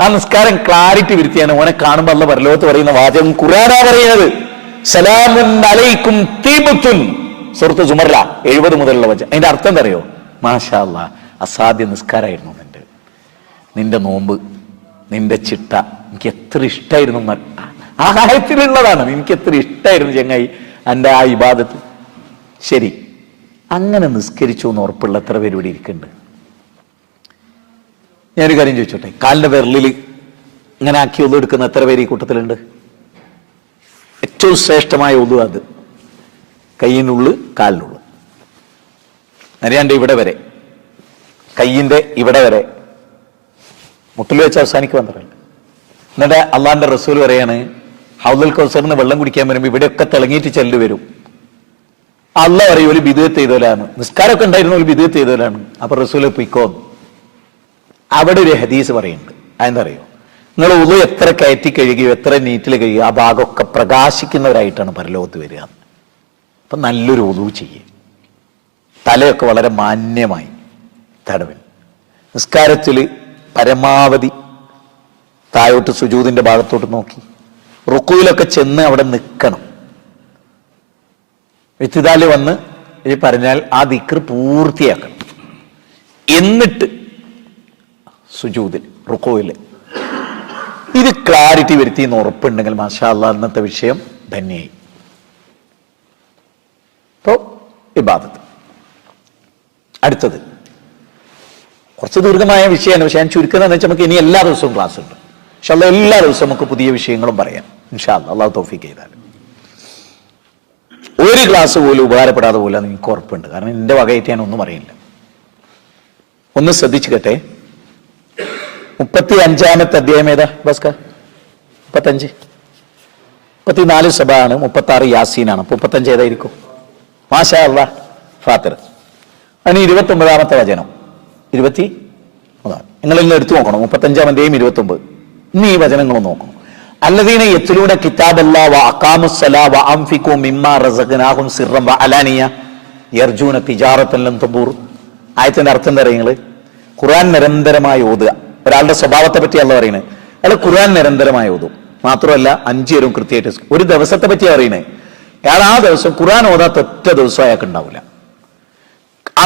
ആ നിസ്കാരം ക്ലാരിറ്റി വരുത്തിയാണ് ഓനെ കാണുമ്പോൾ അള്ള പരലോകത്ത് പറയുന്ന വാചകം ഖുർആനാ പറയുന്നത്. സലാമുൻ അലൈക്കും തീബത്തുൻ, സൂറത്ത് സുമറില 70 മുതലുള്ള വചനം. അതിന്റെ അർത്ഥം എന്തറിയോ? മാഷാ അല്ലാഹ്, അസാധ്യ നിസ്കാരമായിരുന്നു നിന്റെ നോമ്പ്, നിന്റെ ചിട്ട, എനിക്ക് എത്ര ഇഷ്ടമായിരുന്നു. ആ ആയത്തിലുള്ളതാണ്. എനിക്ക് എത്ര ഇഷ്ടമായിരുന്നു ചങ്ങായി എൻ്റെ ആ ഇബാദത്ത്. ശരി, അങ്ങനെ നിസ്കരിച്ചു എന്ന് ഉറപ്പുള്ള എത്ര പേര് ഇവിടെ ഇരിക്കുന്നുണ്ട്? ഞാനൊരു കാര്യം ചോദിച്ചോട്ടെ, കാലിന്റെ വിരലിൽ ഇങ്ങനെ ആക്കി ഒതു എടുക്കുന്ന എത്ര പേര് ഈ കൂട്ടത്തിലുണ്ട്? ഏറ്റവും ശ്രേഷ്ഠമായ ഒതു അത് കയ്യിനുള്ളു, കാലിനുള്ളു. അറിയാണ്ട് ഇവിടെ വരെ, കയ്യിന്റെ ഇവിടെ വരെ മുട്ടിൽ വെച്ച് അവസാനിക്ക് വന്നിട്ടില്ല. എന്നിട്ട് അള്ളാന്റെ റസൂൽ പറയാണ്, ഹൗദുൽ കൗസറിന് വെള്ളം കുടിക്കാൻ വരുമ്പോൾ ഇവിടെയൊക്കെ തിളങ്ങിയിട്ട് ചെല്ലു വരും. അള്ള പറയും ഒരു ബിദഅത്ത് ചെയ്തോലാണ്, നിസ്കാരമൊക്കെ ഉണ്ടായിരുന്ന ഒരു ബിദഅത്ത് ചെയ്തോലാണ്. അപ്പൊ റസൂല് പൊയ്ക്കോ. അവിടെ ഒരു ഹദീസ് പറയുന്നുണ്ട്. അതെന്താ അറിയോ? നിങ്ങൾ ഉളു എത്ര കയറ്റി കഴുകിയോ എത്ര നീറ്റിൽ കഴുകിയോ ആ ഭാഗമൊക്കെ പ്രകാശിക്കുന്നവരായിട്ടാണ് പരലോകത്ത് വരിക. അപ്പൊ നല്ലൊരു ഉളു ചെയ്യേ, തലയൊക്കെ വളരെ മാന്യമായി തടവൻ. നിസ്കാരത്തിൽ പരമാവധി താഴോട്ട് സുജൂദിന്റെ ഭാഗത്തോട്ട് നോക്കി റുക്കുവിലൊക്കെ ചെന്ന് അവിടെ നിൽക്കണം. ഇത്തിദാല് വന്ന് ഈ പറഞ്ഞാൽ ആ ദിക്ർ പൂർത്തിയാക്കണം. എന്നിട്ട് സുജൂദിൽ റുക്കുവില് ഇത് ക്ലാരിറ്റി വരുത്തിയെന്ന് ഉറപ്പുണ്ടെങ്കിൽ മാഷാ അല്ലാഹ് അന്നത്തെ വിഷയം ധന്യായി. ഇപ്പോ ഇബാദത്ത്. അടുത്തത് കുറച്ച് ദീർഘമായ വിഷയമാണ്, പക്ഷെ ഞാൻ ചുരുക്കുന്നതെന്ന് വെച്ചാൽ നമുക്ക് ഇനി എല്ലാ ദിവസവും ക്ലാസ് ഉണ്ട്. ഇൻഷാ അല്ലാഹ് എല്ലാ ദിവസവും നമുക്ക് പുതിയ വിഷയങ്ങളും പറയാം ഇൻഷാ അല്ലാഹ്, അല്ലാഹു തൗഫീഖ് ചെയ്താൽ. ഒരു ക്ലാസ് പോലും ഉപകാരപ്പെടാതെ പോലെ നിങ്ങൾക്ക് ഉറപ്പുണ്ട്. കാരണം എന്റെ വകയായിട്ട് ഞാൻ ഒന്നും അറിയില്ല. ഒന്ന് ശ്രദ്ധിച്ചുകട്ടെ. 35-ാമത്തെ അധ്യായം ഏതാ ഭാസ്കർ? 35. 34 സബാണ്, 36 യാസീനാണ്. 35 ഏതായിരിക്കും? മാഷാ അല്ലാഹ് ഫാത്തിർ. അതിന് 29-ാമത്തെ വചനം 20 നിങ്ങളെല്ലാം എടുത്തു നോക്കണം. 35-ാം അധ്യായം 29. ഇന്ന് ഈ വചനങ്ങൾ നോക്കണം. അല്ലദീന യത്ലൂന കിതാബല്ലാഹി വ അഖാമുസ്സലാ വ അൻഫിഖൂ മിമ്മാ റസഖ്നാഹും സിർറൻ വ അലാനിയ യർജൂന തിജാറത്തൻ ലൻ തബൂർ. ആയത്തിന്റെ അർത്ഥം എന്താ അറിയുന്നത്? ഖുർആൻ നിരന്തരമായി ഓതുക. ഒരാളുടെ സ്വഭാവത്തെ പറ്റി അല്ല പറയുന്നത്. അയാൾ ഖുർആൻ നിരന്തരമായി ഓതും. മാത്രമല്ല 5 നേരവും കൃത്യമായിട്ട്. ഒരു ദിവസത്തെ പറ്റിയാ പറയുന്നത്. അയാൾ ആ ദിവസം ഖുർആൻ ഓതാത്ത ഒറ്റ ദിവസം അയാൾക്ക് ഉണ്ടാവില്ല.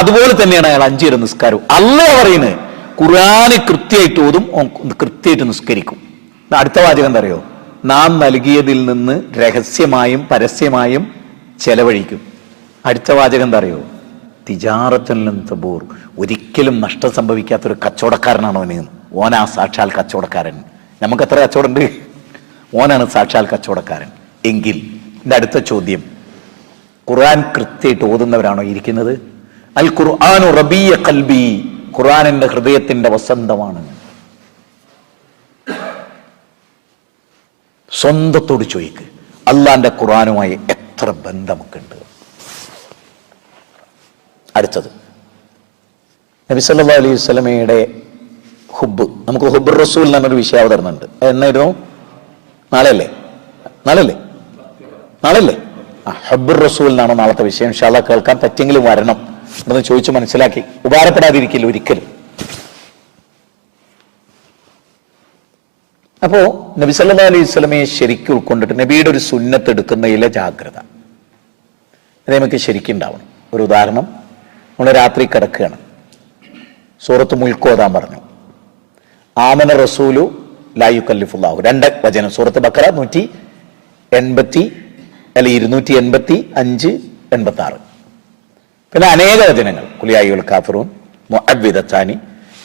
അതുപോലെ തന്നെയാണ് അയാൾ 5 നേരം നിസ്കാരവും. അല്ലാഹ് പറയുന്നത് ഖുർആന് കൃത്യമായിട്ട് ഓതും, കൃത്യമായിട്ട് നിസ്കരിക്കും. അടുത്ത വാചകം എന്താ അറിയോ? നാം നൽകിയതിൽ നിന്ന് രഹസ്യമായും പരസ്യമായും ചെലവഴിക്കും. അടുത്ത വാചകം എന്താ അറിയോ? തിജാറത്തുൻ ലൻ തബൂർ. ഒരിക്കലും നഷ്ടം സംഭവിക്കാത്തൊരു കച്ചവടക്കാരനാണ് അവന്. ഓനാ സാക്ഷാൽ കച്ചവടക്കാരൻ. നമുക്ക് എത്ര കച്ചവടമുണ്ട്? ഓനാണ് സാക്ഷാൽ കച്ചവടക്കാരൻ. എങ്കിൽ എന്റെ അടുത്ത ചോദ്യം, ഖുർആൻ കൃത്യമായിട്ട് ഓതുന്നവരാണോ ഇരിക്കുന്നത്? അൽ ഖുർആനു റബീയ ഖൽബി. ഖുർആൻ എന്റെ ഹൃദയത്തിന്റെ വസന്തമാണ്. സ്വന്തത്തോട് ചോദിക്ക്, അള്ളാന്റെ ഖുർആനുമായി എത്ര ബന്ധമൊക്കെയുണ്ട്? അടുത്തത് നബി സല്ലല്ലാഹു അലൈഹി വസല്ലമയുടെ ഹുബ്. നമുക്ക് ഹുബ്ബുർ റസൂൽ എന്നൊരു വിഷയം അവതരണുണ്ട്. എന്നായിരുന്നു? നാളെയല്ലേ? ഹുബ്ബുർ റസൂൽ എന്നാണ് നാളത്തെ വിഷയം. ഇൻഷാ അല്ലാഹ് കേൾക്കാൻ പറ്റിയെങ്കിലും വരണം. എന്ന് ചോദിച്ചു മനസ്സിലാക്കി ഉപകാരപ്പെടാതിരിക്കില്ല ഒരിക്കലും. അപ്പോ നബി സല്ലല്ലാഹു അലൈഹി വസല്ലമയെ ശരിക്കും ഉൾക്കൊണ്ടിട്ട് നബിയുടെ ഒരു സുന്നത്ത് എടുക്കുന്നതിലെ ജാഗ്രത അത് നമുക്ക് ശരിക്കും ഉണ്ടാവണം. ഒരു ഉദാഹരണം, നമ്മൾ രാത്രി കിടക്കുകയാണ്, സൂറത്ത് മുൽക്ക് ഓതാൻ പറഞ്ഞു. ആമന റസൂലു ലാ യുകല്ലിഫുല്ലാഹു. 2 വചനം, സൂറത്ത് ബഖറ 285-86. പിന്നെ അനേക വചനങ്ങൾ, ഖുൽ യാ അയ്യുഹൽ കാഫിറൂൻ, മുഅവ്വിദത്താനി.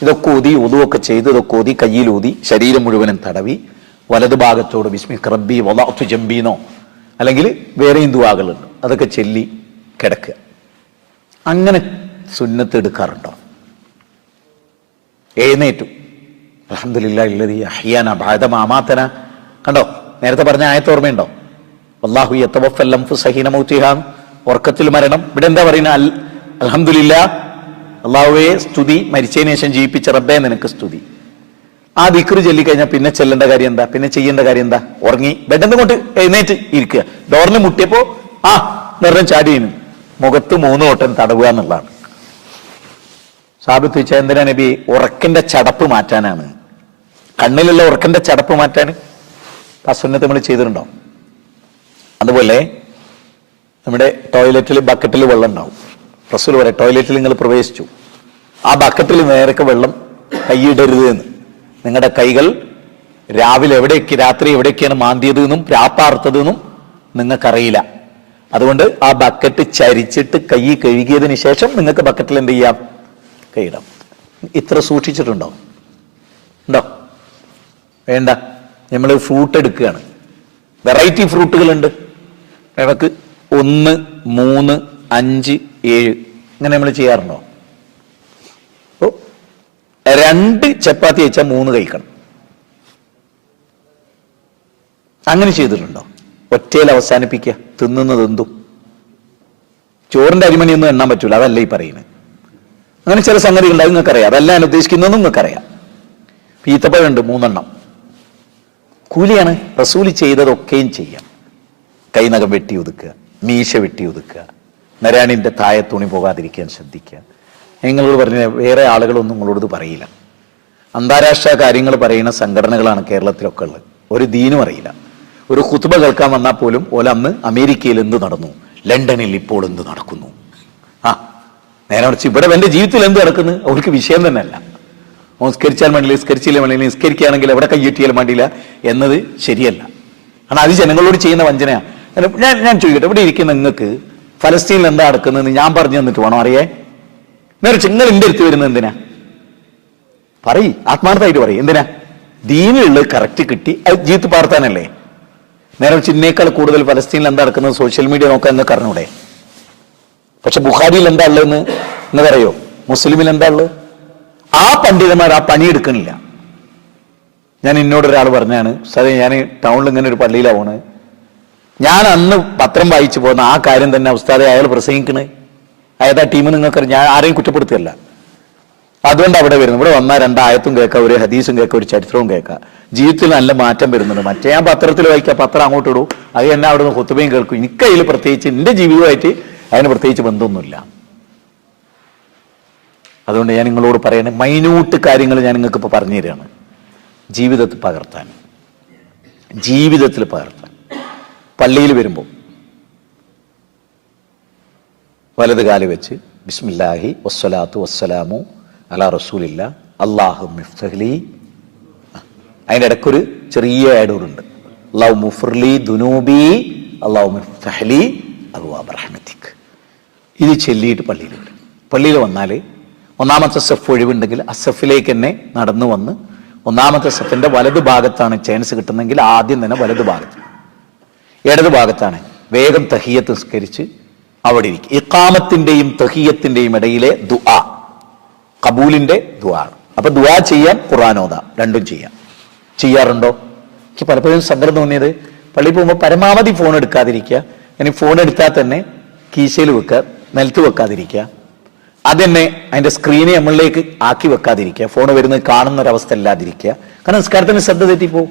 ഇതൊക്കെ ഊതി, ഉദുവൊക്കെ ചെയ്ത് ഇതൊക്കെ ഊതി കയ്യിലൂതി ശരീരം മുഴുവനും തടവി വലതു ഭാഗത്തോട് ബിസ്മിക റബ്ബി വദഅതു ജംബീനോ അല്ലെങ്കിൽ വേറെയും ദുആകളുണ്ട്, അതൊക്കെ ചൊല്ലി കിടക്കുക. അങ്ങനെ സുന്നത്ത് എടുക്കാറുണ്ടോ? എഴുന്നേറ്റു, അൽഹംദുലില്ലാഹി അല്ലദീ അഹ്യാനാ ബഅദ മാ അമാതനാ. കണ്ടോ, നേരത്തെ പറഞ്ഞ ആയത്ത് ഓർമ്മയുണ്ടോ? വല്ലാഹു യതവഫൽ അൻഫുസ ഹീന മൗതിഹാ. ഉറക്കത്തിൽ മരണം. ഇവിടെ എന്താ പറയുന്നത്? അൽഹംദുലില്ലാഹ്, അള്ളാഹുവേ സ്തുതി, മരിച്ചതിന് ശേഷം ജീവിപ്പിച്ച റബ്ബേ നിനക്ക് സ്തുതി. ആ ദിക്ർ ചൊല്ലിക്കഴിഞ്ഞാൽ പിന്നെ ചെല്ലേണ്ട കാര്യം എന്താ? പിന്നെ ചെയ്യേണ്ട കാര്യം എന്താ? ഉറങ്ങി ബെഡെന്ന് കൊണ്ട് എഴുന്നേറ്റ് ഇരിക്കുക. ഡോറിന് മുട്ടിയപ്പോ നിറം ചാടിയിന് മുഖത്ത് 3 വട്ടം തടവുക എന്നുള്ളതാണ്. സാബിത്ത് വെച്ചാൽ എന്തിനാ നബി? ഉറക്കിന്റെ ചടപ്പ് മാറ്റാനാണ്. കണ്ണിലുള്ള ഉറക്കിന്റെ ചടപ്പ് മാറ്റാൻ ആ സുന്നത്ത് നമ്മൾ ചെയ്തിട്ടുണ്ടോ? അതുപോലെ നമ്മുടെ ടോയ്ലറ്റിൽ ബക്കറ്റിൽ വെള്ളം ഉണ്ടാവും. റസൂൽ പറയാം, ടോയ്ലറ്റിൽ നിങ്ങൾ പ്രവേശിച്ചു, ആ ബക്കറ്റിൽ നേരൊക്കെ വെള്ളം കൈയിടരുത് എന്ന്. നിങ്ങളുടെ കൈകൾ രാവിലെ എവിടേക്ക് രാത്രി എവിടേക്കാണ് മാന്തിയതെന്നും പ്രാപ്പാർത്തതെന്നും നിങ്ങൾക്കറിയില്ല. അതുകൊണ്ട് ആ ബക്കറ്റ് ചരിച്ചിട്ട് കൈ കഴുകിയതിന് ശേഷം നിങ്ങൾക്ക് ബക്കറ്റിൽ എന്ത് ചെയ്യാം? കൈയിടാം. ഇത്ര സൂക്ഷിച്ചിട്ടുണ്ടോ? ഉണ്ടോ? വേണ്ട. നമ്മൾ ഫ്രൂട്ട് എടുക്കുകയാണ്, വെറൈറ്റി ഫ്രൂട്ടുകളുണ്ട്. നമുക്ക് 1, 3, 5, 7 ഇങ്ങനെ നമ്മൾ ചെയ്യാറുണ്ടോ? അപ്പോ 2 ചപ്പാത്തി വെച്ചാൽ 3 കഴിക്കണം. അങ്ങനെ ചെയ്തിട്ടുണ്ടോ? ഒറ്റയിൽ അവസാനിപ്പിക്കുക, തിന്നുന്നത് എന്തും. ചോറിന്റെ അരിമണിയൊന്നും എണ്ണാൻ പറ്റൂല, അതല്ല ഈ പറയുന്നത്. അങ്ങനെ ചില സംഗതികൾ അത് നിങ്ങൾക്കറിയാം, അതല്ല ഞാൻ ഉദ്ദേശിക്കുന്നതെന്നും നിങ്ങൾക്കറിയാം. ഈത്തപ്പഴുണ്ട് 3 കൂലിയാണ്. റസൂല് ചെയ്തതൊക്കെയും ചെയ്യാം. കൈനകം വെട്ടി ഒതുക്കുക, മീശ വെട്ടി ഒതുക്കുക, നരാണിന്റെ താഴെ തുണി പോകാതിരിക്കാൻ ശ്രദ്ധിക്കുക. നിങ്ങളോട് പറഞ്ഞ വേറെ ആളുകളൊന്നും നിങ്ങളോട് പറയില്ല. അന്താരാഷ്ട്ര കാര്യങ്ങൾ പറയുന്ന സംഘടനകളാണ് കേരളത്തിലൊക്കെ ഉള്ളത്. ഒരു ദീനും അറിയില്ല. ഒരു ഖുത്ബ കേൾക്കാൻ വന്നാൽ പോലും ഓല അന്ന് അമേരിക്കയിൽ എന്ത് നടന്നു, ലണ്ടനിൽ ഇപ്പോൾ എന്ത് നടക്കുന്നു, നേരെ മറിച്ച് ഇവിടെ എൻ്റെ ജീവിതത്തിൽ എന്ത് നടക്കുന്നു അവർക്ക് വിഷയം തന്നെ അല്ല. നിസ്കരിച്ചാൽ വേണ്ടില്ല, നിസ്കരിച്ചില്ല വേണ്ടില്ല, നിസ്കരിക്കുകയാണെങ്കിൽ എവിടെ കയ്യെട്ടിയാലും വേണ്ടില്ല എന്നത് ശരിയല്ല. കാരണം അത് ജനങ്ങളോട് ചെയ്യുന്ന വഞ്ചനയാണ്. ഞാൻ ചോദിക്കട്ടെ, ഇവിടെ ഇരിക്കുന്ന നിങ്ങൾക്ക് ഫലസ്തീനിൽ എന്താ നടക്കുന്നതെന്ന് ഞാൻ പറഞ്ഞു തന്നിട്ട് വേണം അറിയേ? നേരെ നിങ്ങൾ എൻ്റെ അടുത്ത് വരുന്നത് എന്തിനാ? പറയ്, ആത്മാർത്ഥമായിട്ട് പറയും. എന്തിനാ? ദീനുള്ളത് കറക്റ്റ് കിട്ടി അത് ജീവിതത്തിൽ പാർത്താനല്ലേ. നേരെ ചിന്നേക്കാൾ കൂടുതൽ ഫലസ്തീനിൽ എന്താ നടക്കുന്നത് സോഷ്യൽ മീഡിയ നോക്കാൻ നിങ്ങൾക്ക് അറിഞ്ഞൂടെ? പക്ഷെ ബുഖാരിയിൽ എന്താ ഉള്ളതെന്ന് എന്നറിയോ? മുസ്ലിമിൽ എന്താ ഉള്ളത്? ആ പണ്ഡിതന്മാർ ആ പണിയെടുക്കണില്ല. ഞാൻ എന്നോടൊരാൾ പറഞ്ഞാണ്, സാറേ ഞാൻ ടൗണിൽ ഇങ്ങനെ ഒരു പള്ളിയിലാണ് പോണ്, ഞാൻ അന്ന് പത്രം വായിച്ചു പോകുന്ന ആ കാര്യം തന്നെ ഉസ്താദെ അയാൾ പ്രസംഗിക്കണേ. ഏതാ ടീം നിങ്ങൾക്ക്? ഞാൻ ആരെയും കുറ്റപ്പെടുത്തുകയല്ല. അതുകൊണ്ട് അവിടെ വരുന്നു. ഇവിടെ വന്നാൽ 2 ആയത്തും കേൾക്കാം, ഒരു ഹദീസും കേൾക്കാം, ഒരു ചരിത്രവും കേൾക്കാം. ജീവിതത്തിൽ നല്ല മാറ്റം വരുന്നുണ്ട്. മറ്റേ ഞാൻ പത്രത്തിൽ വായിക്കാം, പത്രം അങ്ങോട്ട് ഇടൂ, അത് എന്നെ അവിടെ നിന്ന് ഖുത്ബയും കേൾക്കും. എനിക്കതിൽ പ്രത്യേകിച്ച് എൻ്റെ ജീവിതമായിട്ട് അതിന് പ്രത്യേകിച്ച് ബന്ധമൊന്നുമില്ല. അതുകൊണ്ട് ഞാൻ നിങ്ങളോട് പറയണേ, മൈന്യൂട്ട് കാര്യങ്ങൾ ഞാൻ നിങ്ങൾക്ക് ഇപ്പോൾ പറഞ്ഞു തരികയാണ്. ജീവിതത്തിൽ പകർത്താൻ, പള്ളിയിൽ വരുമ്പോൾ വലത് കാല് വെച്ച് ബിസ്മില്ലാഹി വസ്സലാത്തു വസ്സലാമു അലാ റസൂലില്ല അല്ലാഹു മിഫ്തഹ്ലി. അതിൻ്റെ ഇടയ്ക്കൊരു ചെറിയ ആഡൂറുണ്ട്, അല്ലാഹു മുഫ്ർലി ദുനൂബി അല്ലാഹു മിഫ്തഹ്ലി അബ്വാബ റഹ്മതിക്. ഇത് ചൊല്ലിയിട്ട് പള്ളിയിൽ വരും. പള്ളിയിൽ വന്നാൽ ഒന്നാമത്തെ സഫ് ഒഴിവുണ്ടെങ്കിൽ ആ സഫിലേക്ക് തന്നെ നടന്നു വന്ന് ഒന്നാമത്തെ സഫിന്റെ വലതു ഭാഗത്താണ് ചാൻസ് കിട്ടുന്നെങ്കിൽ ആദ്യം തന്നെ വലതു ഭാഗത്ത്, ഇടതു ഭാഗത്താണ് വേഗം തഹിയ്യത്ത് നിസ്കരിച്ച് അവിടെ ഇരിക്കും. ഇഖാമത്തിന്റെയും തഹിയ്യത്തിന്റെയും ഇടയിലെ ദുആ കബൂലിന്റെ ദുആ. അപ്പൊ ദുആ ചെയ്യാൻ ഖുർആൻ ഓതാം, രണ്ടും ചെയ്യാറുണ്ടോ? എനിക്ക് പലപ്പോഴും സങ്കടം തോന്നിയത്, പള്ളിയിൽ പോകുമ്പോൾ പരമാവധി ഫോൺ എടുക്കാതിരിക്കുക. ഇനി ഫോൺ എടുത്താൽ തന്നെ കീശയിൽ വെക്കുക, നിലത്ത് വെക്കാതിരിക്കുക. അതെന്നെ അതിന്റെ സ്ക്രീനെ നമ്മളിലേക്ക് ആക്കി വെക്കാതിരിക്കുക, ഫോൺ വരുന്നത് കാണുന്ന ഒരവസ്ഥ അല്ലാതിരിക്കുക. കാരണം നിസ്കാരത്തിന് ശ്രദ്ധ തെറ്റിപ്പോവും.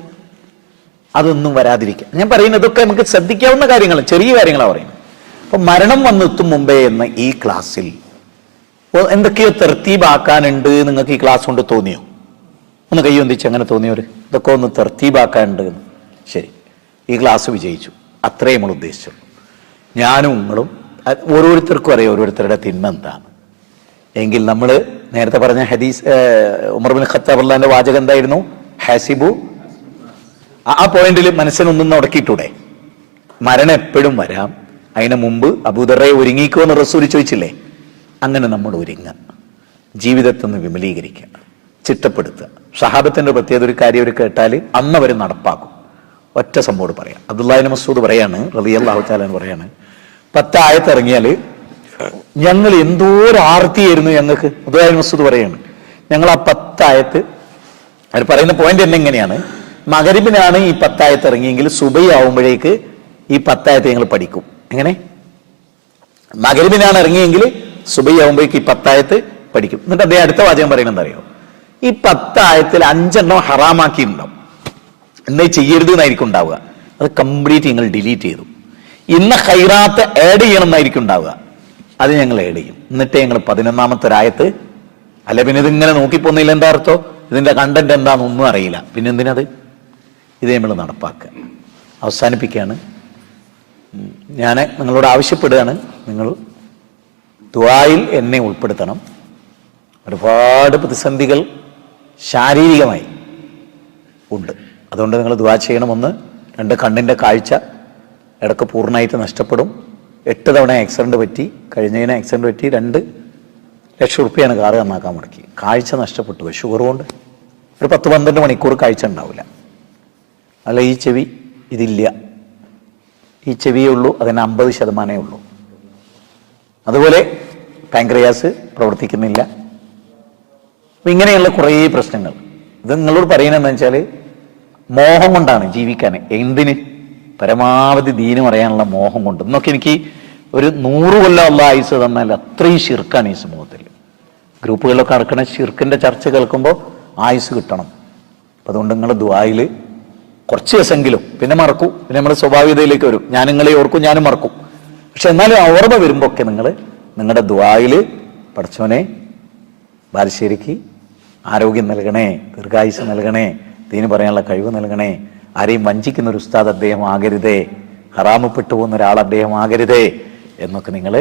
അതൊന്നും വരാതിരിക്കുക. ഞാൻ പറയുന്നത് ഇതൊക്കെ നമുക്ക് ശ്രദ്ധിക്കാവുന്ന കാര്യങ്ങൾ, ചെറിയ കാര്യങ്ങളാണ് പറയുന്നത്. അപ്പൊ മരണം വന്നെത്തും മുമ്പേ എന്ന ഈ ക്ലാസ്സിൽ എന്തൊക്കെയോ തെർത്തീബാക്കാനുണ്ട് നിങ്ങൾക്ക് ഈ ക്ലാസ് കൊണ്ട് തോന്നിയോ? ഒന്ന് കൈയൊന്നിച്ച് അങ്ങനെ തോന്നിയവർ ഇതൊക്കെ ഒന്ന് തെർത്തീബാക്കാനുണ്ട്. ശരി, ഈ ക്ലാസ് വിജയിച്ചു, അത്രയും നമ്മൾ ഉദ്ദേശിച്ചുള്ളൂ. ഞാനും നിങ്ങളും ഓരോരുത്തർക്കും അറിയാം ഓരോരുത്തരുടെ തിന്മ എന്താണ് എങ്കിൽ നമ്മൾ നേരത്തെ പറഞ്ഞ ഹദീസ് ഉമർ ബിൻ ഖത്താബ് റളിയല്ലാഹുവിന്റെ വാചകം എന്തായിരുന്നു? ഹാസിബു. ആ പോയിന്റിൽ മനസ്സിനൊന്നും ഉടക്കിയിട്ടൂടെ? മരണം എപ്പോഴും വരാം, അതിന് മുമ്പ് അബൂദറെ ഒരുങ്ങിക്കോ എന്ന് റസൂൽ ചോദിച്ചില്ലേ? അങ്ങനെ നമ്മൾ ഒരുങ്ങുക, ജീവിതത്തിൽ നിന്ന് വിമലീകരിക്കുക, ചിട്ടപ്പെടുത്തുക. സഹാബത്തിന്റെ പ്രത്യേകത ഒരു കാര്യം അവർ കേട്ടാൽ അന്ന് അവർ നടപ്പാക്കും. ഒറ്റ സംഭവം പറയാം. അബ്ദുല്ലാഹി ഇബ്നു മസ്ഊദ് പറയാണ്, റളിയല്ലാഹു തആല പറയാണ്, 10 ആയത്ത് ഇറങ്ങിയാൽ ഞങ്ങൾ എന്തോ ഒരു ആർത്തിയായിരുന്നു ഞങ്ങൾക്ക്. അബ്ദുല്ലാഹി ഇബ്നു മസ്ഊദ് പറയാണ്, ഞങ്ങൾ ആ 10 ആയത്ത്, അവർ പറയുന്ന പോയിന്റ് തന്നെ എങ്ങനെയാണ്, മഗ്‌രിബിനാണ് ഈ 10 ആയത്ത് ഇറങ്ങിയെങ്കിൽ സുബഹി ആവുമ്പോഴേക്ക് ഈ 10 ആയത്ത് ഞങ്ങൾ പഠിക്കും. എങ്ങനെ? മഗ്‌രിബിനാണ് ഇറങ്ങിയെങ്കിൽ സുബഹി ആവുമ്പോഴേക്ക് ഈ 10 ആയത്ത് പഠിക്കും. എന്നിട്ട് അദ്ദേഹം അടുത്ത വാചകം പറയുന്നത് അറിയോ? ഈ 10 ആയത്തിൽ 5 എണ്ണം ഹറാമാക്കിയിട്ടുണ്ടാവും, എന്നേ ചെയ്യരുത് എന്നായിരിക്കും ഉണ്ടാവുക. അത് കംപ്ലീറ്റ് ഞങ്ങൾ ഡിലീറ്റ് ചെയ്തു. ഇന്ന ഖൈറാത്ത് ആഡ് ചെയ്യണം എന്നായിരിക്കും ഉണ്ടാവുക, അത് ഞങ്ങൾ ആഡ് ചെയ്യും. എന്നിട്ട് ഞങ്ങൾ 11ാമത്തെ ഒരായത്ത്, അല്ല പിന്നെ ഇതിങ്ങനെ നോക്കിപ്പോന്നില്ല, എന്താ അർത്ഥം? ഇതിന്റെ കണ്ടന്റ് എന്താണെന്നൊന്നും അറിയില്ല, പിന്നെ എന്തിനത്? ഇത് നമ്മൾ നടപ്പാക്കുക. അവസാനിപ്പിക്കുകയാണ്. ഞാൻ നിങ്ങളോട് ആവശ്യപ്പെടുകയാണ്, നിങ്ങൾ ദുആയിൽ എന്നെ ഉൾപ്പെടുത്തണം. ഒരുപാട് പ്രതിസന്ധികൾ ശാരീരികമായി ഉണ്ട്, അതുകൊണ്ട് നിങ്ങൾ ദുആ ചെയ്യണം. 1, 2 കണ്ണിൻ്റെ കാഴ്ച ഇടയ്ക്ക് പൂർണ്ണമായിട്ട് നഷ്ടപ്പെടും. 8 തവണ ആക്സിഡന്റ് പറ്റി, കഴിഞ്ഞതിന് ആക്സിഡന്റ് പറ്റി 2 ലക്ഷം റുപ്യാണ് കാറ് നന്നാക്കാൻ മുടക്കി. കാഴ്ച നഷ്ടപ്പെട്ടു പോയി ഷുഗർ കൊണ്ട്. ഒരു 10-12 മണിക്കൂർ കാഴ്ച ഉണ്ടാവില്ല. അല്ല, ഈ ചെവി ഇതില്ല, ഈ ചെവിയേ ഉള്ളൂ, അതിന് 50% ഉള്ളൂ. അതുപോലെ പാൻക്രിയാസ് പ്രവർത്തിക്കുന്നില്ല. അപ്പം ഇങ്ങനെയുള്ള കുറേ പ്രശ്നങ്ങൾ. ഇത് നിങ്ങളോട് പറയുന്നതെന്ന് വെച്ചാൽ മോഹം കൊണ്ടാണ് ജീവിക്കാൻ. എന്തിന്? പരമാവധി ദീന് പറയാനുള്ള മോഹം കൊണ്ട്. എന്നൊക്കെ എനിക്ക് ഒരു 100 കൊല്ലം അള്ളാഹ് ആയുസ് തന്നാൽ അത്രയും ശിർക്കാണ് ഈ സമൂഹത്തിൽ. ഗ്രൂപ്പുകളിലൊക്കെ നടക്കുന്ന ശിർക്കിന്റെ ചർച്ച കേൾക്കുമ്പോൾ ആയുസ് കിട്ടണം. അപ്പം അതുകൊണ്ട് നിങ്ങൾ ദുആയിൽ കുറച്ച് ദിവസമെങ്കിലും, പിന്നെ മറക്കും, പിന്നെ നമ്മൾ സ്വാഭാവികതയിലേക്ക് വരും. ഞാൻ നിങ്ങളെ ഓർക്കും, ഞാനും മറക്കും. പക്ഷെ എന്നാലും ഓർമ്മ വരുമ്പോൾ ഒക്കെ നിങ്ങൾ നിങ്ങളുടെ ദുആയിൽ പടച്ചോനെ ബാലുശ്ശേരിക്ക് ആരോഗ്യം നൽകണേ, ദീർഘായുസ് നൽകണേ, ദീന് പറയാനുള്ള കഴിവ് നൽകണേ, ആരെയും വഞ്ചിക്കുന്ന ഒരു ഉസ്താദ് അദ്ദേഹം ആകരുതേ, ഹറാമപ്പെട്ടു പോകുന്ന ഒരാൾ അദ്ദേഹം ആകരുതേ എന്നൊക്കെ നിങ്ങൾ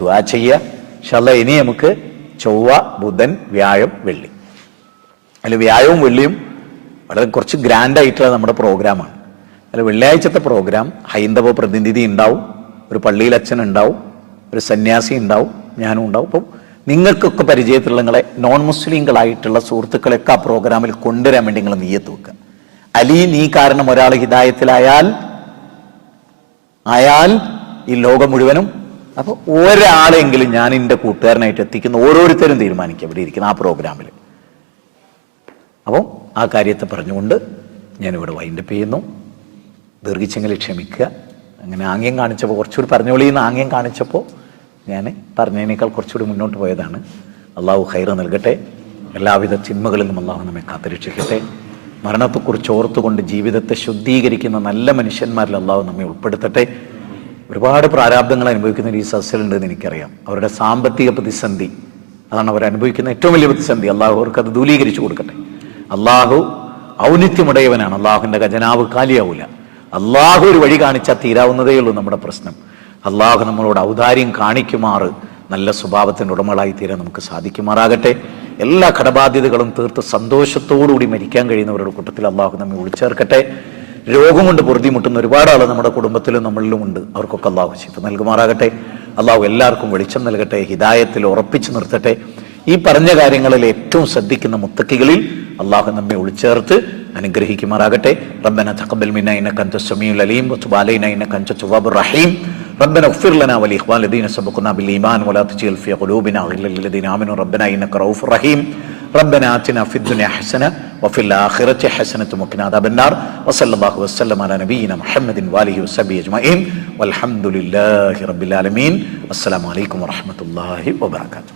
ദുആ ചെയ്യുക. ഇൻഷാ അല്ലാഹ് ഇനി നമുക്ക് ചൊവ്വ, ബുധൻ, വ്യാഴം, വെള്ളി, അതിൽ വ്യാഴവും വെള്ളിയും വളരെ കുറച്ച് ഗ്രാൻഡായിട്ടുള്ള നമ്മുടെ പ്രോഗ്രാമാണ്. അതിൽ വെള്ളിയാഴ്ചത്തെ പ്രോഗ്രാം ഹൈന്ദവ പ്രതിനിധി ഉണ്ടാവും, ഒരു പള്ളിയിൽ അച്ഛൻ ഉണ്ടാവും, ഒരു സന്യാസി ഉണ്ടാവും, ഞാനും ഉണ്ടാവും. അപ്പം നിങ്ങൾക്കൊക്കെ പരിചയത്തിലുള്ള നിങ്ങളെ നോൺ മുസ്ലിങ്ങളായിട്ടുള്ള സുഹൃത്തുക്കളെയൊക്കെ ആ പ്രോഗ്രാമിൽ കൊണ്ടുവരാൻ വേണ്ടി നിങ്ങൾ നിയ്യത്ത് വെക്കുക. അലി നീ കാരണം ഒരാൾ ഹിദായത്തിലായാൽ ഈ ലോകം മുഴുവനും. അപ്പോൾ ഒരാളെങ്കിലും ഞാൻ എൻ്റെ കൂട്ടുകാരനായിട്ട് എത്തിക്കുന്ന ഓരോരുത്തരും തീരുമാനിക്കുക ഇവിടെ ഇരിക്കുന്ന ആ പ്രോഗ്രാമിൽ. അപ്പം ആ കാര്യത്തെ പറഞ്ഞുകൊണ്ട് ഞാനിവിടെ വൈൻഡപ്പ് ചെയ്യുന്നു. ദീർഘിച്ചെങ്കിൽ ക്ഷമിക്കുക. അങ്ങനെ ആംഗ്യം കാണിച്ചപ്പോൾ കുറച്ചുകൂടി പറഞ്ഞോളിന്ന് ആംഗ്യം കാണിച്ചപ്പോൾ ഞാൻ പറഞ്ഞതിനേക്കാൾ കുറച്ചുകൂടി മുന്നോട്ട് പോയതാണ്. അള്ളാഹു ഖൈറ് നൽകട്ടെ. എല്ലാവിധ ചിന്മകളിലും അള്ളാഹു നമ്മെ കാത്തുരക്ഷിക്കട്ടെ. മരണത്തെക്കുറിച്ച് ഓർത്തുകൊണ്ട് ജീവിതത്തെ ശുദ്ധീകരിക്കുന്ന നല്ല മനുഷ്യന്മാരിൽ അള്ളാഹു നമ്മെ ഉൾപ്പെടുത്തട്ടെ. ഒരുപാട് പ്രാരാബ്ദങ്ങൾ അനുഭവിക്കുന്ന ഈ സദസ്സിലുണ്ടെന്ന് എനിക്കറിയാം. അവരുടെ സാമ്പത്തിക പ്രതിസന്ധി, അതാണ് അവരനുഭവിക്കുന്ന ഏറ്റവും വലിയ പ്രതിസന്ധി. അള്ളാഹു അവർക്ക് അത് ദൂരീകരിച്ചു കൊടുക്കട്ടെ. അള്ളാഹു ഔന്നിത്യമുടയവനാണ്. അള്ളാഹുവിൻ്റെ ഖജനാവ് കാലിയാവൂല. അള്ളാഹു ഒരു വഴി കാണിച്ചാൽ തീരാവുന്നതേ ഉള്ളൂ നമ്മുടെ പ്രശ്നം. അള്ളാഹു നമ്മളോട് ഔദാര്യം കാണിക്കുമാറ് നല്ല സ്വഭാവത്തിൻ്റെ ഉടമകളായി തീരാൻ നമുക്ക് സാധിക്കുമാറാകട്ടെ. എല്ലാ കടബാധ്യതകളും തീർത്ത് സന്തോഷത്തോടുകൂടി മരിക്കാൻ കഴിയുന്നവരുടെ കൂട്ടത്തിൽ അള്ളാഹു നമ്മെ വിളിച്ചേർക്കട്ടെ. രോഗം കൊണ്ട് പൊറുതിമുട്ടുന്ന ഒരുപാട് ആൾ നമ്മുടെ കുടുംബത്തിലും നമ്മളിലും ഉണ്ട്. അവർക്കൊക്കെ അള്ളാഹു ശിഫ നൽകുമാറാകട്ടെ. അള്ളാഹു എല്ലാവർക്കും വെളിച്ചം നൽകട്ടെ, ഹിദായത്തിൽ ഉറപ്പിച്ചു നിർത്തട്ടെ. ഈ പറഞ്ഞ കാര്യങ്ങളിൽ ഏറ്റവും ശ്രദ്ധിക്കുന്ന മുത്തക്കികളിൽ അള്ളാഹു നമ്മെ ഉൾച്ചേർത്ത് അനുഗ്രഹിക്കുമാറാകട്ടെ. റബ്ബന തഖബ്ബൽ മിന്നാ ഇന്നക അൻതസ് സമീഉൽ അലീം വതുബ് അലൈനാ ഇന്നക അൻതത് തവ്വാബുർ റഹീം. റബ്ബന ഇഗ്ഫിർ ലനാ വലിഇഖ്വാനിന الذين سبقونا بالإيمان ولا تجعل في قلوبنا غلا للذين آمنوا ربنا إنك رؤوف رحيم. ربنا آتنا في الدنيا حسنة وفي الآخرة حسنة وقنا عذاب النار. وصلى الله وسلم على نبينا محمد وآله وصحبه أجمعين والحمد لله رب العالمين. السلام عليكم ورحمة الله وبركاته.